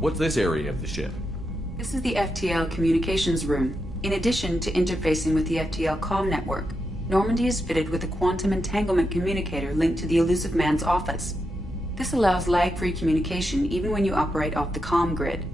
What's this area of the ship? This is the FTL communications room. In addition to interfacing with the FTL comm network, Normandy is fitted with a quantum entanglement communicator linked to the Elusive Man's office. This allows lag-free communication even when you operate off the comm grid.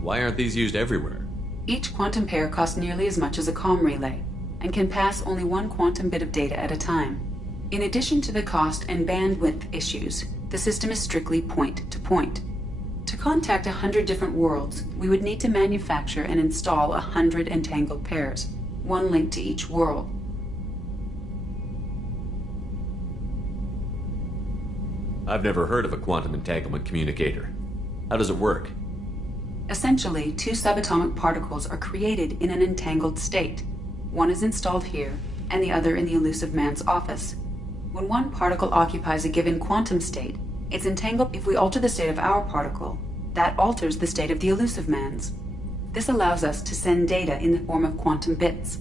Why aren't these used everywhere? Each quantum pair costs nearly as much as a comm relay, and can pass only one quantum bit of data at a time. In addition to the cost and bandwidth issues, the system is strictly point-to-point. To contact 100 different worlds, we would need to manufacture and install 100 entangled pairs, one link to each world. I've never heard of a quantum entanglement communicator. How does it work? Essentially, two subatomic particles are created in an entangled state. One is installed here, and the other in the Elusive Man's office. When one particle occupies a given quantum state, it's entangled. If we alter the state of our particle, that alters the state of the Elusive Man's. This allows us to send data in the form of quantum bits.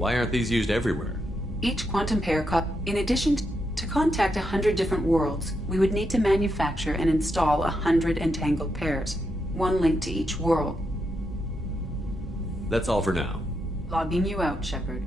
Why aren't these used everywhere? Each quantum pair in addition to contact 100 different worlds, we would need to manufacture and install 100 entangled pairs, one link to each world. That's all for now. Logging you out, Shepard.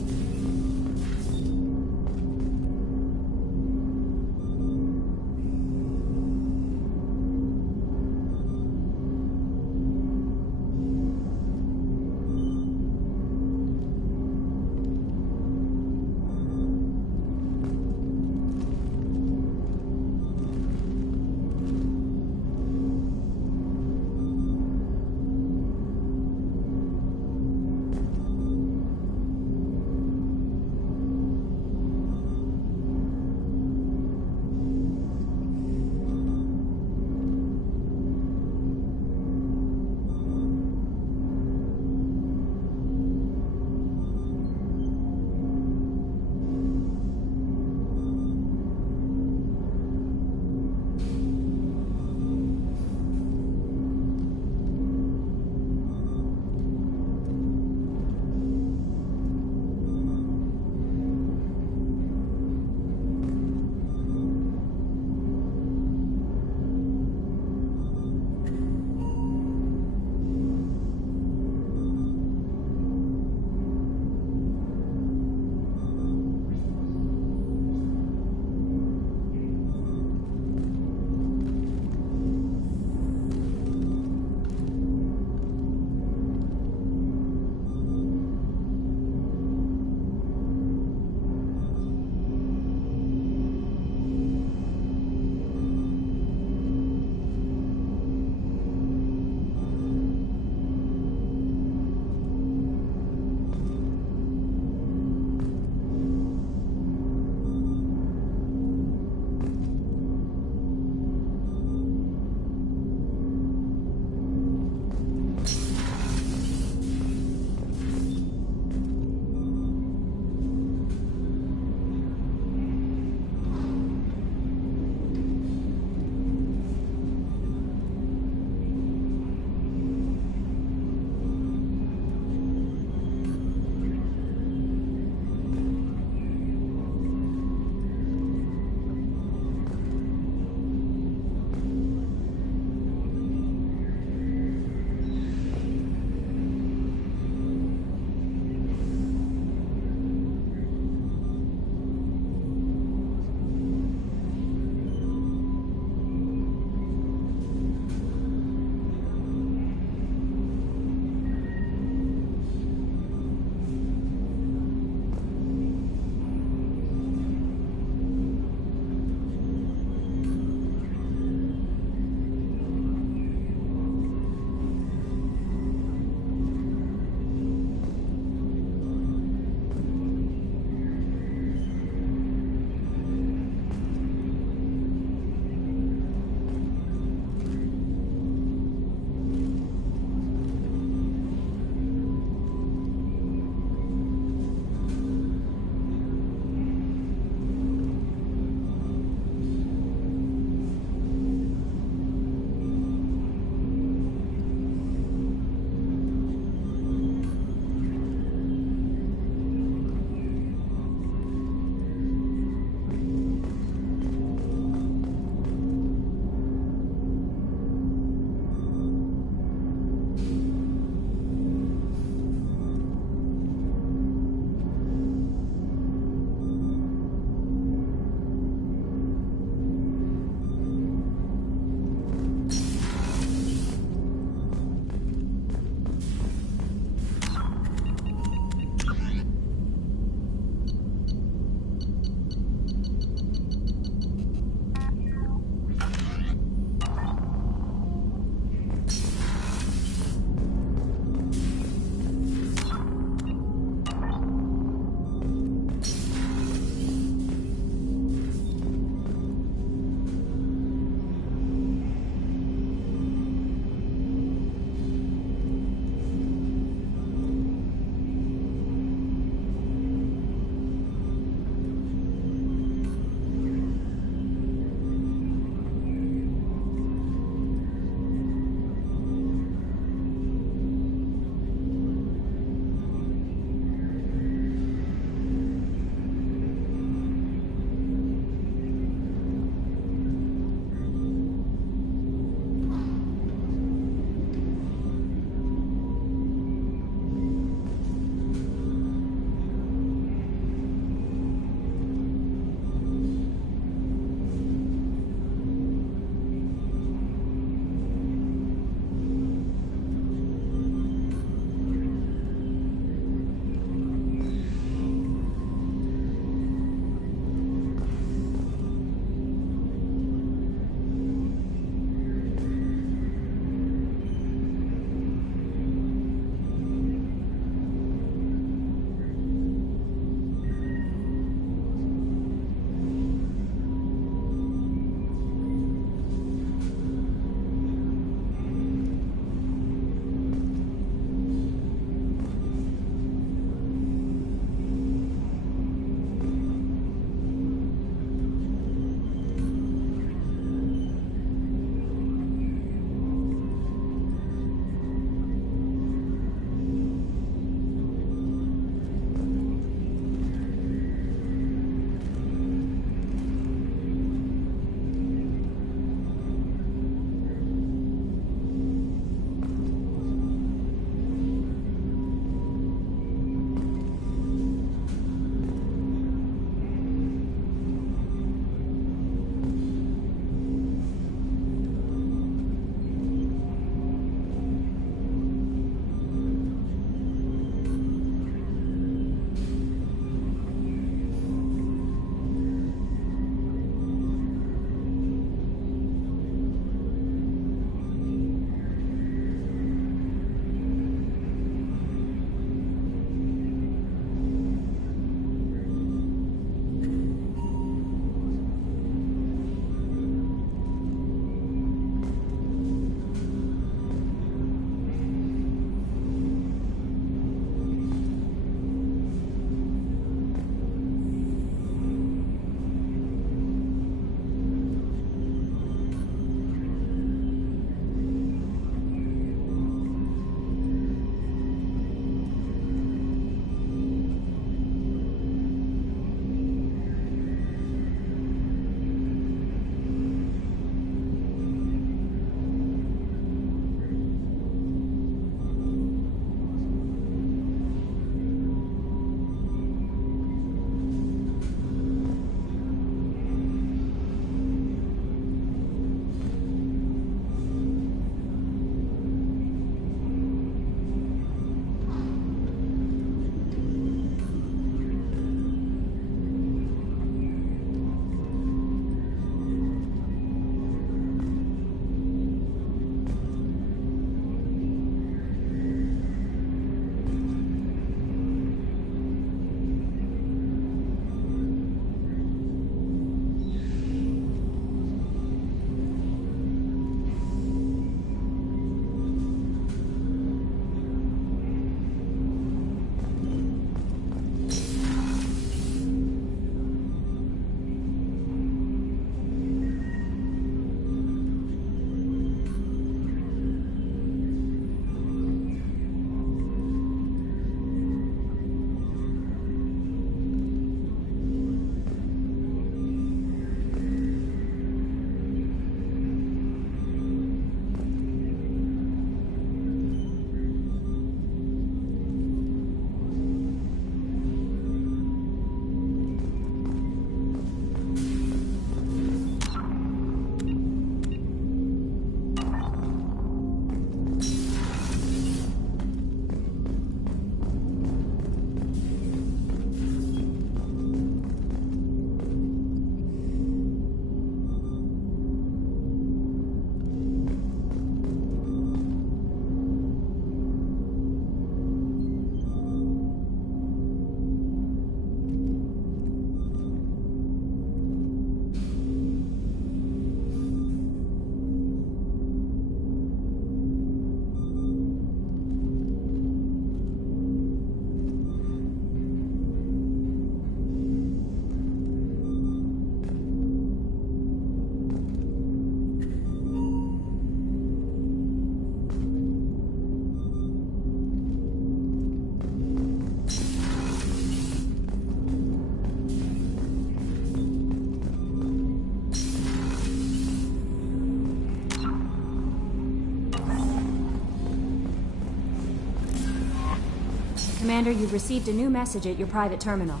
Commander, you've received a new message at your private terminal.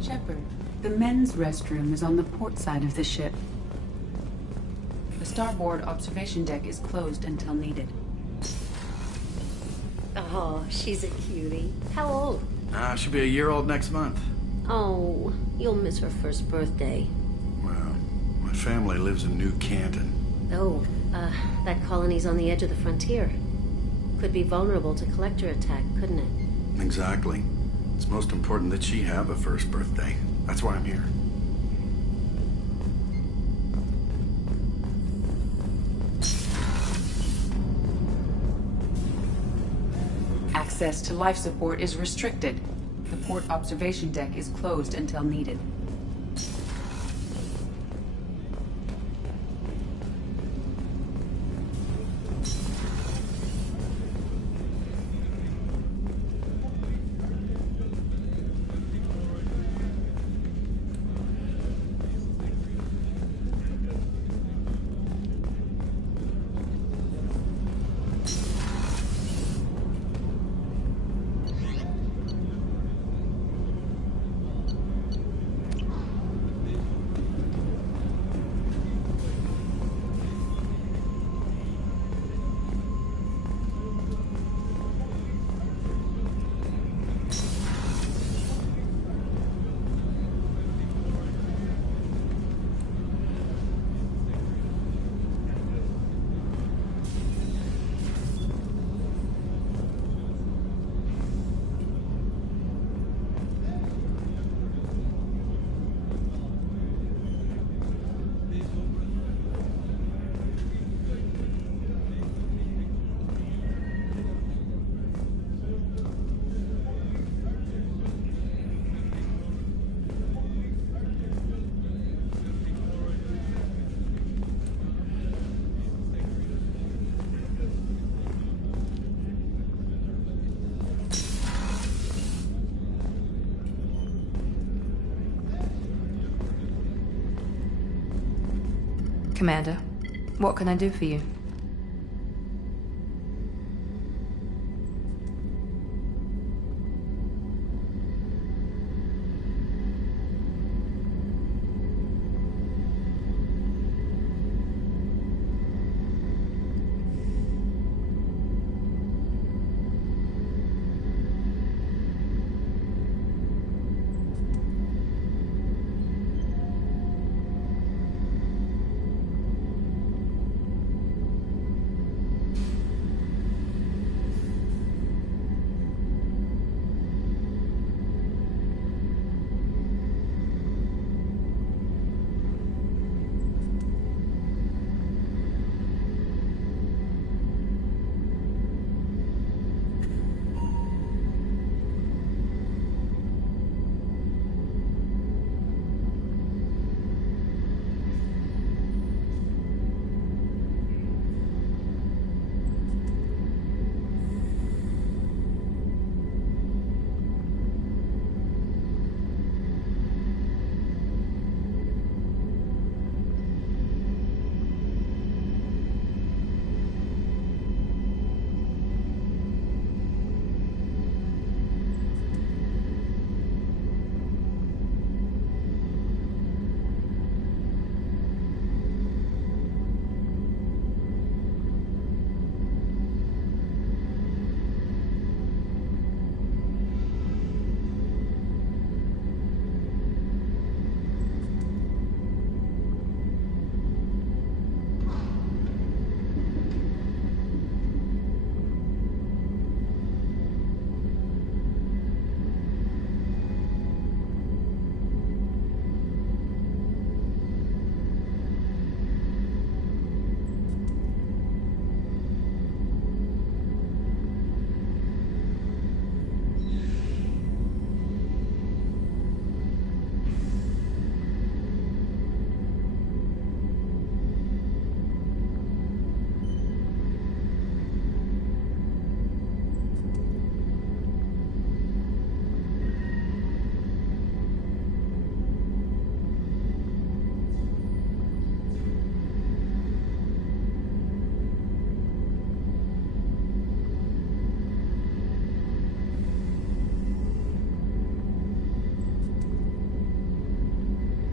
Shepard, the men's restroom is on the port side of the ship. The starboard observation deck is closed until needed. Oh, she's a cutie. How old? She'll be a year old next month. Oh, you'll miss her first birthday. Well, my family lives in New Canton. Oh, that colony's on the edge of the frontier. Could be vulnerable to collector attack, couldn't it? Exactly. It's most important that she have a first birthday. That's why I'm here. Access to life support is restricted. The port observation deck is closed until needed. Commander, what can I do for you?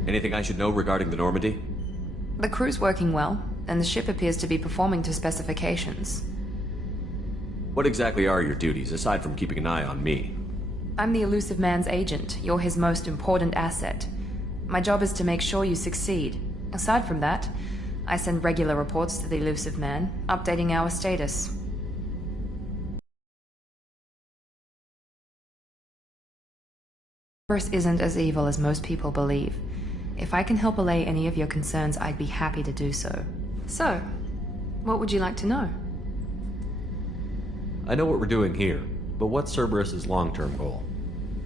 Anything I should know regarding the Normandy? The crew's working well, and the ship appears to be performing to specifications. What exactly are your duties, aside from keeping an eye on me? I'm the Elusive Man's agent. You're his most important asset. My job is to make sure you succeed. Aside from that, I send regular reports to the Elusive Man, updating our status. Cerberus isn't as evil as most people believe. If I can help allay any of your concerns, I'd be happy to do so. So, what would you like to know? I know what we're doing here, but what's Cerberus's long-term goal?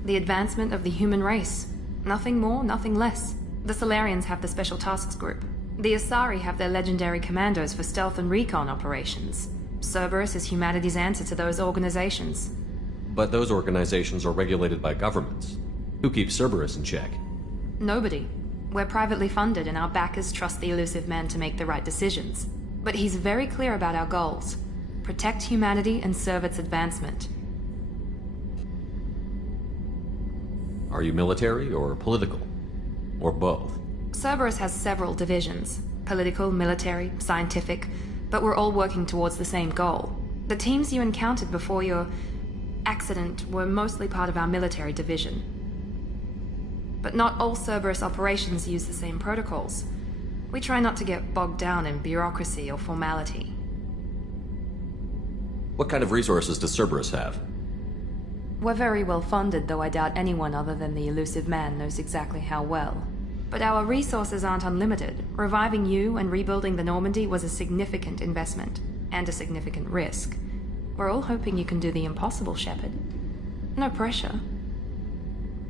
The advancement of the human race. Nothing more, nothing less. The Solarians have the Special Tasks Group. The Asari have their legendary commandos for stealth and recon operations. Cerberus is humanity's answer to those organizations. But those organizations are regulated by governments. Who keeps Cerberus in check? Nobody. We're privately funded and our backers trust the Elusive Man to make the right decisions. But he's very clear about our goals. Protect humanity and serve its advancement. Are you military or political? Or both? Cerberus has several divisions. Political, military, scientific, but we're all working towards the same goal. The teams you encountered before your accident were mostly part of our military division. But not all Cerberus operations use the same protocols. We try not to get bogged down in bureaucracy or formality. What kind of resources does Cerberus have? We're very well funded, though I doubt anyone other than the Elusive Man knows exactly how well. But our resources aren't unlimited. Reviving you and rebuilding the Normandy was a significant investment, and a significant risk. We're all hoping you can do the impossible, Shepard. No pressure.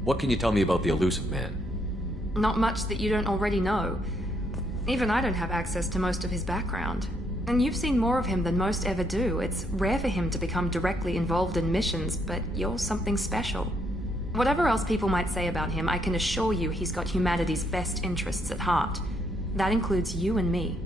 What can you tell me about the Elusive Man? Not much that you don't already know. Even I don't have access to most of his background. And you've seen more of him than most ever do. It's rare for him to become directly involved in missions, but you're something special. Whatever else people might say about him, I can assure you he's got humanity's best interests at heart. That includes you and me.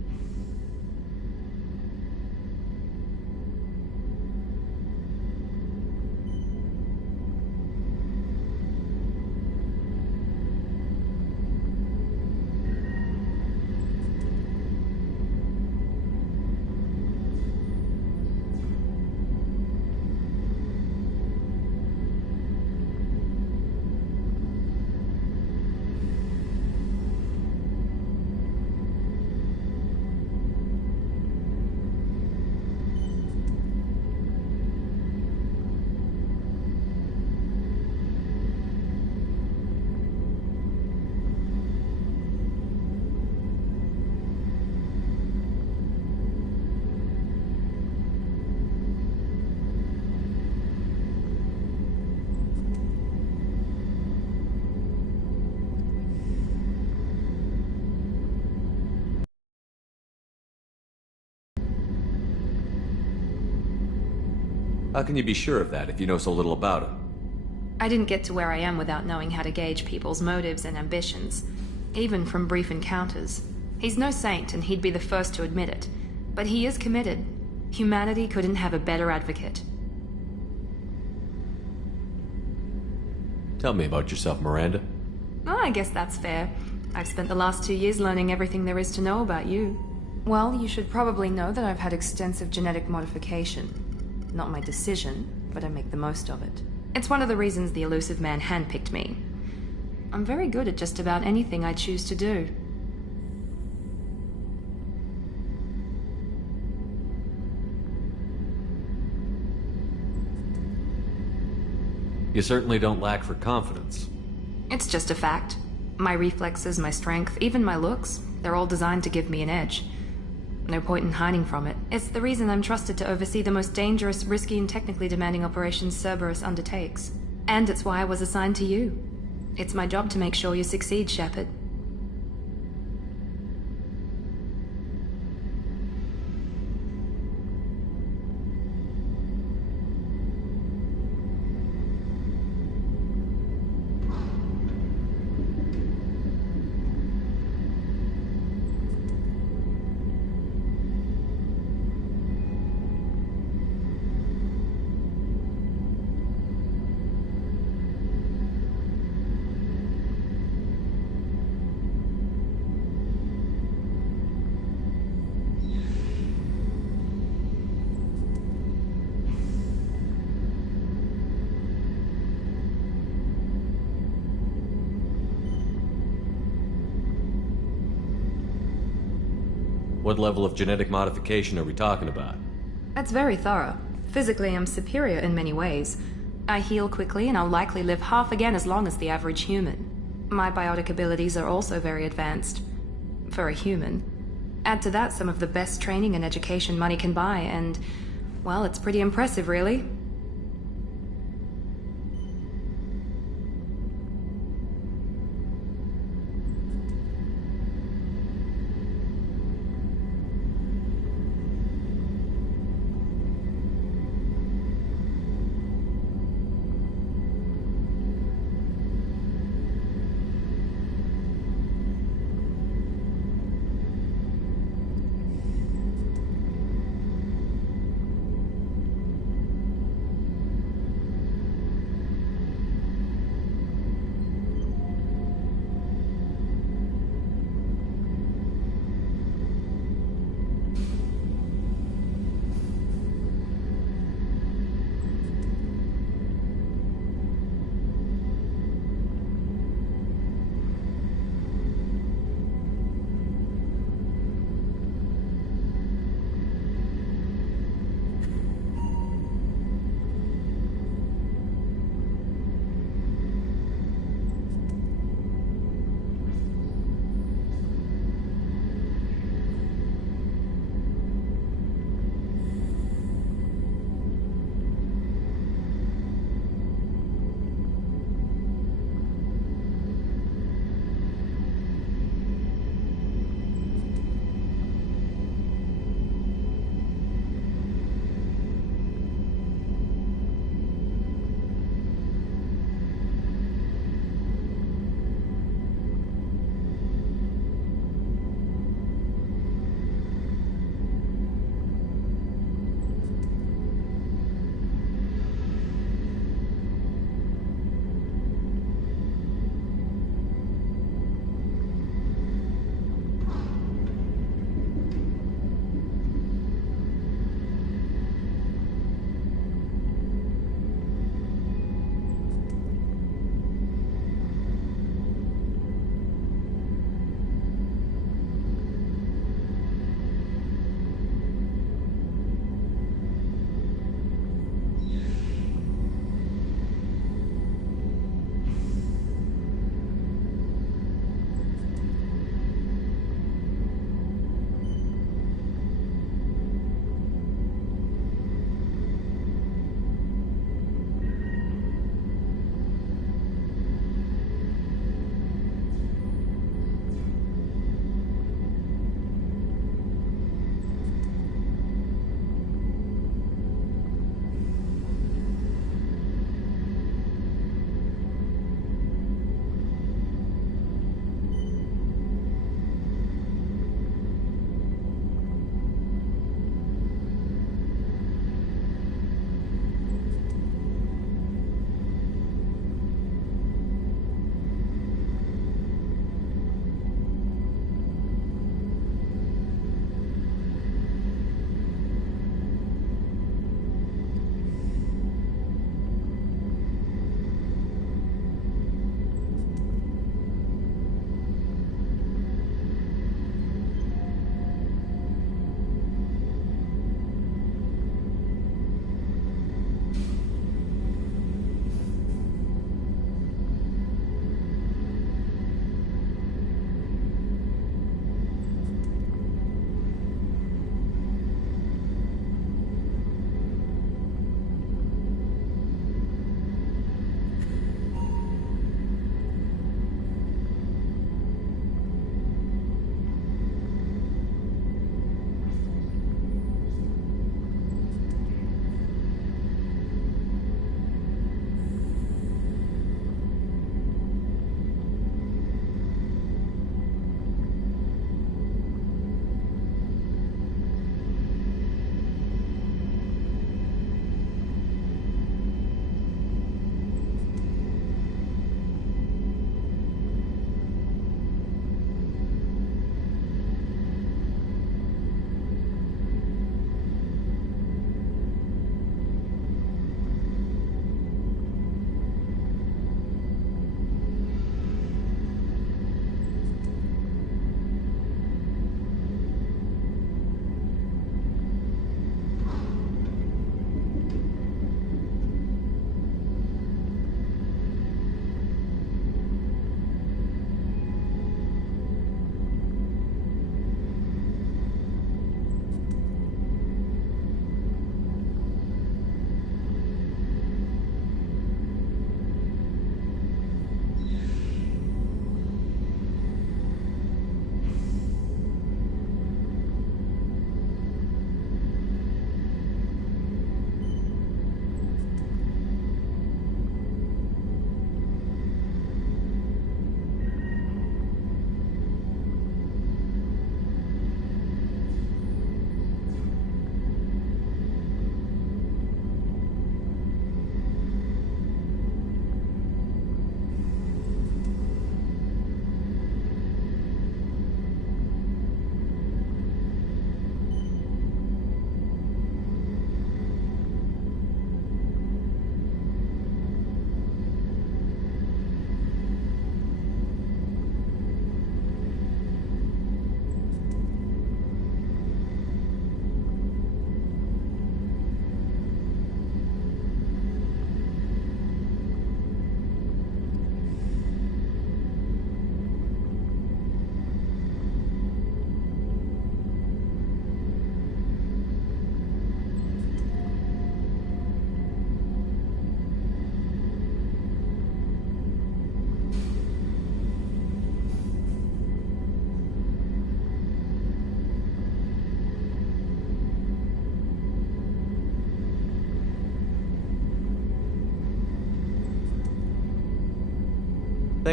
How can you be sure of that if you know so little about him? I didn't get to where I am without knowing how to gauge people's motives and ambitions, even from brief encounters. He's no saint, and he'd be the first to admit it. But he is committed. Humanity couldn't have a better advocate. Tell me about yourself, Miranda. Oh, I guess that's fair. I've spent the last 2 years learning everything there is to know about you. Well, you should probably know that I've had extensive genetic modification. Not my decision, but I make the most of it. It's one of the reasons the elusive man handpicked me. I'm very good at just about anything I choose to do. You certainly don't lack for confidence. It's just a fact. My reflexes, my strength, even my looks, they're all designed to give me an edge. No point in hiding from it. It's the reason I'm trusted to oversee the most dangerous, risky, and technically demanding operations Cerberus undertakes. And it's why I was assigned to you. It's my job to make sure you succeed, Shepard. What level of genetic modification are we talking about? That's very thorough. Physically, I'm superior in many ways. I heal quickly, and I'll likely live half again as long as the average human. My biotic abilities are also very advanced. For a human. Add to that some of the best training and education money can buy, and, well, it's pretty impressive, really.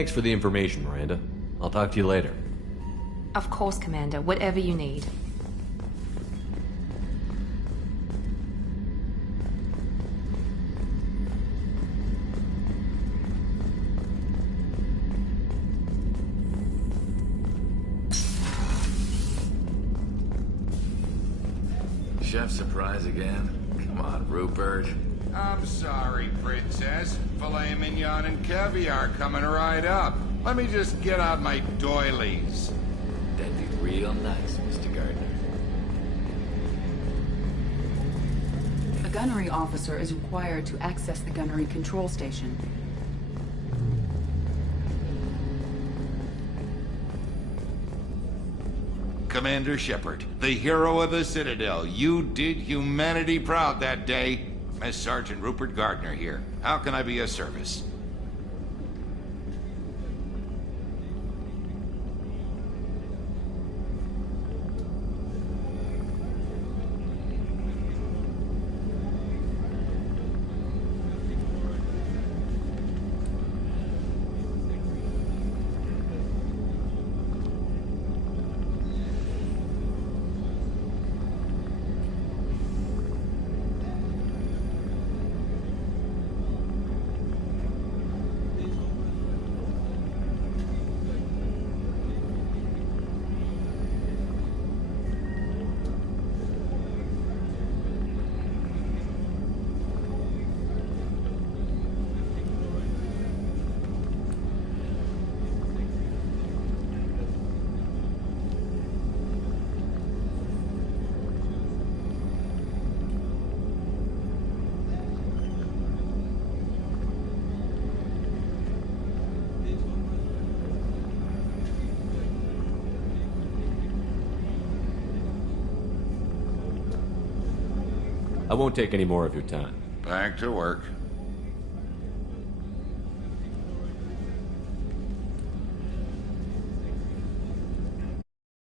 Thanks for the information, Miranda. I'll talk to you later. Of course, Commander. Whatever you need. Chef surprise again? Come on, Rupert. I'm sorry, Princess. Filet mignon and caviar coming right up. Let me just get out my doilies. That'd be real nice, Mr. Gardner. A gunnery officer is required to access the gunnery control station. Commander Shepard, the hero of the Citadel. You did humanity proud that day. Master Sergeant Rupert Gardner here. How can I be of service? I won't take any more of your time. Back to work.